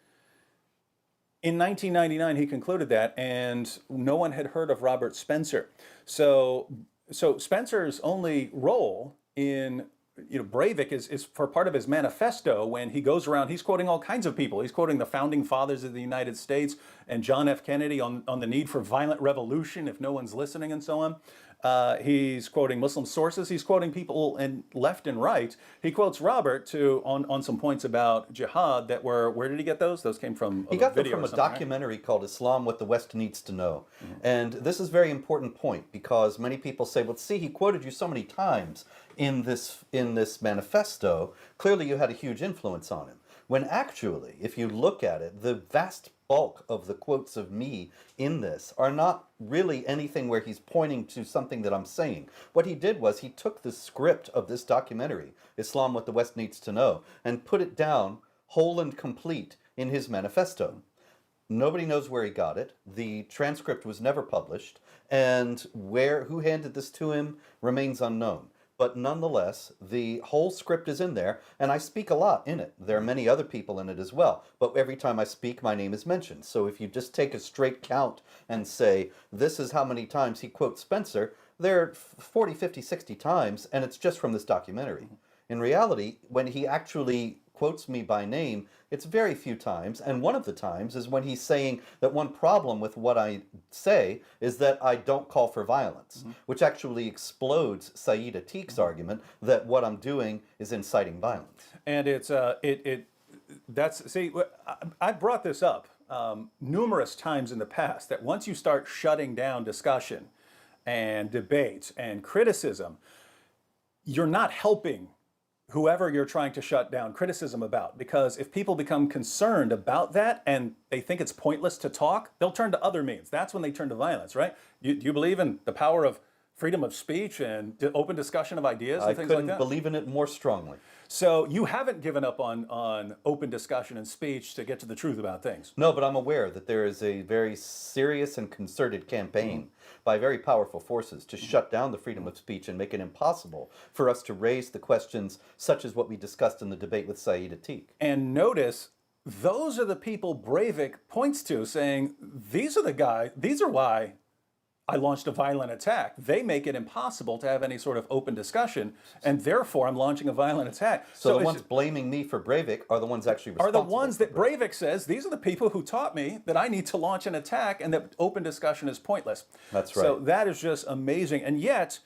In 1999, he concluded that, and no one had heard of Robert Spencer. So Spencer's only role in Breivik is for part of his manifesto. When he goes around, he's quoting all kinds of people. He's quoting the founding fathers of the United States and John F. Kennedy on the need for violent revolution if no one's listening and so on. He's quoting Muslim sources. He's quoting people in left and right. He quotes Robert on some points about jihad that were, where did he get those? Those came from He got them from a documentary called Islam, What the West Needs to Know. Mm-hmm. And this is a very important point because many people say, well, see, he quoted you so many times in this manifesto. Clearly you had a huge influence on him. when actually, if you look at it, the vast bulk of the quotes of me in this are not really anything where he's pointing to something that I'm saying. What he did was he took the script of this documentary, Islam What the West Needs to Know, and put it down whole and complete in his manifesto. Nobody knows where he got it. The transcript was never published, and who handed this to him remains unknown. But nonetheless, the whole script is in there, and I speak a lot in it. There are many other people in it as well, but every time I speak, my name is mentioned. So if you just take a straight count and say, this is how many times he quotes Spencer, there are 40, 50, 60 times, and it's just from this documentary. In reality, when he actually quotes me by name, it's very few times, and one of the times is when he's saying that one problem with what I say is that I don't call for violence, which actually explodes Saeed Atik's argument that what I'm doing is inciting violence. And I brought this up numerous times in the past, that once you start shutting down discussion and debate and criticism, you're not helping whoever you're trying to shut down criticism about. Because if people become concerned about that and they think it's pointless to talk, they'll turn to other means. That's when they turn to violence, right? Do you believe in the power of freedom of speech and open discussion of ideas and things like that? I couldn't believe in it more strongly. So you haven't given up on open discussion and speech to get to the truth about things? No, but I'm aware that there is a very serious and concerted campaign by very powerful forces to shut down the freedom of speech and make it impossible for us to raise the questions such as what we discussed in the debate with Saeed Atik. And notice, those are the people Breivik points to, saying, these are why I launched a violent attack. They make it impossible to have any sort of open discussion, and therefore I'm launching a violent attack. So the ones blaming me for Breivik are the ones actually responsible. Are the ones that Breivik says, these are the people who taught me that I need to launch an attack and that open discussion is pointless. That's right. So that is just amazing. And yet,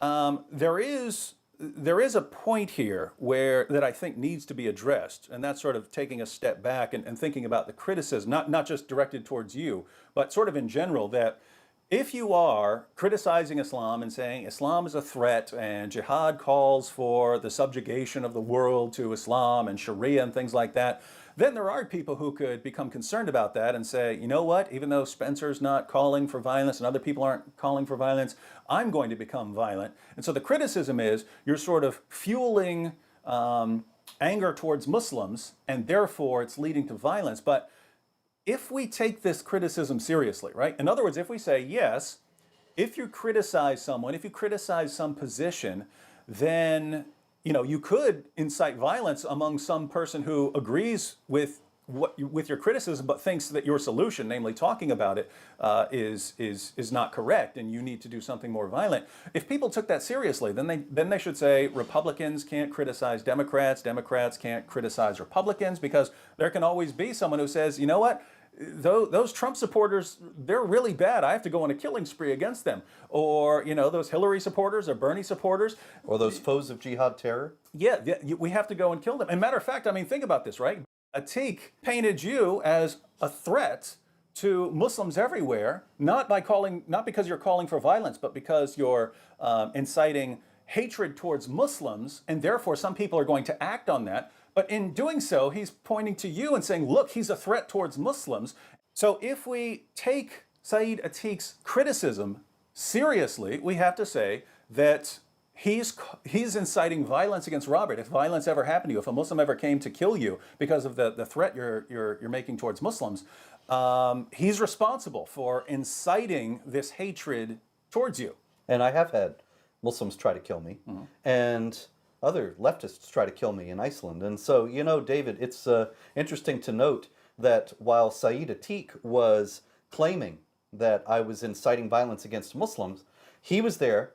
there is a point here that I think needs to be addressed, and that's sort of taking a step back and thinking about the criticism, not just directed towards you, but sort of in general, that if you are criticizing Islam and saying Islam is a threat and jihad calls for the subjugation of the world to Islam and Sharia and things like that, then there are people who could become concerned about that and say, you know what, even though Spencer's not calling for violence and other people aren't calling for violence, I'm going to become violent. And so the criticism is you're sort of fueling anger towards Muslims, and therefore it's leading to violence. But if we take this criticism seriously, right? In other words, if we say, yes, if you criticize someone, if you criticize some position, then you could incite violence among some person who agrees with your criticism, but thinks that your solution, namely talking about it, is not correct, and you need to do something more violent. If people took that seriously, then they should say Republicans can't criticize Democrats, Democrats can't criticize Republicans, because there can always be someone who says, you know what, those Trump supporters, they're really bad. I have to go on a killing spree against them. Or, those Hillary supporters or Bernie supporters. Or those foes of jihad terror. Yeah, we have to go and kill them. And matter of fact, think about this, right? Atik painted you as a threat to Muslims everywhere, not because you're calling for violence, but because you're inciting hatred towards Muslims, and therefore some people are going to act on that. But in doing so, he's pointing to you and saying, look, he's a threat towards Muslims. So if we take Saeed Atik's criticism seriously, we have to say that he's inciting violence against Robert. If violence ever happened to you, if a Muslim ever came to kill you because of the threat you're making towards Muslims, he's responsible for inciting this hatred towards you. And I have had Muslims try to kill me, and other leftists try to kill me in Iceland. And so, David, it's interesting to note that while Saeed Atik was claiming that I was inciting violence against Muslims, he was there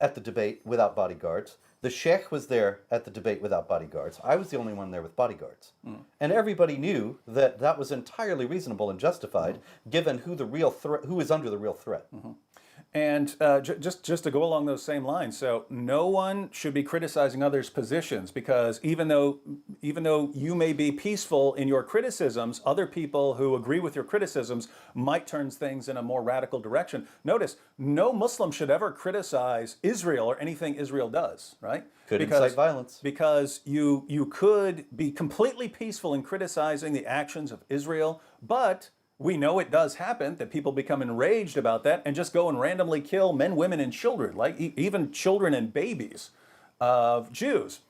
at the debate without bodyguards. The sheikh was there at the debate without bodyguards. I was the only one there with bodyguards. And everybody knew that that was entirely reasonable and justified, given who is under the real threat. And just to go along those same lines, so no one should be criticizing others' positions, because even though you may be peaceful in your criticisms, other people who agree with your criticisms might turn things in a more radical direction. Notice, no Muslim should ever criticize Israel or anything Israel does, right? Could incite violence. Because you could be completely peaceful in criticizing the actions of Israel, but we know it does happen that people become enraged about that and just go and randomly kill men, women, and children, like even children and babies of Jews.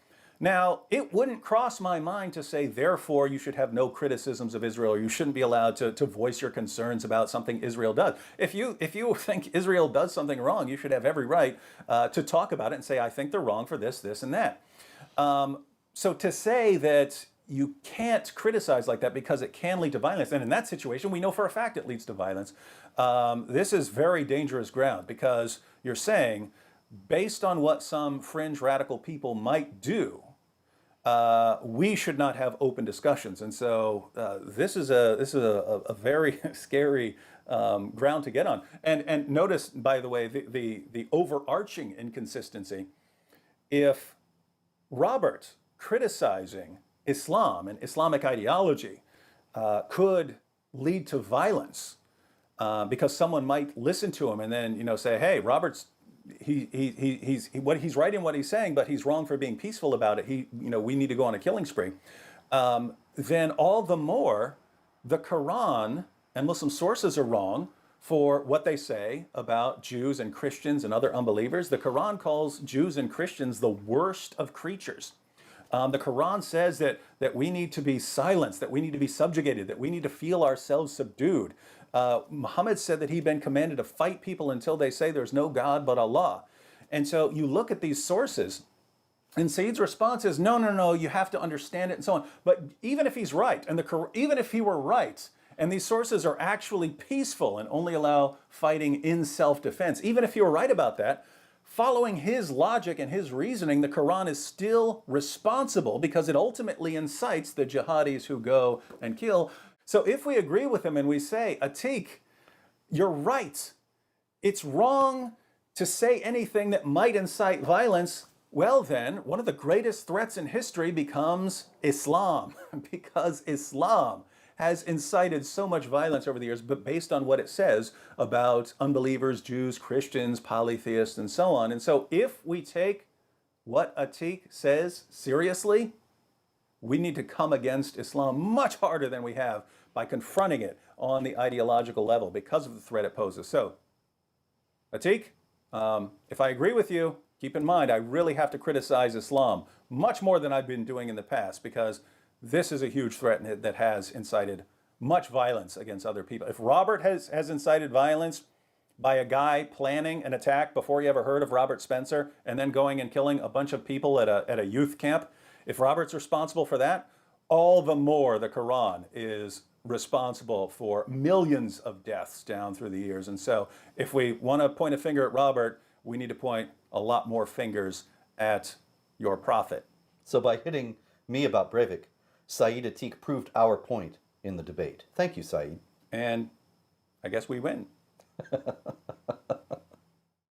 Now, it wouldn't cross my mind to say, therefore, you should have no criticisms of Israel, or you shouldn't be allowed to voice your concerns about something Israel does. If you think Israel does something wrong, you should have every right to talk about it and say, I think they're wrong for this, this, and that. So to say that you can't criticize like that because it can lead to violence, and in that situation, we know for a fact it leads to violence. This is very dangerous ground, because you're saying, based on what some fringe radical people might do, we should not have open discussions. And so this is a very scary ground to get on. And notice, by the way, the overarching inconsistency. If Robert criticizing Islam and Islamic ideology could lead to violence, because someone might listen to him and then say, hey, Robert's he's right in what he's saying, but he's wrong for being peaceful about it. We need to go on a killing spree. Then all the more the Quran and Muslim sources are wrong for what they say about Jews and Christians and other unbelievers. The Quran calls Jews and Christians the worst of creatures. The Quran says that we need to be silenced, that we need to be subjugated, that we need to feel ourselves subdued. Muhammad said that he'd been commanded to fight people until they say there's no God but Allah. And so you look at these sources, and Sayyid's response is, no, you have to understand it, and so on. But even if he's right, and even if he were right, and these sources are actually peaceful and only allow fighting in self-defense, even if you were right about that, following his logic and his reasoning, the Quran is still responsible, because it ultimately incites the jihadis who go and kill. So if we agree with him and we say, Atiq, you're right, it's wrong to say anything that might incite violence, well then, one of the greatest threats in history becomes Islam, because Islam has incited so much violence over the years, but based on what it says about unbelievers, Jews, Christians, polytheists, and so on. And so if we take what Atiq says seriously, we need to come against Islam much harder than we have by confronting it on the ideological level because of the threat it poses. So, Atiq, if I agree with you, keep in mind, I really have to criticize Islam much more than I've been doing in the past, because this is a huge threat that has incited much violence against other people. If Robert has incited violence by a guy planning an attack before he ever heard of Robert Spencer and then going and killing a bunch of people at a youth camp, if Robert's responsible for that, all the more the Quran is responsible for millions of deaths down through the years. And so if we want to point a finger at Robert, we need to point a lot more fingers at your prophet. So by hitting me about Breivik, Sayyid Atiq proved our point in the debate. Thank you, Sayyid. And I guess we win.